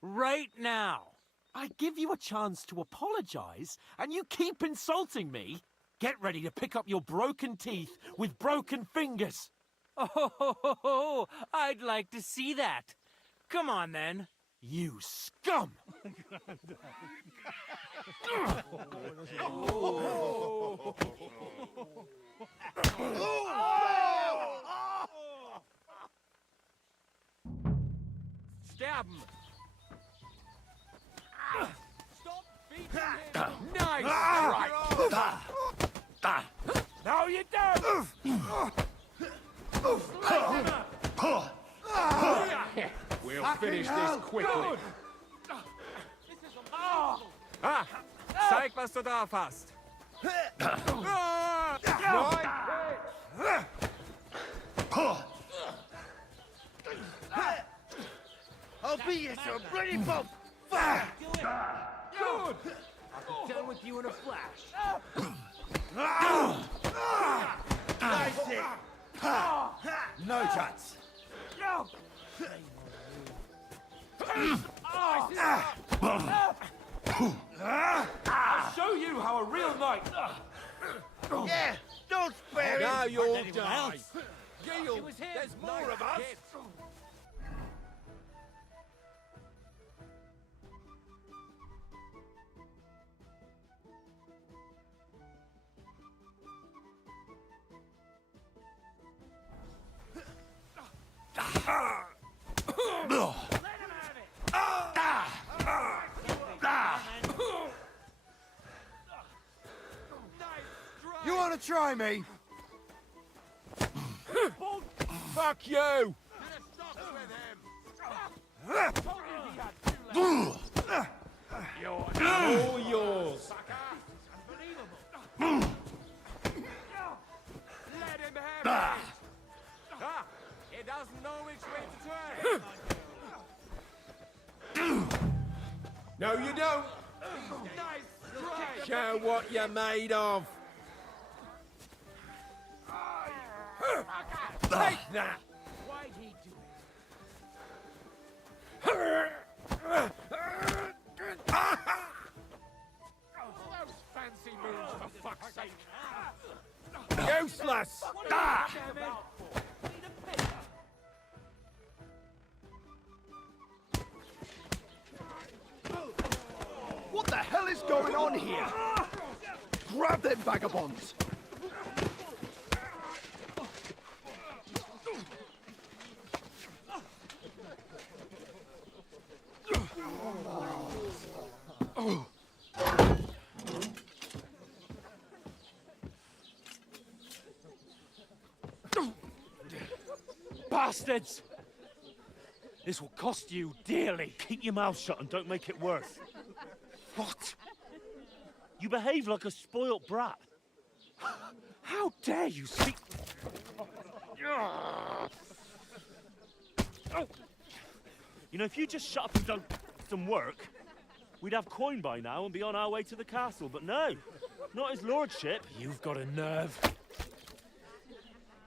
Right now! I give you a chance to apologize, and you keep insulting me? Get ready to pick up your broken teeth with broken fingers. Oh, I'd like to see that. Come on, then. You scum! Stab him! Stop beating him! Nice! Right! No, you don't! We'll finish this quickly. Zeig, was du drauf hast. I'll beat you to a bloody pulp! Fire! Good! I'll be done with you in a flash. Nice it! No chance! I'll show you how a real knight... Yeah, don't spare him! Now you'll die. Gil, there's more of us. You want to try me? Fuck you! You're all yours. Let him have it. He doesn't know which way to turn. No, you don't. Show what you're made of. Take that. Why'd he do Those fancy moves, for fuck's sake. Useless. What the hell is going on here? Grab them vagabonds! Bastards! This will cost you dearly. Keep your mouth shut and don't make it worse. What? You behave like a spoilt brat. How dare you speak... You know, if you just shut up and done some work, we'd have coin by now and be on our way to the castle. But no, not his lordship. You've got a nerve.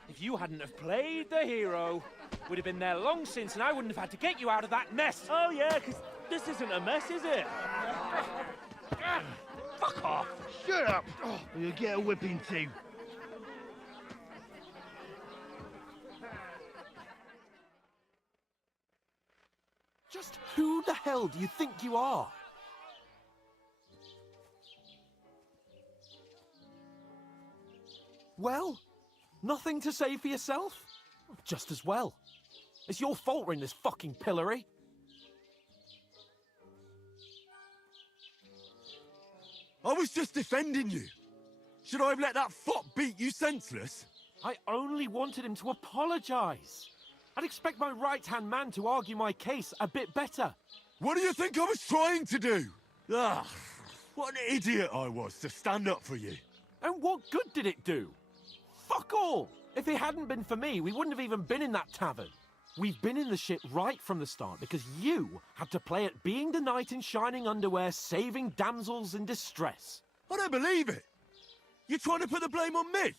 If you hadn't have played the hero, we'd have been there long since, and I wouldn't have had to get you out of that mess. Oh yeah, because this isn't a mess, is it? Fuck off! Shut up, or you'll get a whipping too. Just who the hell do you think you are? Well, nothing to say for yourself? Just as well. It's your fault we're in this fucking pillory. I was just defending you. Should I have let that fop beat you senseless? I only wanted him to apologise. I'd expect my right-hand man to argue my case a bit better. What do you think I was trying to do? Ah, what an idiot I was to stand up for you. And what good did it do? Fuck all! If it hadn't been for me, we wouldn't have even been in that tavern. We've been in the shit right from the start because you had to play at being the knight in shining underwear, saving damsels in distress. I don't believe it. You're trying to put the blame on me?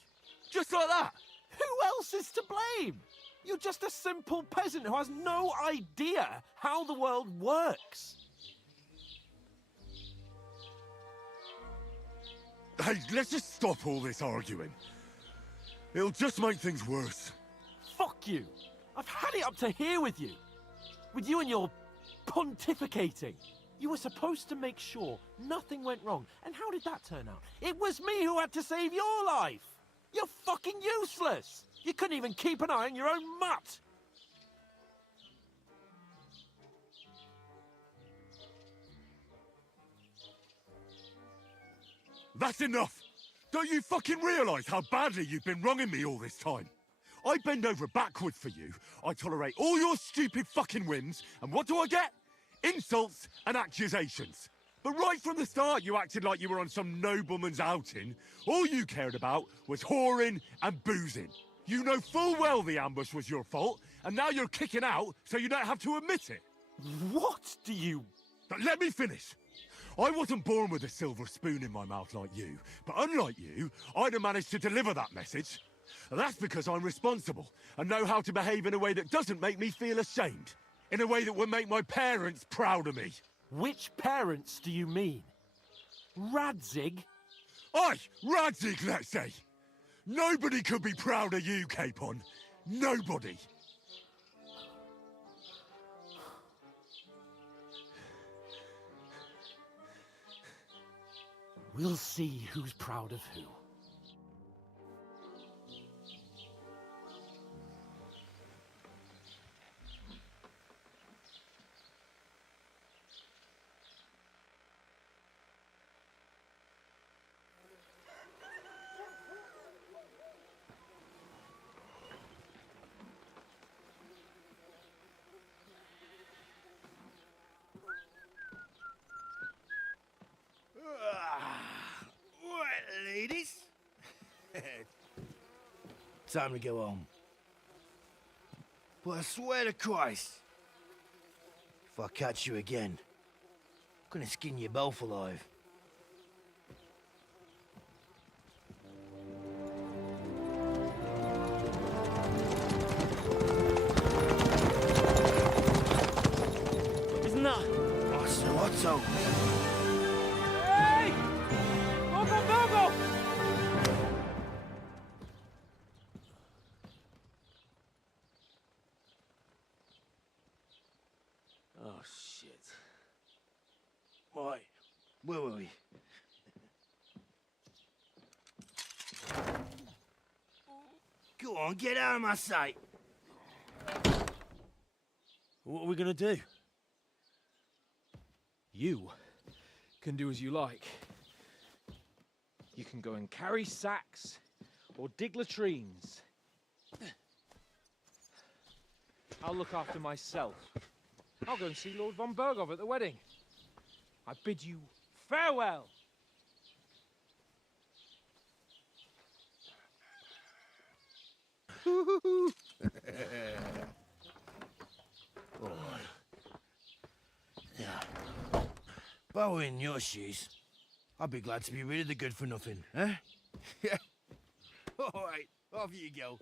Just like that? Who else is to blame? You're just a simple peasant who has no idea how the world works. Hey, let's just stop all this arguing. It'll just make things worse. Fuck you. I've had it up to here with you. With you and your pontificating. You were supposed to make sure nothing went wrong. And how did that turn out? It was me who had to save your life. You're fucking useless. You couldn't even keep an eye on your own mutt. That's enough! Don't you fucking realise how badly you've been wronging me all this time? I bend over backwards for you, I tolerate all your stupid fucking whims, and what do I get? Insults and accusations. But right from the start you acted like you were on some nobleman's outing. All you cared about was whoring and boozing. You know full well the ambush was your fault, and now you're kicking out so you don't have to admit it. What do you... But let me finish. I wasn't born with a silver spoon in my mouth like you, but unlike you, I'd have managed to deliver that message. And that's because I'm responsible and know how to behave in a way that doesn't make me feel ashamed. In a way that would make my parents proud of me. Which parents do you mean? Radzig? Aye, Radzig, let's say. Nobody could be proud of you, Capon. Nobody. We'll see who's proud of who. Ladies? Time to go home. But I swear to Christ, if I catch you again, I'm gonna skin you both alive. Isn't that? Otto. Hey! Go! Oh, shit. Right, where were we? Go on, get out of my sight. What are we gonna do? You can do as you like. You can go and carry sacks or dig latrines. I'll look after myself. I'll go and see Lord von Bergov at the wedding. I bid you farewell. All right. Yeah. If I were in your shoes, I'd be glad to be rid of the good-for-nothing, eh? Yeah. All right, off you go.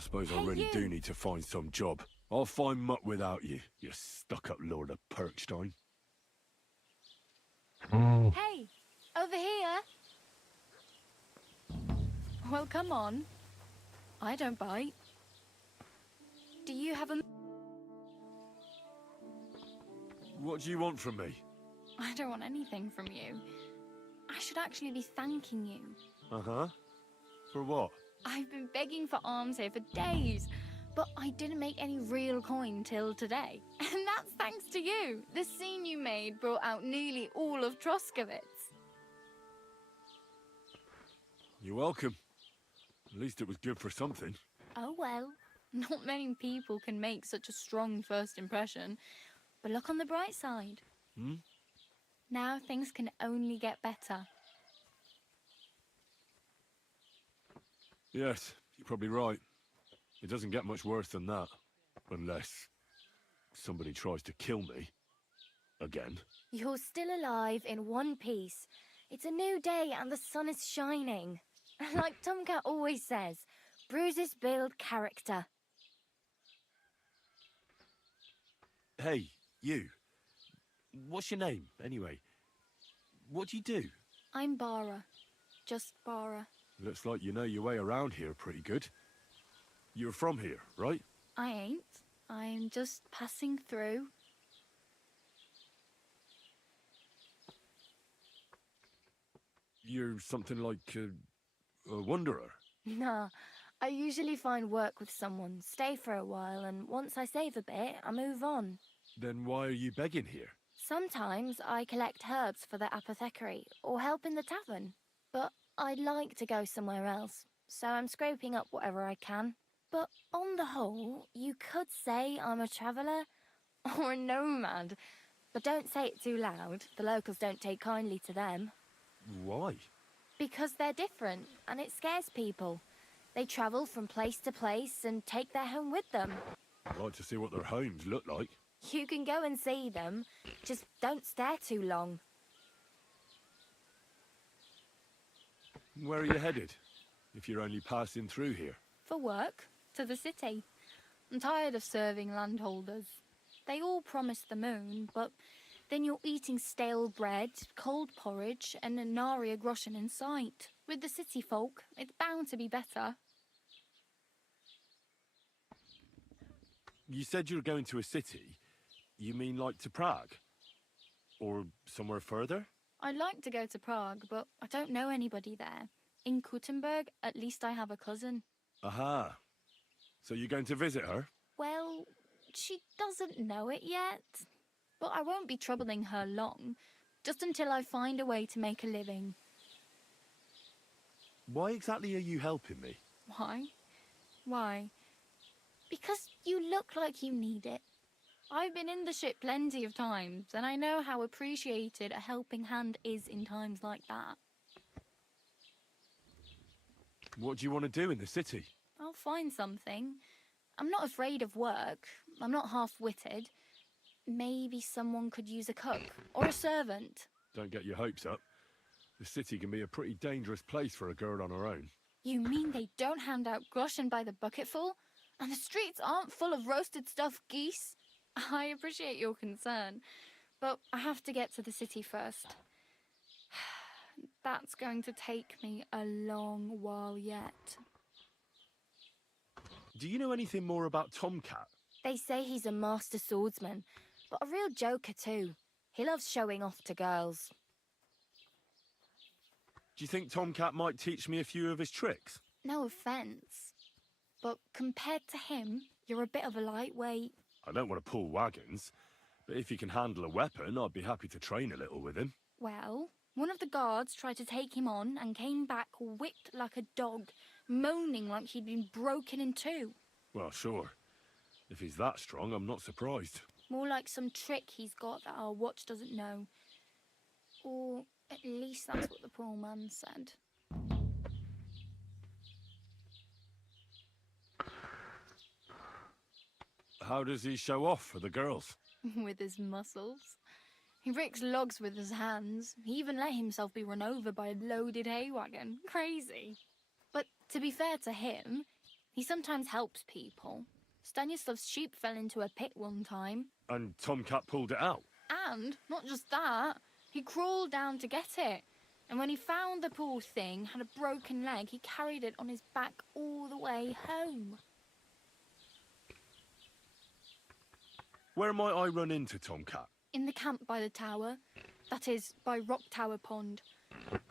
Suppose I really do need to find some job. I'll find muck without you, you stuck-up Lord of Perkstein. Hey, over here. Well, come on. I don't bite. Do you have a... What do you want from me? I don't want anything from you. I should actually be thanking you. Uh-huh. For what? I've been begging for alms here for days, but I didn't make any real coin till today. And that's thanks to you. The scene you made brought out nearly all of Troskowitz. You're welcome. At least it was good for something. Oh well, not many people can make such a strong first impression. But look on the bright side. Hmm? Now things can only get better. Yes, you're probably right. It doesn't get much worse than that. Unless somebody tries to kill me. Again. You're still alive in one piece. It's a new day and the sun is shining. Like Tomcat always says, bruises build character. Hey, you. What's your name, anyway? What do you do? I'm Bara. Just Bara. Looks like you know your way around here pretty good. You're from here, right? I ain't. I'm just passing through. You're something like a wanderer. Nah, I usually find work with someone, stay for a while, and once I save a bit, I move on. Then why are you begging here? Sometimes I collect herbs for the apothecary, or help in the tavern. But I'd like to go somewhere else, so I'm scraping up whatever I can. But on the whole, you could say I'm a traveller, or a nomad. But don't say it too loud, the locals don't take kindly to them. Why? Because they're different, and it scares people. They travel from place to place and take their home with them. I'd like to see what their homes look like. You can go and see them, just don't stare too long. Where are you headed, if you're only passing through here? For work, to the city. I'm tired of serving landholders. They all promise the moon, but then you're eating stale bread, cold porridge, and a nary a groschen in sight. With the city folk, it's bound to be better. You said you were going to a city. You mean like to Prague? Or somewhere further? I'd like to go to Prague, but I don't know anybody there. In Kuttenberg, at least I have a cousin. Aha. So you're going to visit her? Well, she doesn't know it yet. But I won't be troubling her long, just until I find a way to make a living. Why exactly are you helping me? Why? Why? Because you look like you need it. I've been in the ship plenty of times, and I know how appreciated a helping hand is in times like that. What do you want to do in the city? I'll find something. I'm not afraid of work. I'm not half-witted. Maybe someone could use a cook or a servant. Don't get your hopes up. The city can be a pretty dangerous place for a girl on her own. You mean they don't hand out groschen by the bucketful? And the streets aren't full of roasted stuffed geese? I appreciate your concern, but I have to get to the city first. That's going to take me a long while yet. Do you know anything more about Tomcat? They say he's a master swordsman, but a real joker too. He loves showing off to girls. Do you think Tomcat might teach me a few of his tricks? No offence, but compared to him, you're a bit of a lightweight. I don't want to pull wagons, but if he can handle a weapon, I'd be happy to train a little with him. Well, one of the guards tried to take him on and came back whipped like a dog, moaning like he'd been broken in two. Well, sure. If he's that strong, I'm not surprised. More like some trick he's got that our watch doesn't know. Or at least that's what the poor man said. How does he show off for the girls? With his muscles. He ricks logs with his hands. He even let himself be run over by a loaded hay wagon. Crazy. But to be fair to him, he sometimes helps people. Stanislav's sheep fell into a pit one time. And Tomcat pulled it out? And, not just that, he crawled down to get it. And when he found the poor thing had a broken leg, he carried it on his back all the way home. Where might I run into Tomcat? In the camp by the tower. That is, by Rock Tower Pond.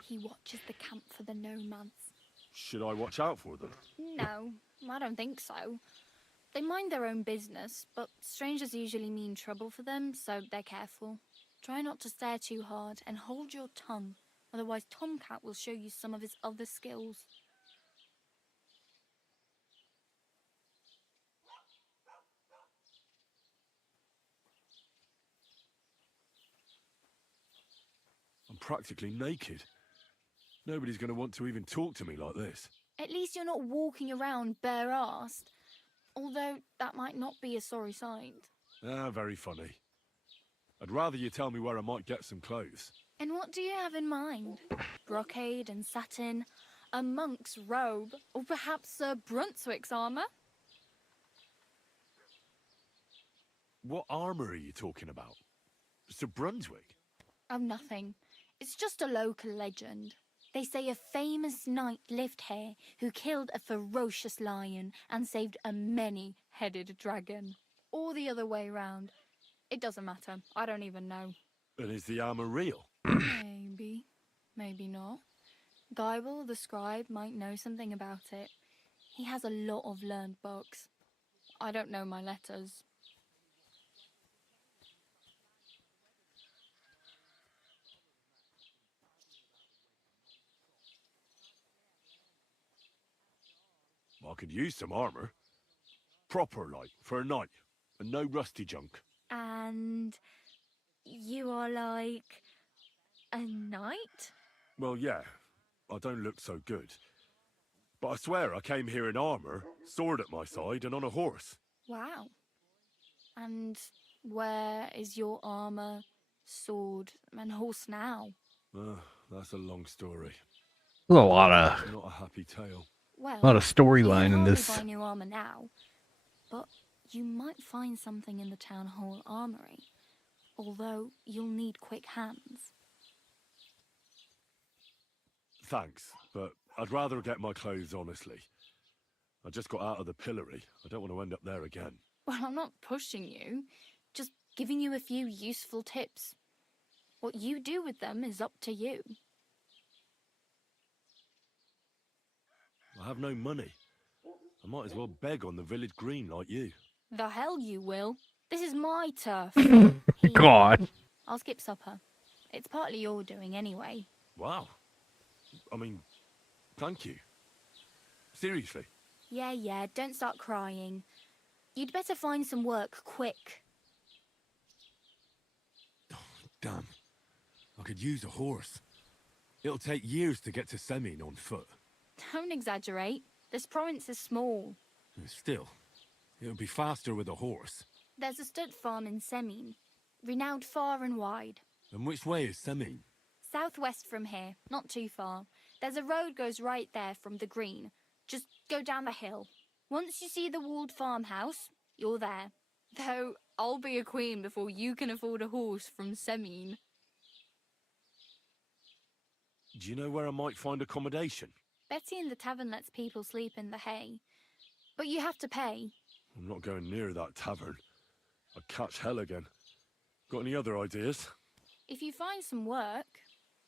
He watches the camp for the nomads. Should I watch out for them? No, I don't think so. They mind their own business, but strangers usually mean trouble for them, so they're careful. Try not to stare too hard and hold your tongue, otherwise Tomcat will show you some of his other skills. I'm practically naked. Nobody's going to want to even talk to me like this. At least you're not walking around bare-assed, although that might not be a sorry sight. Ah, very funny. I'd rather you tell me where I might get some clothes. And what do you have in mind? Brocade and satin, a monk's robe, or perhaps Sir Brunswick's armour? What armour are you talking about? Sir Brunswick? Oh, nothing. It's just a local legend. They say a famous knight lived here who killed a ferocious lion and saved a many-headed dragon. Or the other way round. It doesn't matter. I don't even know. And is the armour real? Maybe. Maybe not. Geibel, the scribe, might know something about it. He has a lot of learned books. I don't know my letters. I could use some armour. Proper, like, for a knight. And no rusty junk. And you are like a knight? Well, yeah. I don't look so good. But I swear I came here in armour, sword at my side, and on a horse. Wow. And where is your armour, sword, and horse now? That's a long story. There's a lot of Not a happy tale. Well, a lot of storyline you in can this. hardly buy new armour now, but you might find something in the town hall armory. Although you'll need quick hands. Thanks, but I'd rather get my clothes honestly. I just got out of the pillory. I don't want to end up there again. Well, I'm not pushing you, just giving you a few useful tips. What you do with them is up to you. I have no money. I might as well beg on the village green like you. The hell you will. This is my turf. God. I'll skip supper. It's partly your doing anyway. Wow. I mean, thank you. Seriously. Yeah, don't start crying. You'd better find some work quick. Damn. I could use a horse. It'll take years to get to Semin on foot. Don't exaggerate. This province is small. Still, it'll be faster with a horse. There's a stud farm in Semin, renowned far and wide. And which way is Semin? Southwest from here, not too far. There's a road goes right there from the green. Just go down the hill. Once you see the walled farmhouse, you're there. Though I'll be a queen before you can afford a horse from Semin. Do you know where I might find accommodation? Betty in the tavern lets people sleep in the hay. But you have to pay. I'm not going near that tavern. I'd catch hell again. Got any other ideas? If you find some work,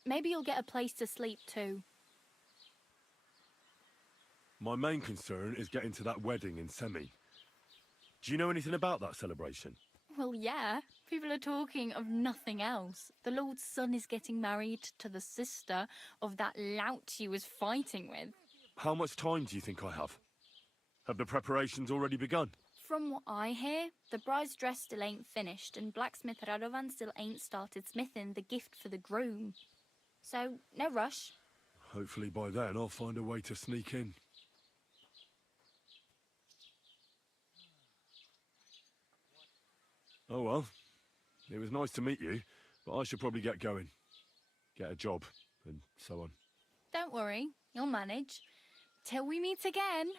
maybe you'll get a place to sleep too. My main concern is getting to that wedding in Semi. Do you know anything about that celebration? Well, yeah. People are talking of nothing else. The Lord's son is getting married to the sister of that lout he was fighting with. How much time do you think I have? Have the preparations already begun? From what I hear, the bride's dress still ain't finished, and blacksmith Radovan still ain't started smithing the gift for the groom. So, no rush. Hopefully by then I'll find a way to sneak in. Oh well, it was nice to meet you, but I should probably get going. Get a job, and so on. Don't worry, you'll manage. Till we meet again.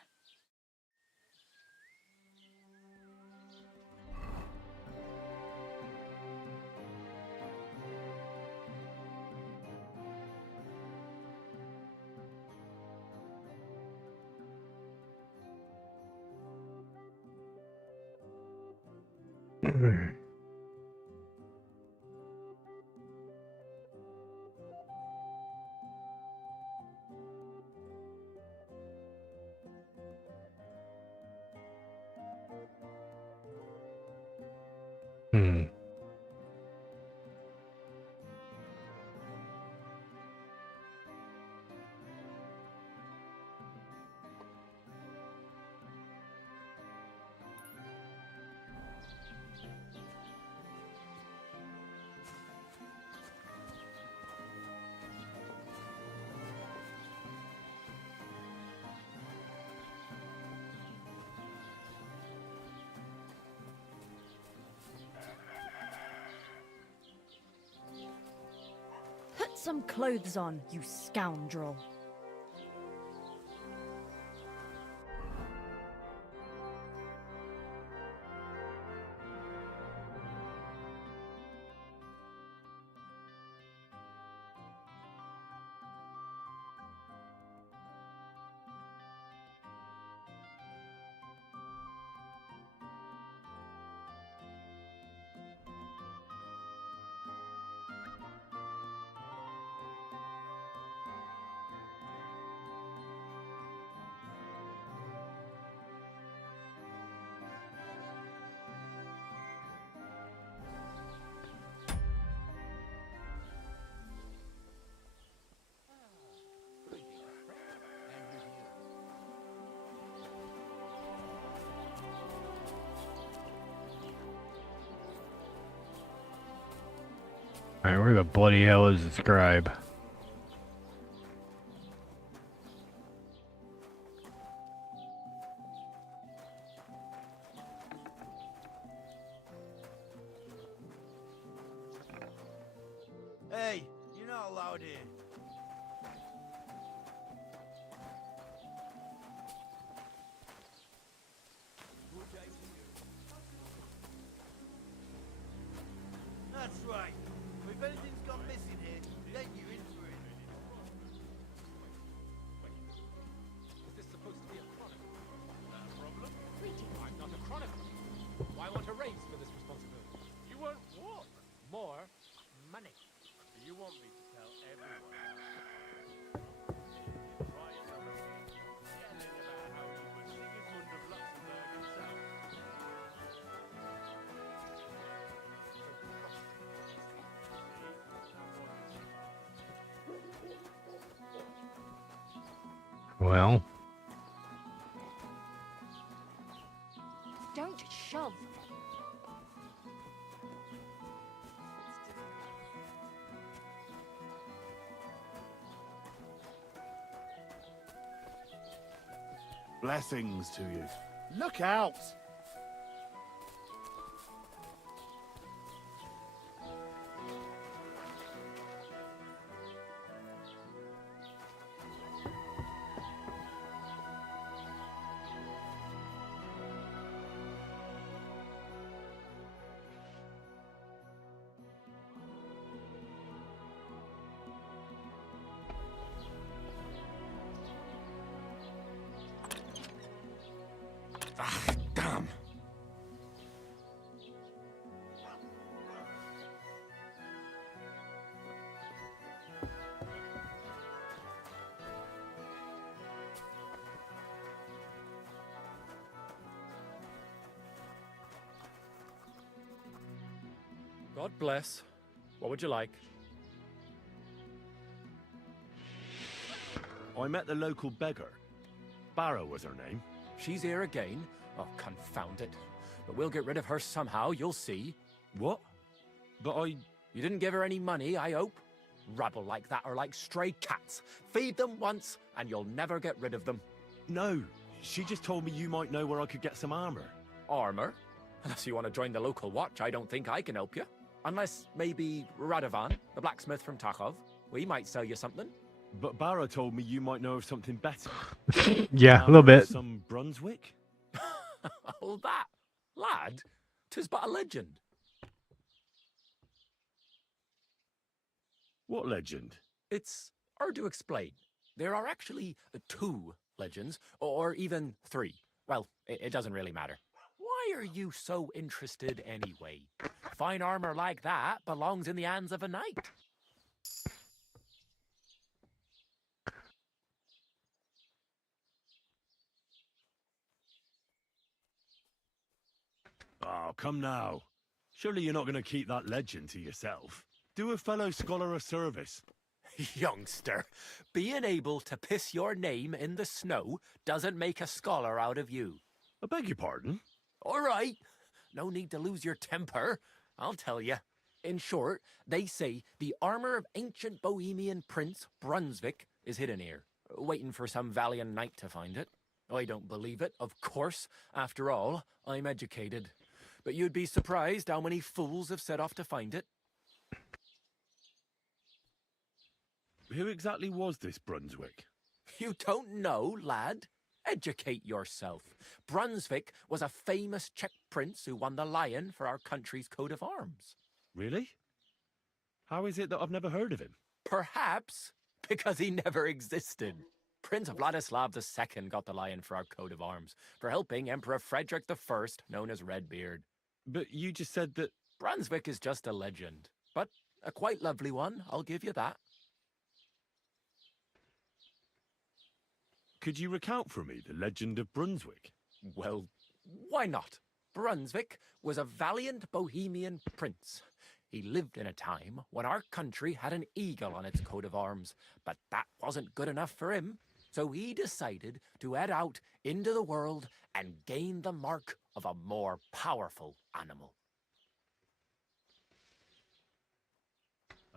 Put some clothes on, you scoundrel. Alright, where the bloody hell is the scribe? Hey, you're not allowed here. That's right. If anything's gone missing here, then you're in for it. Is this supposed to be a chronicle? Problem? I'm not a chronicler. Why want a raise for this responsibility? You want what? More money. Do you want me to tell everyone? Well, Don't shove. Blessings to you. Look out! God bless. What would you like? I met the local beggar. Barrow was her name. She's here again? Oh, confound it. But we'll get rid of her somehow, you'll see. What? But I... You didn't give her any money, I hope? Rabble like that are like stray cats. Feed them once, and you'll never get rid of them. No, she just told me you might know where I could get some armor. Armor? Unless you want to join the local watch, I don't think I can help you. Unless, maybe, Radovan, the blacksmith from Takov. We might sell you something. But Barrow told me you might know of something better. Yeah, a little bit. Some Brunswick? All that? Lad, 'tis but a legend. What legend? It's hard to explain. There are actually 2 legends, or even 3. Well, it doesn't really matter. Why are you so interested anyway? Fine armor like that belongs in the hands of a knight. Oh, come now. Surely you're not going to keep that legend to yourself. Do a fellow scholar a service. Youngster, being able to piss your name in the snow doesn't make a scholar out of you. I beg your pardon? All right. No need to lose your temper. I'll tell you. In short, they say the armor of ancient Bohemian Prince Brunswick is hidden here, waiting for some valiant knight to find it. I don't believe it, of course. After all, I'm educated. But you'd be surprised how many fools have set off to find it. Who exactly was this Brunswick? You don't know, lad? Educate yourself. Brunswick was a famous Czech prince who won the lion for our country's coat of arms. Really? How is it that I've never heard of him? Perhaps because he never existed. Prince Vladislav II got the lion for our coat of arms for helping Emperor Frederick I, known as Redbeard. But you just said that... Brunswick is just a legend, but a quite lovely one, I'll give you that. Could you recount for me the legend of Brunswick? Well, why not? Brunswick was a valiant Bohemian prince. He lived in a time when our country had an eagle on its coat of arms, but that wasn't good enough for him. So he decided to head out into the world and gain the mark of a more powerful animal.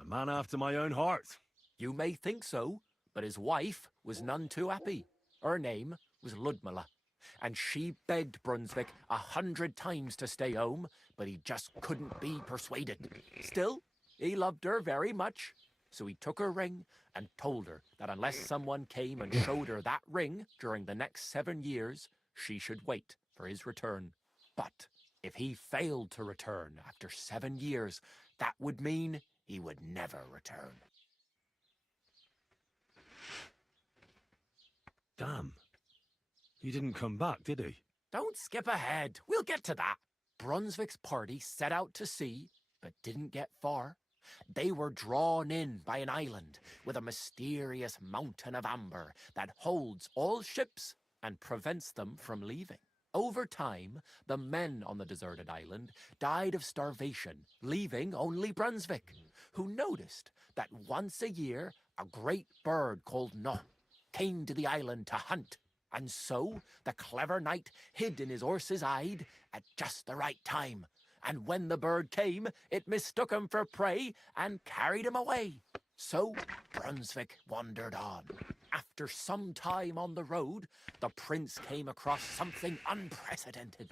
A man after my own heart. You may think so, but his wife was none too happy. Her name was Ludmilla, and she begged Brunswick 100 times to stay home, but he just couldn't be persuaded. Still, he loved her very much, so he took her ring and told her that unless someone came and showed her that ring during the next 7 years, she should wait for his return. But if he failed to return after 7 years, that would mean he would never return. Damn. He didn't come back, did he? Don't skip ahead. We'll get to that. Brunswick's party set out to sea, but didn't get far. They were drawn in by an island with a mysterious mountain of amber that holds all ships and prevents them from leaving. Over time, the men on the deserted island died of starvation, leaving only Brunswick, who noticed that once a year a great bird called No came to the island to hunt, and so the clever knight hid in his horse's hide at just the right time, and when the bird came, it mistook him for prey and carried him away. So Brunswick wandered on. After some time on the road, the prince came across something unprecedented.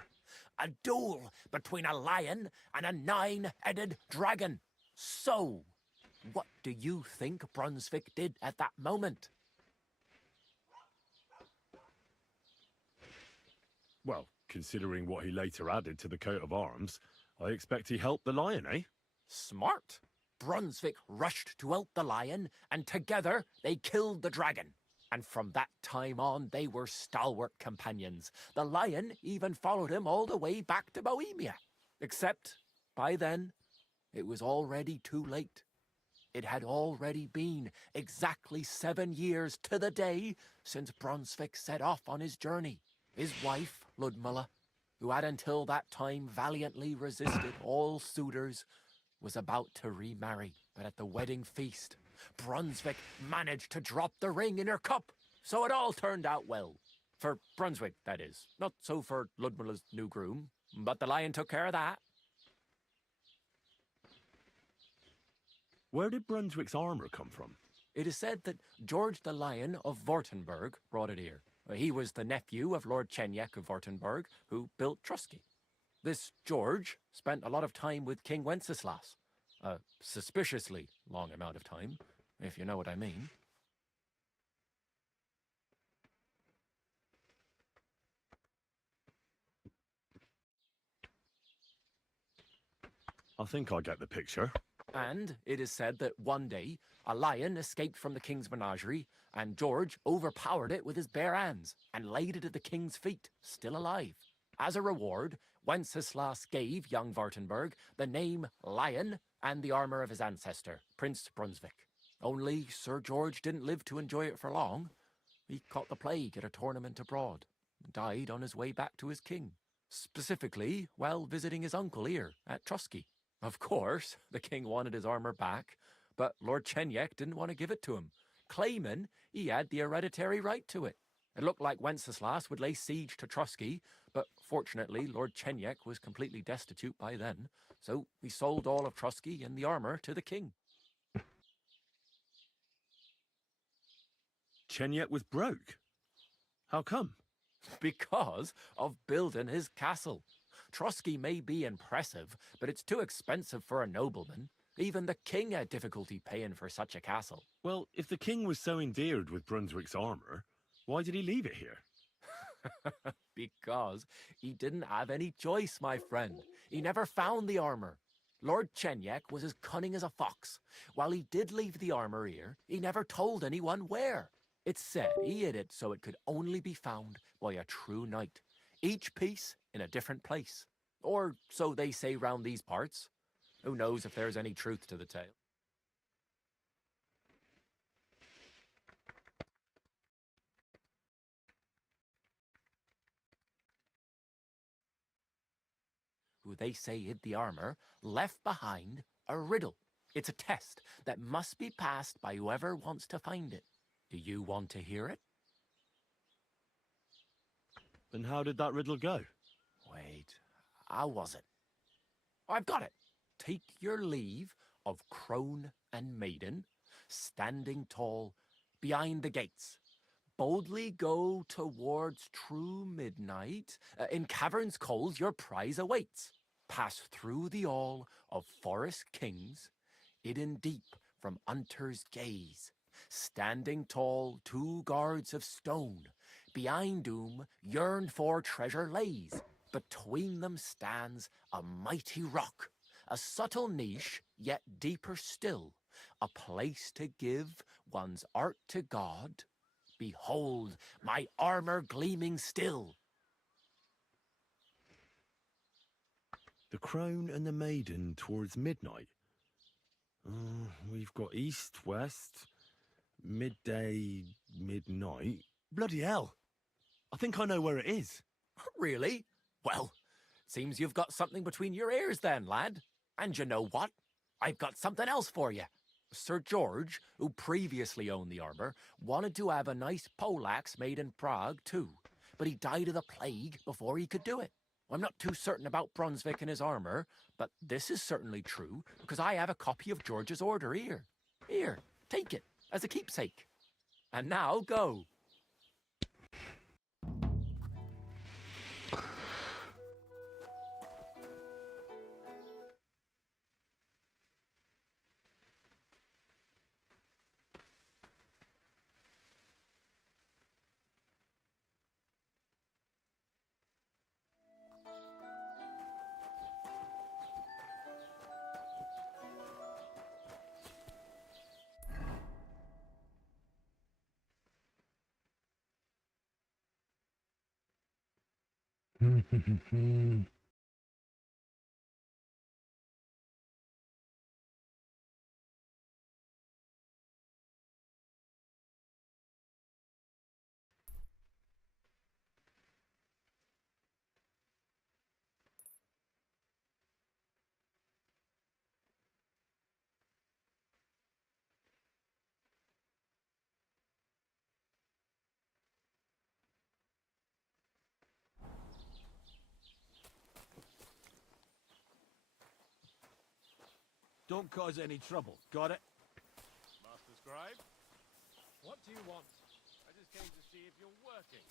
A duel between a lion and a 9-headed dragon. So, what do you think Brunswick did at that moment? Well, considering what he later added to the coat of arms, I expect he helped the lion, eh? Smart. Brunswick rushed to help the lion, and together they killed the dragon. And from that time on, they were stalwart companions. The lion even followed him all the way back to Bohemia. Except, by then, it was already too late. It had already been exactly 7 years to the day since Brunswick set off on his journey. His wife, Ludmilla, who had until that time valiantly resisted all suitors, was about to remarry, but at the wedding feast, Brunswick managed to drop the ring in her cup, so it all turned out well. For Brunswick, that is. Not so for Ludmilla's new groom, but the lion took care of that. Where did Brunswick's armor come from? It is said that George the Lion of Württemberg brought it here. He was the nephew of Lord Chenyek of Württemberg, who built Trusky. This George spent a lot of time with King Wenceslas. A suspiciously long amount of time, if you know what I mean. I think I get the picture. And it is said that one day, a lion escaped from the king's menagerie, and George overpowered it with his bare hands and laid it at the king's feet, still alive. As a reward, Wenceslas gave young Württemberg the name Lion and the armor of his ancestor, Prince Brunswick. Only Sir George didn't live to enjoy it for long. He caught the plague at a tournament abroad, and died on his way back to his king, specifically while visiting his uncle here at Trusky. Of course, the king wanted his armor back, but Lord Chenyek didn't want to give it to him, claiming he had the hereditary right to it. It looked like Wenceslas would lay siege to Trusky, but fortunately Lord Chenyek was completely destitute by then, so he sold all of Trusky and the armor to the king. Chenyek was broke. How come? Because of building his castle. Trusky may be impressive, but it's too expensive for a nobleman. Even the king had difficulty paying for such a castle. Well, if the king was so endeared with Brunswick's armor, why did he leave it here? Because he didn't have any choice, my friend. He never found the armor. Lord Chenyek was as cunning as a fox. While he did leave the armor here, he never told anyone where. It's said he hid it so it could only be found by a true knight. Each piece in a different place. Or so they say round these parts. Who knows if there's any truth to the tale? Who they say hid the armor, left behind a riddle. It's a test that must be passed by whoever wants to find it. Do you want to hear it? And how did that riddle go? Wait, how was it? I've got it. Take your leave of crone and maiden, standing tall behind the gates. Boldly go towards true midnight. In caverns cold your prize awaits. Pass through the all of forest kings, hidden deep from hunter's gaze. Standing tall, 2 guards of stone, behind whom yearned for treasure lays. Between them stands a mighty rock, a subtle niche, yet deeper still, a place to give one's art to God. Behold, my armor gleaming still. The crone and the maiden towards midnight. We've got east, west, midday, midnight. Bloody hell! I think I know where it is. Really? Well, seems you've got something between your ears then, lad. And you know what? I've got something else for you. Sir George, who previously owned the armor, wanted to have a nice poleaxe made in Prague too, but he died of the plague before he could do it. I'm not too certain about Brunswick and his armor, but this is certainly true, because I have a copy of George's order here. Here, take it, as a keepsake. And now, go. Don't cause any trouble. Got it? Master Scribe, what do you want? I just came to see if you're working.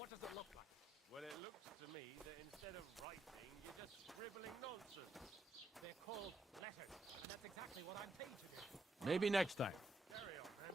What does it look like? Well, it looks to me that instead of writing, you're just scribbling nonsense. They're called letters, and that's exactly what I'm paid to do. Maybe next time. Carry on, then.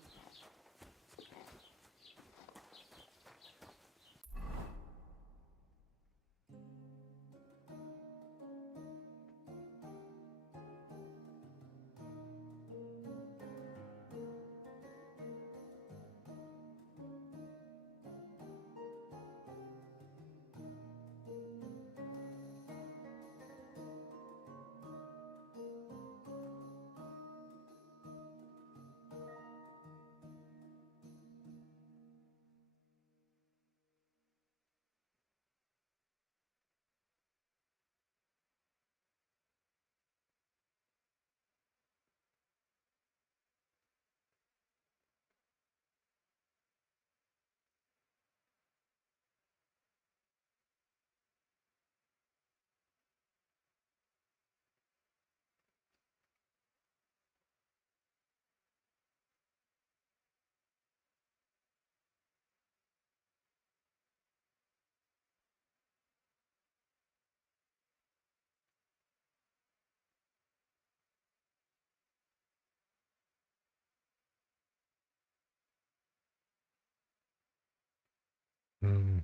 Mm.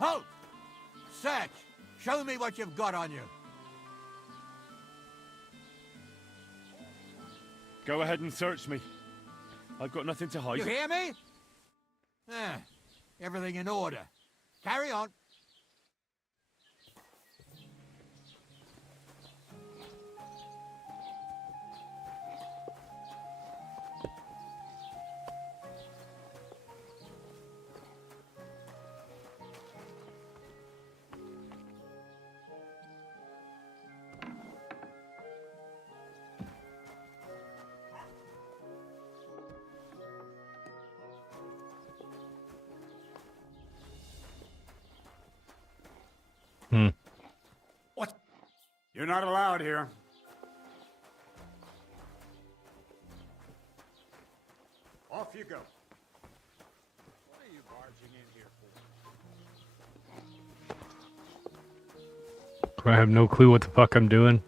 Halt! Search! Show me what you've got on you. Go ahead and search me. I've got nothing to hide. You hear me? Ah, everything in order. Carry on. Hmm. What? You're not allowed here. Off you go. What are you barging in here for? I have no clue what the fuck I'm doing.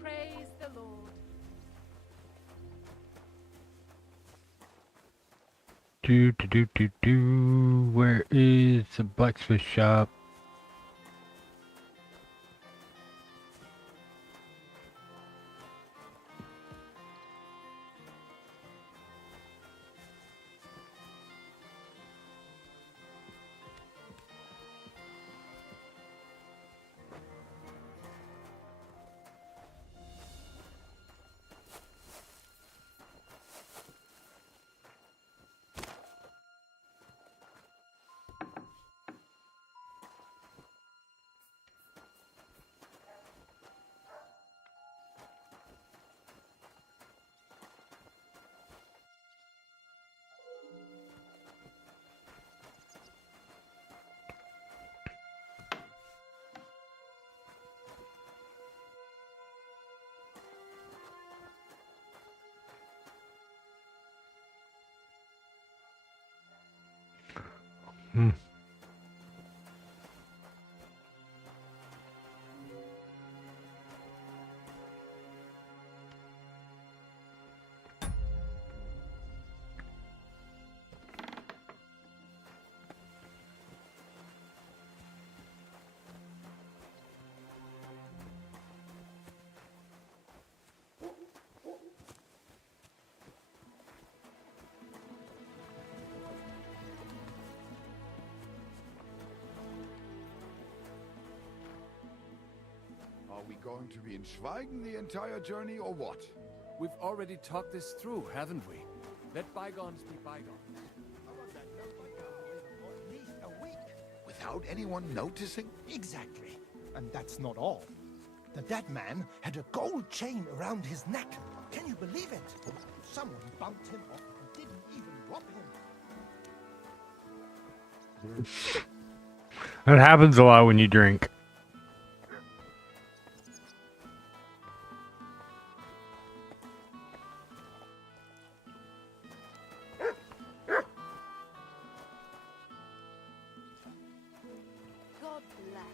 Praise the Lord. Where is the blacksmith shop? Are we going to be in Schweigen the entire journey, or what? We've already talked this through, haven't we? Let bygones be bygones. Without anyone noticing? Exactly. And that's not all. The dead man had a gold chain around his neck. Can you believe it? Someone bumped him off and didn't even rob him. That happens a lot when you drink. God bless.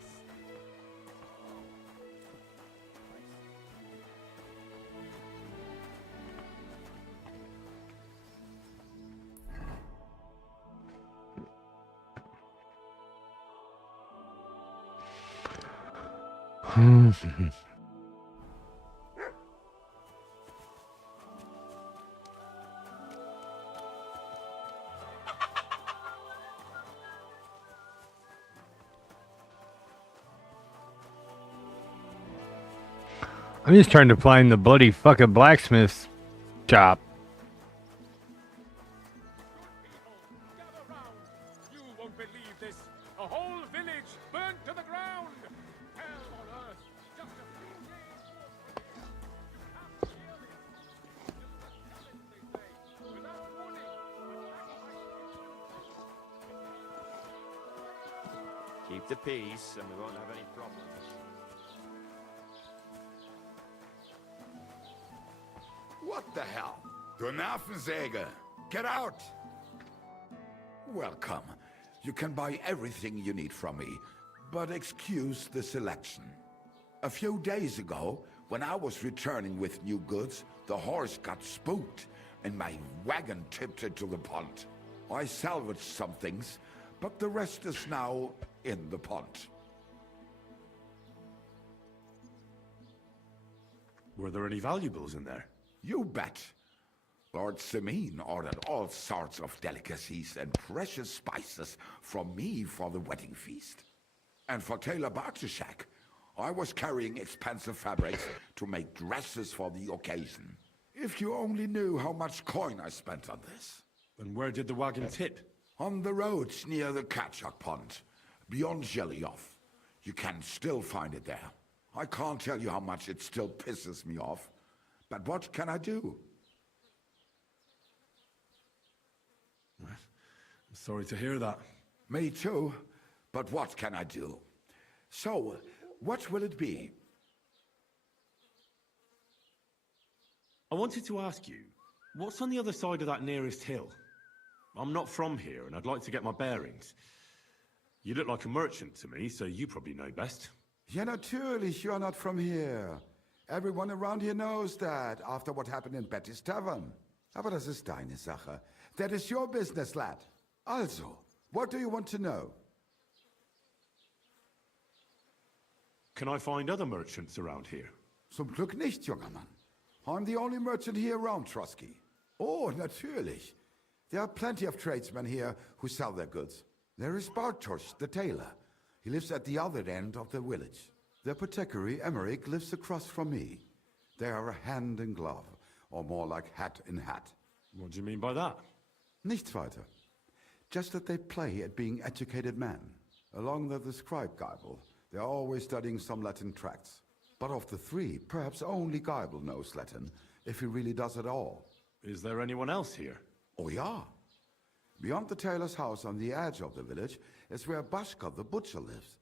I'm just trying to find the bloody fucking blacksmith shop. You won't believe this. A whole village burnt to the ground. Hell on earth. Just a few days Keep the peace, and we won't have any problems. What the hell? Du Nervensäge! Get out! Welcome. You can buy everything you need from me, but excuse the selection. A few days ago, when I was returning with new goods, the horse got spooked, and my wagon tipped into the pond. I salvaged some things, but the rest is now in the pond. Were there any valuables in there? You bet. Lord Simeon ordered all sorts of delicacies and precious spices from me for the wedding feast. And for Taylor Bartishak, I was carrying expensive fabrics to make dresses for the occasion. If you only knew how much coin I spent on this. And where did the wagon tip? On the roads near the Katchak Pond, beyond Zhelyov. You can still find it there. I can't tell you how much it still pisses me off. But what can I do? I'm sorry to hear that. Me too. But what can I do? So, what will it be? I wanted to ask you, what's on the other side of that nearest hill? I'm not from here, and I'd like to get my bearings. You look like a merchant to me, so you probably know best. Ja, natürlich, you're not from here. Everyone around here knows that, after what happened in Betty's Tavern. Aber das ist deine Sache. That is your business, lad. Also, what do you want to know? Can I find other merchants around here? Zum Glück nicht, junger Mann. I'm the only merchant here around Trotsky. Oh, natürlich. There are plenty of tradesmen here who sell their goods. There is Bartosz, the tailor. He lives at the other end of the village. The apothecary, Emmerich, lives across from me. They are hand in glove, or more like hat in hat. What do you mean by that? Nichts weiter. Just that they play at being educated men. Along with the scribe Geibel, they are always studying some Latin tracts. But of the three, perhaps only Geibel knows Latin, if he really does at all. Is there anyone else here? Oh yeah. Beyond the tailor's house on the edge of the village is where Bashka the butcher lives.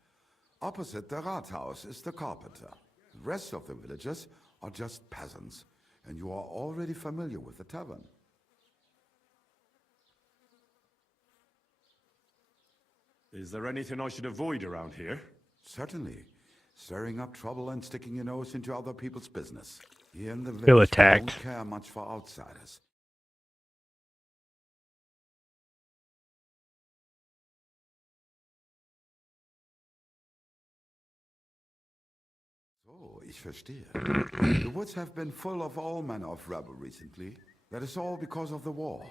Opposite the Rathaus is the carpenter. The rest of the villagers are just peasants, and you are already familiar with the tavern. Is there anything I should avoid around here? Certainly. Stirring up trouble and sticking your nose into other people's business. Here in the Feel village, we attacked. don't care much for outsiders. So, ich verstehe. The woods have been full of all manner of rebel recently. That is all because of the war.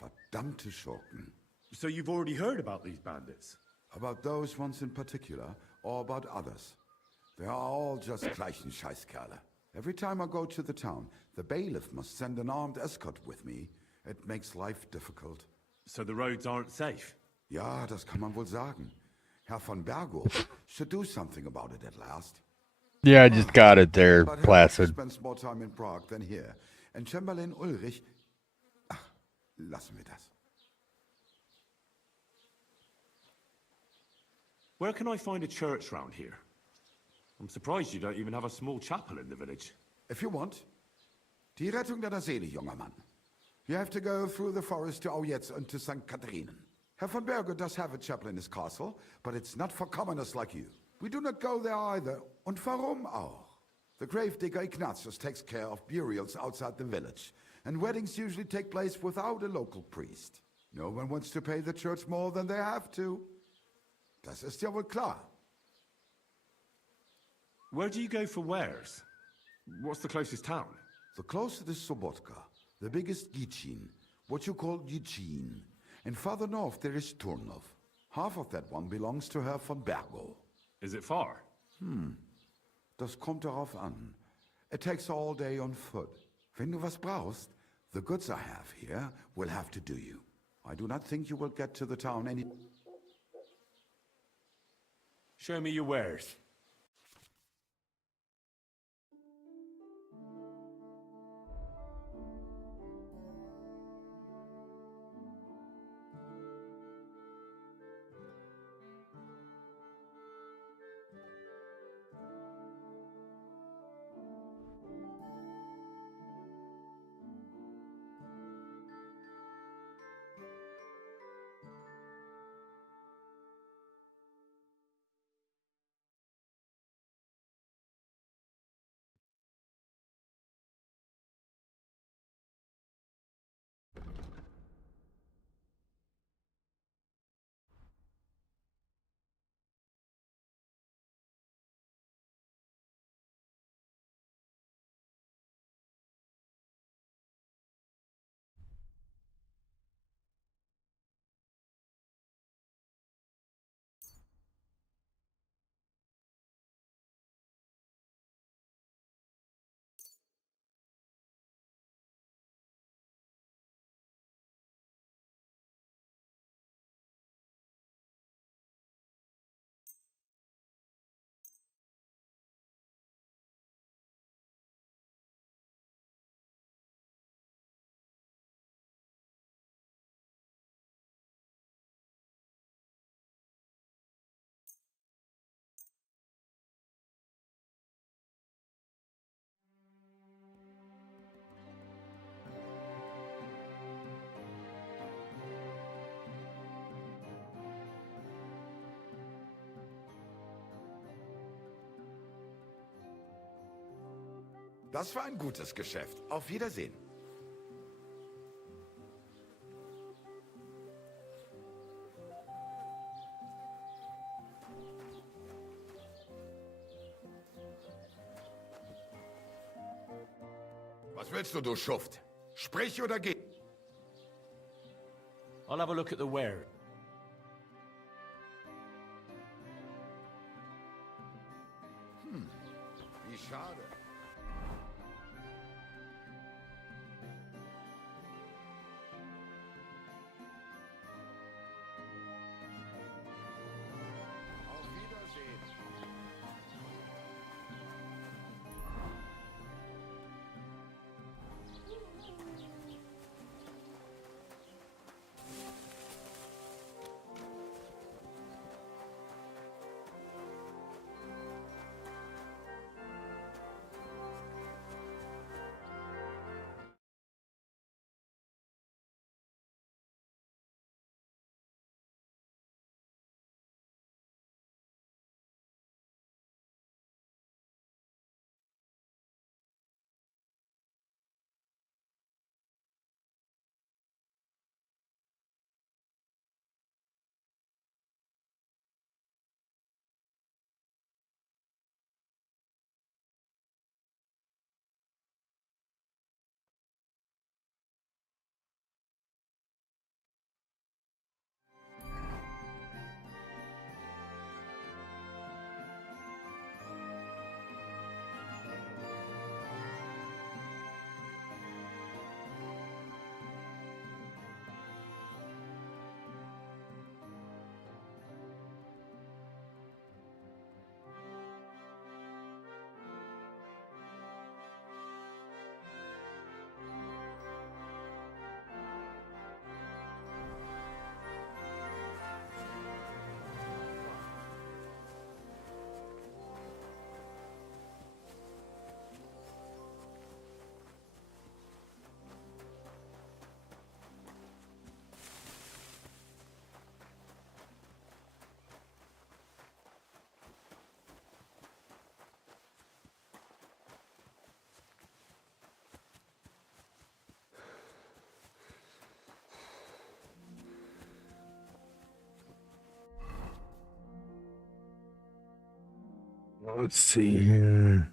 Verdammte Schurken. So you've already heard about these bandits? About those ones in particular, or about others? They are all just gleichen Scheißkerle. Every time I go to the town, the bailiff must send an armed escort with me. It makes life difficult. So the roads aren't safe? Ja, das kann man wohl sagen. Herr von Bergo should do something about it at last. Yeah, I just got it there, But Placid. spends more time in Prague than here. And Chamberlain Ulrich... Ach, lassen wir das. Where can I find a church round here? I'm surprised you don't even have a small chapel in the village. If you want. Die Rettung deiner Seele, junger Mann. You have to go through the forest to Aujetz and to St. Katharinen. Herr von Berger does have a chapel in his castle, but it's not for commoners like you. We do not go there either. Und warum auch? The gravedigger Ignatius takes care of burials outside the village, and weddings usually take place without a local priest. No one wants to pay the church more than they have to. Das ist ja wohl klar. Where do you go for wares? What's the closest town? The closest is Sobotka, the biggest Gichin, what you call Gichin. And farther north there is Turnov. Half of that one belongs to Herr von Bergo. Is it far? Das kommt darauf an. It takes all day on foot. Wenn du was brauchst, the goods I have here will have to do you. I do not think you will get to the town any... Show me your wares. Das war ein gutes Geschäft. Auf Wiedersehen. Was willst du, du Schuft? Sprich oder geh. I'll have a look at the ware. Wie schade. Auf Wiedersehen. Let's see here.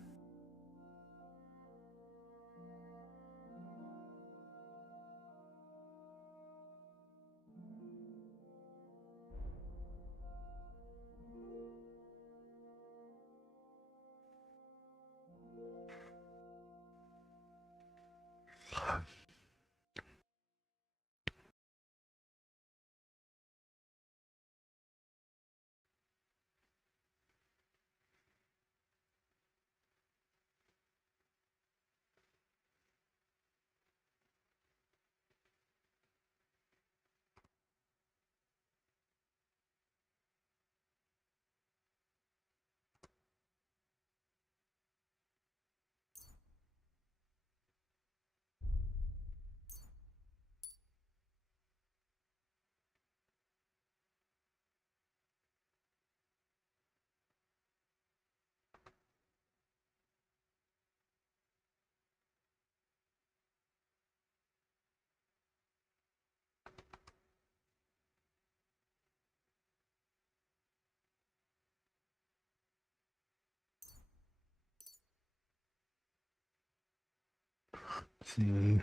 Let's see.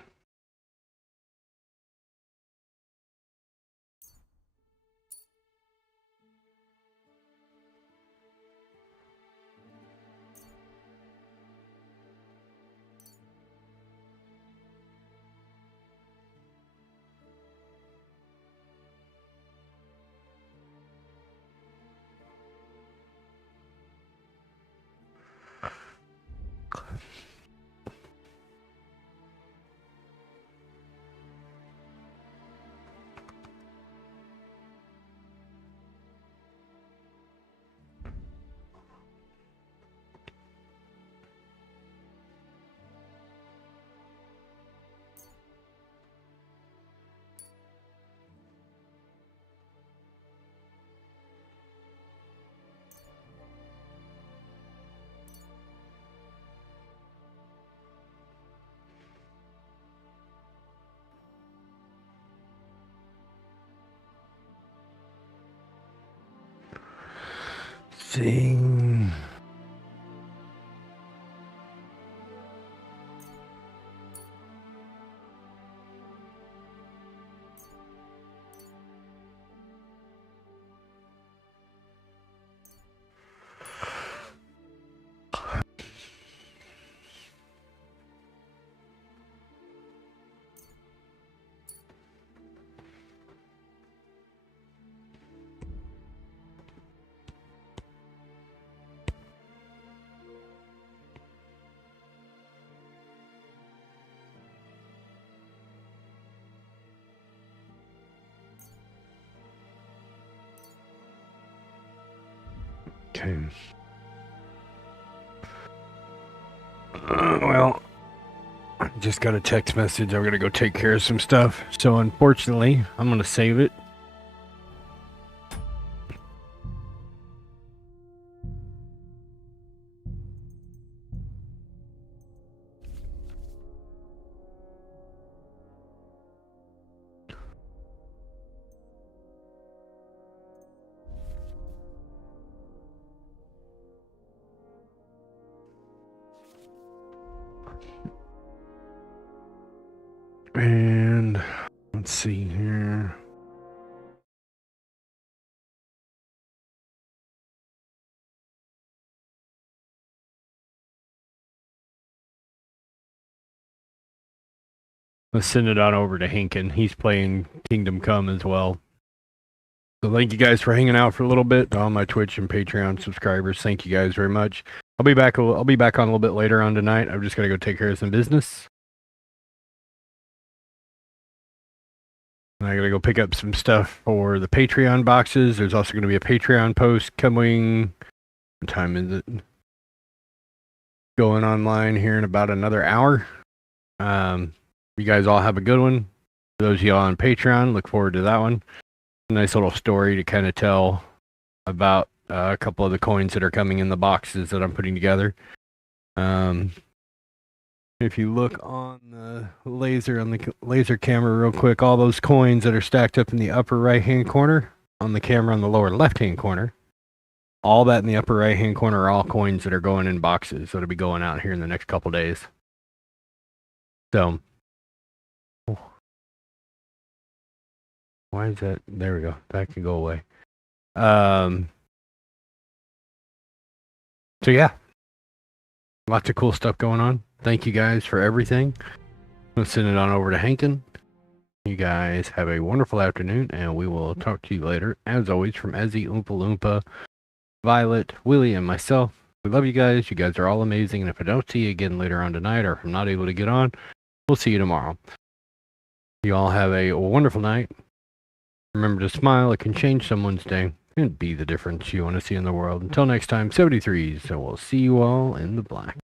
See. Okay. Well, I just got a text message. I'm gonna go take care of some stuff. So unfortunately, I'm gonna save it. And let's see here. Let's send it on over to Hinkin. He's playing Kingdom Come as well. So thank you guys for hanging out for a little bit. All my Twitch and Patreon subscribers, thank you guys very much. I'll be back on a little bit later on tonight. I'm just gonna go take care of some business. I gotta go pick up some stuff for the Patreon boxes. There's also gonna be a Patreon post coming. What time is it? Going online here in about another hour. You guys all have a good one. For those of y'all on Patreon, look forward to that one. Nice little story to kind of tell about a couple of the coins that are coming in the boxes that I'm putting together. If you look on the laser camera real quick, all those coins that are stacked up in the upper right hand corner, on the camera on the lower left hand corner, All that in the upper right-hand corner are all coins that are going in boxes that'll be going out here in the next couple days. So, why is that? There we go. That can go away. So yeah, lots of cool stuff going on. Thank you guys for everything. I'm gonna send it on over to Hankin. You guys have a wonderful afternoon, and we will talk to you later. As always, from Ezzy, Oompa Loompa, Violet, Willie, and myself, we love you guys. You guys are all amazing, and if I don't see you again later on tonight, or if I'm not able to get on, we'll see you tomorrow. You all have a wonderful night. Remember to smile. It can change someone's day and be the difference you want to see in the world. Until next time, 73s, and we'll see you all in the black.